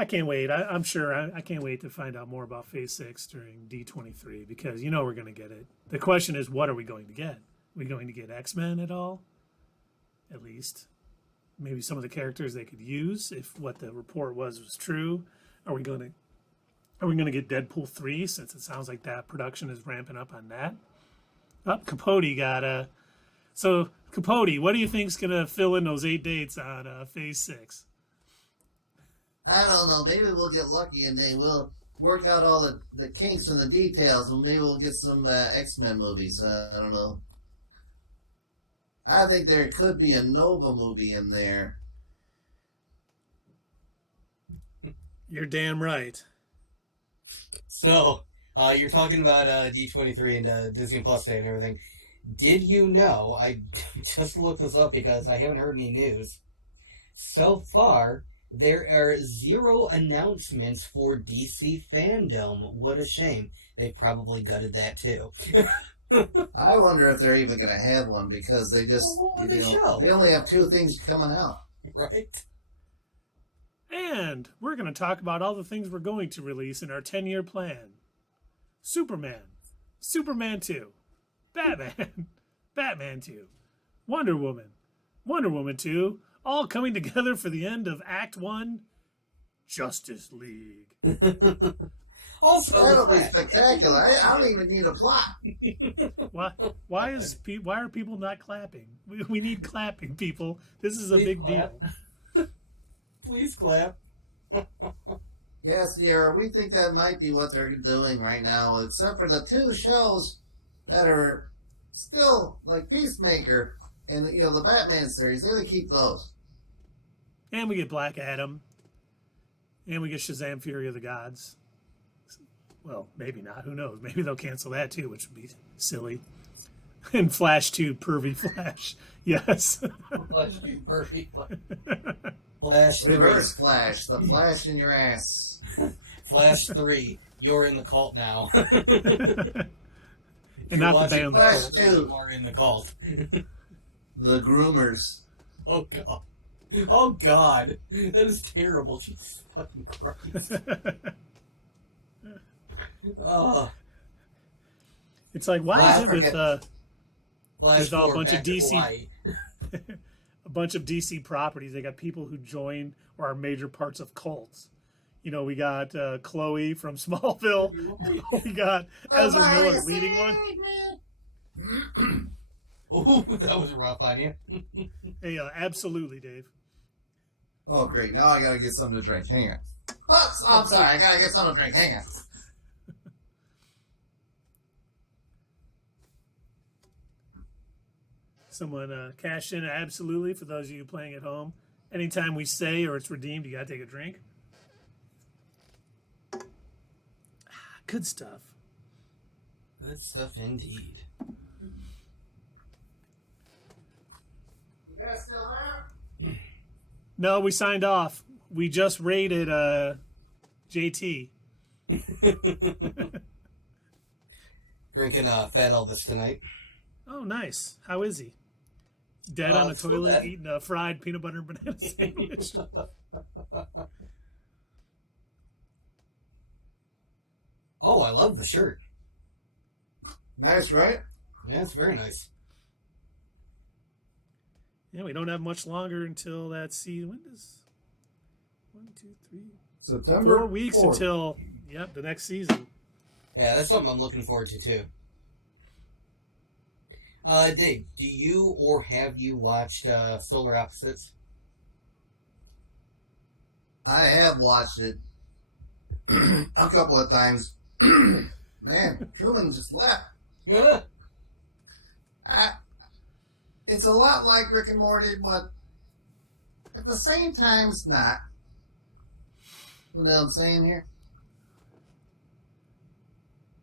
I can't wait. I'm sure I can't wait to find out more about Phase 6 during D23 because we're going to get it. The question is, what are we going to get? Are we going to get X-Men at all? At least. Maybe some of the characters they could use if what the report was true. Are we going to get Deadpool 3 since it sounds like that production is ramping up on that? Capote got so Capote, what do you think's going to fill in those 8 dates on Phase 6? I don't know. Maybe we'll get lucky and they will work out all the kinks and the details, and maybe we'll get some X-Men movies. I don't know. I think there could be a Nova movie in there. You're damn right. So, you're talking about D23 and Disney Plus Day and everything. Did you know, I just looked this up because I haven't heard any news. So far, there are 0 announcements for DC fandom. What a shame. They probably gutted that too. I wonder if they're even going to have one because they just, they only have 2 things coming out. Right? And we're going to talk about all the things we're going to release in our 10-year plan. Superman, Superman 2, Batman, Batman 2, Wonder Woman, Wonder Woman 2, all coming together for the end of Act 1, Justice League. Also, That'll be spectacular. I don't even need a plot. Why are people not clapping? We need clapping, people. This is a big deal. Please clap. Yes, Sierra, we think that might be what they're doing right now, except for the 2 shows that are still like Peacemaker and the Batman series. They're going to keep those. And we get Black Adam. And we get Shazam Fury of the Gods. Well, maybe not. Who knows? Maybe they'll cancel that too, which would be silly. And Flash 2, Pervy Flash. Yes. Flash 2, Pervy Flash. Flash 3. Reverse Flash, the flash in your ass. Flash 3, you're in the cult now. And not the band. Flash 2. You are in the cult. The Groomers. Oh, God. Oh, God. That is terrible. Jesus fucking Christ. Oh. It's like, why is it with Flash all a 4, bunch of back to DC Hawaii. a bunch of DC properties, they got people who join or are major parts of cults. We got Chloe from Smallville. We got Ezra Miller leading one. Oh, that was rough on you. Hey, absolutely, Dave. Oh, great. Now I got to get something to drink. Hang on. Oh, I'm sorry. I got to get something to drink. Hang on. Someone cashed in absolutely for those of you playing at home. Anytime we say or it's redeemed, you got to take a drink. Good stuff. Good stuff indeed. You guys still there? No, we signed off. We just raided JT. Drinking Fat Elvis tonight. Oh, nice. How is he? Dead on a still toilet dead. eating a fried peanut butter and banana sandwich. Oh, I love the shirt. Nice, right? Yeah, it's very nice. Yeah, we don't have much longer until that season. When does 1, 2, 3, September 4 weeks 4th. until the next season. Yeah, that's something I'm looking forward to too. Dave, do you or have you watched Solar Opposites? I have watched it a couple of times. Man, Truman just left. Yeah. It's a lot like Rick and Morty, but at the same time, it's not. You know what I'm saying here?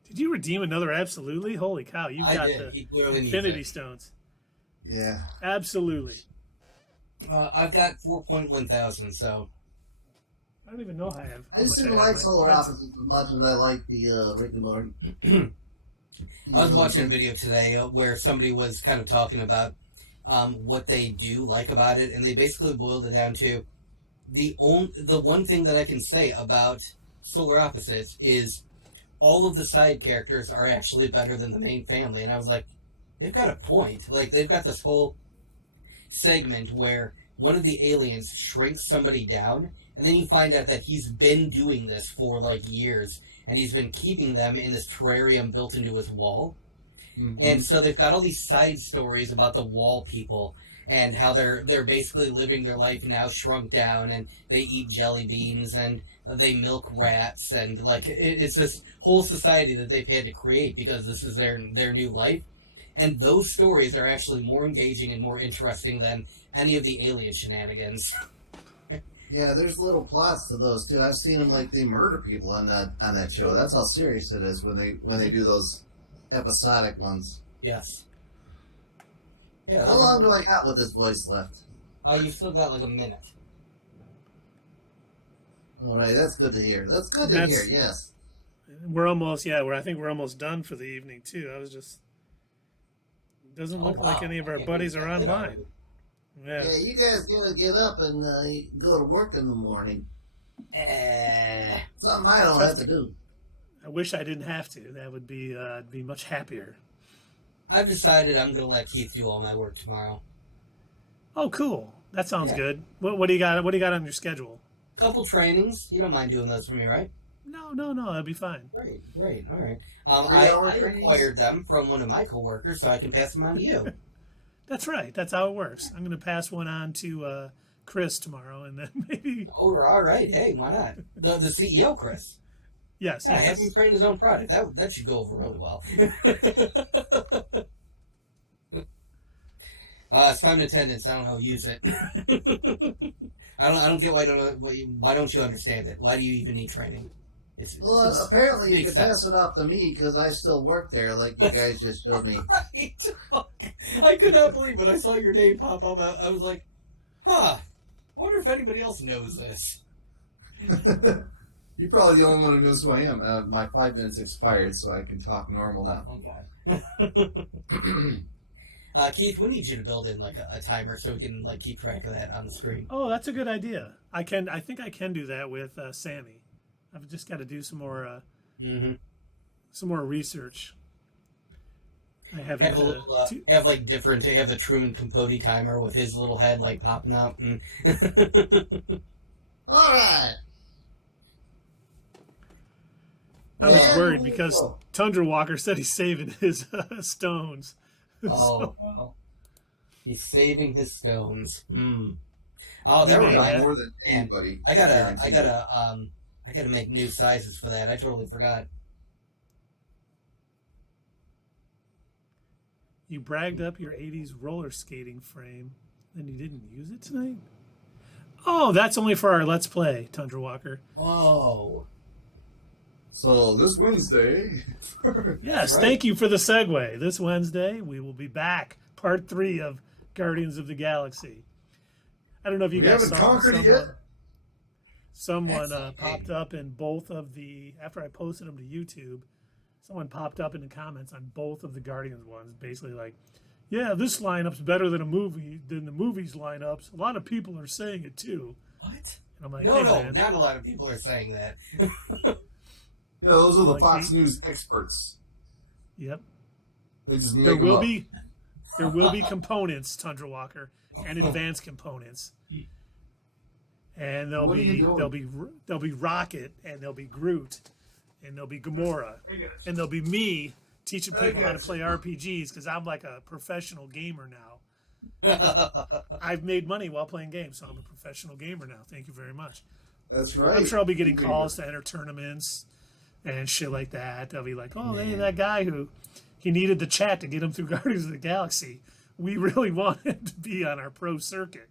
Did you redeem another absolutely? Holy cow, you've got did. He clearly the needs Infinity it. Stones. Yeah. Absolutely. I've got 4.1 thousand, so. I don't even know how I have. I just didn't like Solar Opposites as much as I like the Rick and Morty. I was watching a video today where somebody was kind of talking about what they do like about it, and they basically boiled it down to the one thing that I can say about Solar Opposites is all of the side characters are actually better than the main family. And I was like, they've got a point. Like, they've got this whole segment where one of the aliens shrinks somebody down, and then you find out that he's been doing this for, like, years, and he's been keeping them in this terrarium built into his wall. Mm-hmm. And so they've got all these side stories about the wall people and how they're basically living their life now shrunk down, and they eat jelly beans and they milk rats, and like it's this whole society that they've had to create because this is their new life. And those stories are actually more engaging and more interesting than any of the alien shenanigans. Yeah, there's little plots to those too. I've seen them like they murder people on that show. That's how serious it is when they do those episodic ones. Yes. Yeah. How long do I got with this voice left? You've still got like a minute. All right, that's good to hear. That's good to hear. Yes. We're almost, I think we're almost done for the evening too. I was just, doesn't look like any of our buddies are online. Yeah. Yeah, you guys gotta get up and go to work in the morning. Something I don't have to do. I wish I didn't have to. That would be I'd be much happier. I've decided I'm gonna let Keith do all my work tomorrow. Oh, cool. That sounds good. What do you got? What do you got on your schedule? Couple trainings. You don't mind doing those for me, right? No, that'd be fine. Great. All right. I acquired them from one of my coworkers, so I can pass them on to you. That's right. That's how it works. I'm going to pass one on to Chris tomorrow, and then maybe. Oh, all right. Hey, why not? The CEO, Chris. Yes. Yeah, have him train his own product. That should go over really well. It's time and attendance. I don't know how to use it. I don't get why don't you understand it? Why do you even need training? Apparently you can pass it off to me because I still work there, like you guys just showed me. Right. I could not believe when I saw your name pop up. I was like, I wonder if anybody else knows this. You're probably the only one who knows who I am. My 5 minutes expired, so I can talk normal now. Oh, God. Keith, we need you to build in like a timer so we can like keep track of that on the screen. Oh, that's a good idea. I think I can do that with Sammy. I've just got to do some more research. I haven't have a little, have like different. Have the Truman Capote timer with his little head like popping out. All right. I was worried because Tundra Walker said he's saving his stones. Oh, wow. He's saving his stones. Oh, that reminds more than anybody. I gotta make new sizes for that. I totally forgot. You bragged up your 80s roller skating frame, then you didn't use it tonight? Oh, that's only for our Let's Play, Tundra Walker. Oh. So this Wednesday... Yes, right. Thank you for the segue. This Wednesday, we will be back. Part 3 of Guardians of the Galaxy. I don't know if you guys haven't conquered it yet? Someone popped up in both of the... After I posted them to YouTube, someone popped up in the comments on both of the Guardians ones, basically like, yeah, this lineup's better than the movies lineups. A lot of people are saying it too. What? And I'm like, no, man. not a lot of people are saying that. Yeah, those are the Fox News experts. Yep. They just there will be components, Tundra Walker, and advanced components. And there'll be Rocket, and there'll be Groot, and there'll be Gamora, and there'll be me teaching people how to play RPGs because I'm like a professional gamer now. I've made money while playing games, so I'm a professional gamer now. Thank you very much. That's right. I'm sure I'll be getting calls to enter tournaments and shit like that. They'll be like, oh, hey, that guy who he needed the chat to get him through Guardians of the Galaxy. We really want him to be on our pro circuit.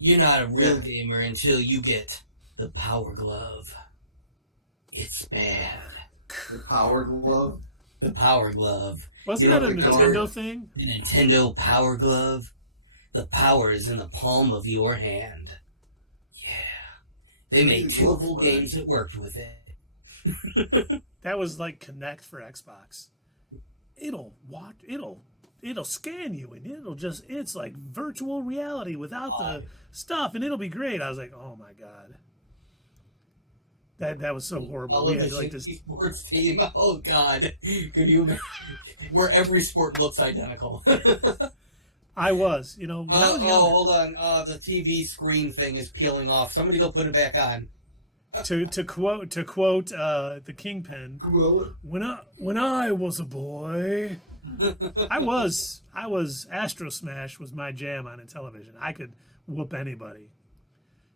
You're not a real gamer until you get the Power Glove. It's bad. The Power Glove? The Power Glove. Wasn't that a Nintendo thing? The Nintendo Power Glove. The power is in the palm of your hand. Yeah. They made 2 full games that worked with it. That was like Kinect for Xbox. It'll scan you and it's like virtual reality without the stuff and it'll be great. I was like, oh my god. That was so horrible. We had like this sports team. Oh god. Could you imagine? Where every sport looks identical. I was, when I was younger. Hold on. The TV screen thing is peeling off. Somebody go put it back on. To quote the Kingpin, when I was a boy, I was Astro Smash was my jam on television. I could whoop anybody.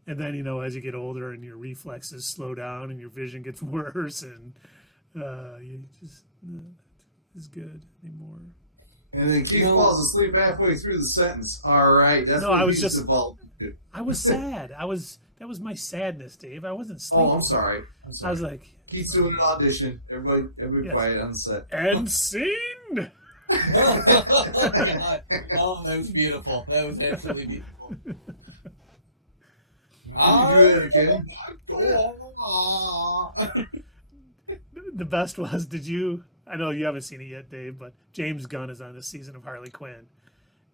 And then as you get older and your reflexes slow down and your vision gets worse and you just is good anymore. And then Keith falls asleep halfway through the sentence. All right, that's No, what I was he's just- about. I was sad. That was my sadness, Dave. I wasn't sleeping. Oh, I'm sorry. I was like, Keith's doing an audition. Everybody Yes. quiet on the set. and scene. Oh, God. Oh, that was beautiful. That was absolutely beautiful. Can you do that again? The best was, I know you haven't seen it yet, Dave, but James Gunn is on this season of Harley Quinn.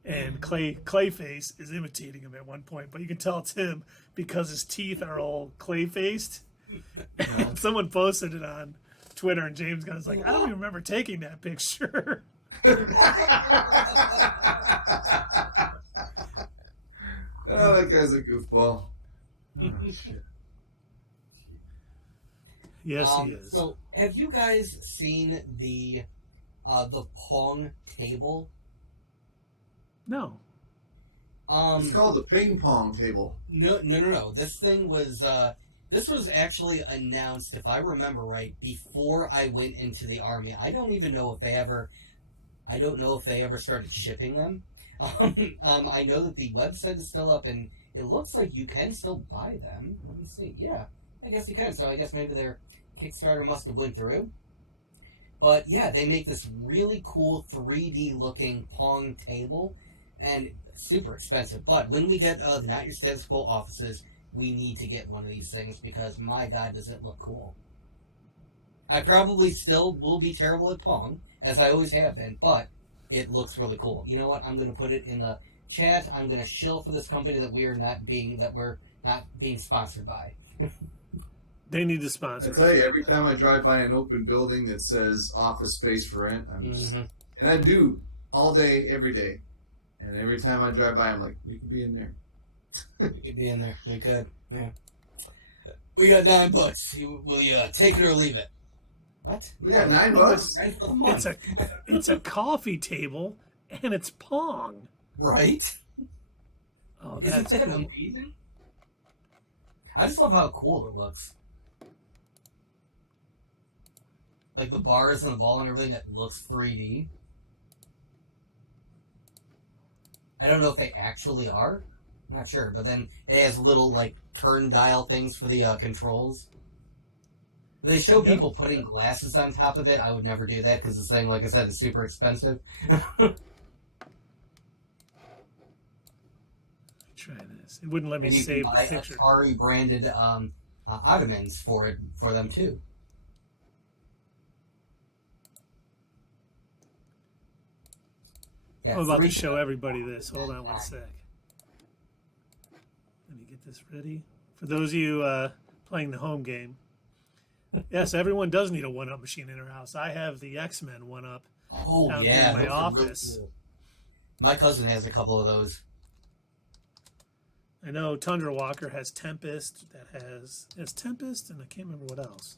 And Clayface is imitating him at one point, but you can tell it's him because his teeth are all clay-faced. And someone posted it on Twitter, and James Gunn's like, I don't even remember taking that picture. Oh, that guy's a goofball. Oh, shit. Yes, he is. So, have you guys seen the Pong table? No. It's called the ping pong table. No. This thing was this was actually announced, if I remember right, before I went into the army. I don't know if they ever started shipping them. I know that the website is still up, and it looks like you can still buy them. Let me see. Yeah, I guess you can. So I guess maybe their Kickstarter must have went through. But yeah, they make this really cool 3D looking Pong table, and super expensive. But when we get the Not Your Status Quo offices, we need to get one of these things because my God, does it look cool. I probably still will be terrible at Pong, as I always have been, but it looks really cool. You know what? I'm going to put it in the chat. I'm going to shill for this company that we're not being sponsored by. I They need to sponsor. tell you, every time I drive by an open building that says office space for rent, I'm just, and I do all day, every day. And every time I drive by, I'm like, we could be in there. We could be in there. We could. Yeah. We got $9. Will you take it or leave it? What? We got $9? Rent for the month. It's a coffee table, and it's Pong. Right? Oh, Isn't that's that cool. amazing? I just love how cool it looks. Like the bars and the ball and everything, it looks 3D. I don't know if they actually are. I'm not sure. But then it has little, like, turn dial things for the controls. They show people putting glasses on top of it. I would never do that because this thing, like I said, is super expensive. Try this. It wouldn't let me And you save can the buy picture. Atari branded ottomans for them too. Yeah, I'm about to 3 show everybody this. Hold on one sec. Let me get this ready. For those of you playing the home game, yes, everyone does need a one-up machine in their house. I have the X-Men one-up. Oh down yeah, here in my those are really office. cool. My cousin has a couple of those. I know Tundra Walker has Tempest. It's Tempest, and I can't remember what else.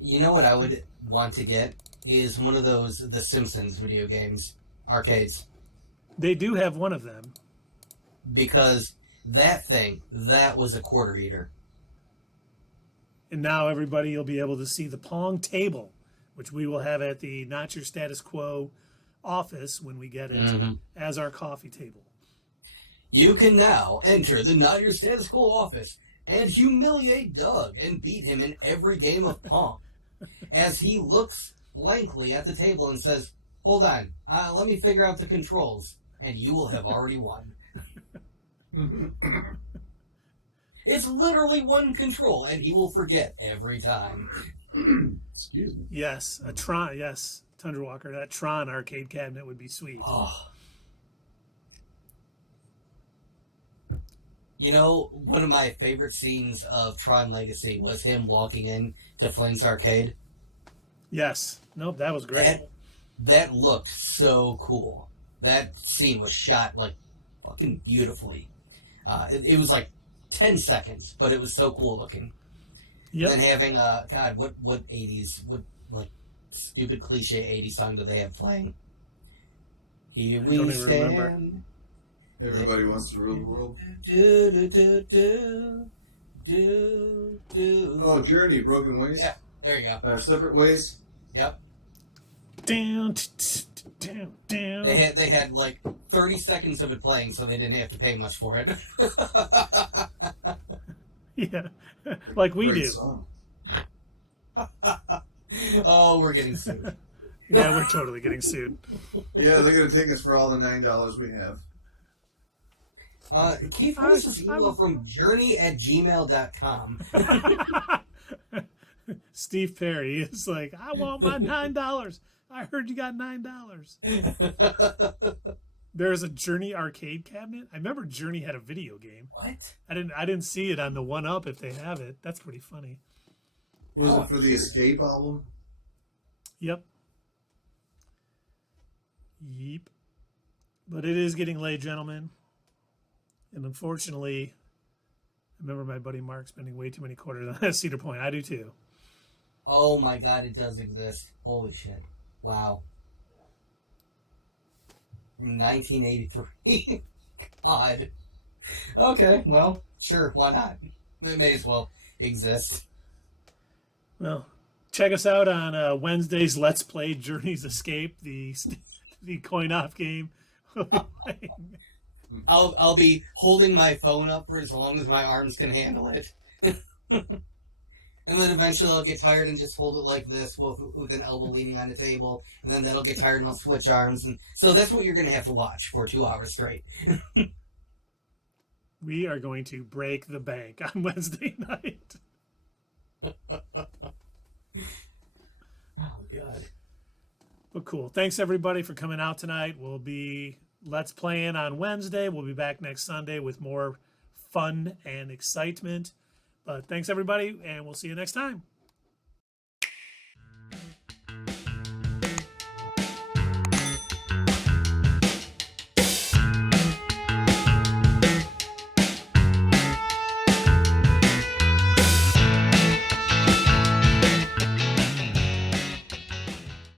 You know what I would want to get is one of those The Simpsons video games arcades, They do have one of them. because that was a quarter eater. And now everybody will be able to see the Pong table, which we will have at the Not Your Status Quo office when we get it as our coffee table. You can now enter the Not Your Status Quo office and humiliate Doug and beat him in every game of Pong, as he looks blankly at the table and says, "Hold on, let me figure out the controls," and you will have already won. It's literally one control, and he will forget every time. Excuse me. Yes, a Tron. Yes, Tundra Walker. That Tron arcade cabinet would be sweet. Oh. You know, one of my favorite scenes of Tron Legacy was him walking in to Flame's Arcade. Yes. Nope, that was great. That looked so cool. That scene was shot, like, fucking beautifully. It was like 10 seconds, but it was so cool looking. Yep. And then having, God, what 80s, what, like, stupid cliche 80s song do they have playing? Here I we don't even stand. remember. Everybody wants to rule the world. Do, do, do, do, do, do. Oh, Journey, Broken Ways. Yeah, there you go. Separate Ways. Yep. down, down, down. They had like 30 seconds of it playing, so they didn't have to pay much for it. Yeah, like we Great do. song. Oh, we're getting sued. Yeah, we're totally getting sued. Yeah, they're gonna take us for all the $9 we have. Keith, what is this email from journey@gmail.com? Steve Perry is like, I want my $9. I heard you got $9. There's a Journey arcade cabinet. I remember Journey had a video game. What? I didn't see it on the 1UP if they have it. That's pretty funny. Was it for the Escape album? Yep. Yeep. But it is getting late, gentlemen. And unfortunately, I remember my buddy Mark spending way too many quarters on Cedar Point. I do too. Oh my god, it does exist. Holy shit. Wow. From 1983. God. Okay, well, sure, why not? It may as well exist. Well, check us out on Wednesday's Let's Play Journey's Escape, the coin-op game. I'll be holding my phone up for as long as my arms can handle it. And then eventually I'll get tired and just hold it like this with an elbow leaning on the table. And then that'll get tired and I'll switch arms. And so that's what you're going to have to watch for 2 hours straight. We are going to break the bank on Wednesday night. Oh, God. But cool. Thanks, everybody, for coming out tonight. We'll be Let's Playing on Wednesday. We'll be back next Sunday with more fun and excitement. But thanks, everybody, and we'll see you next time.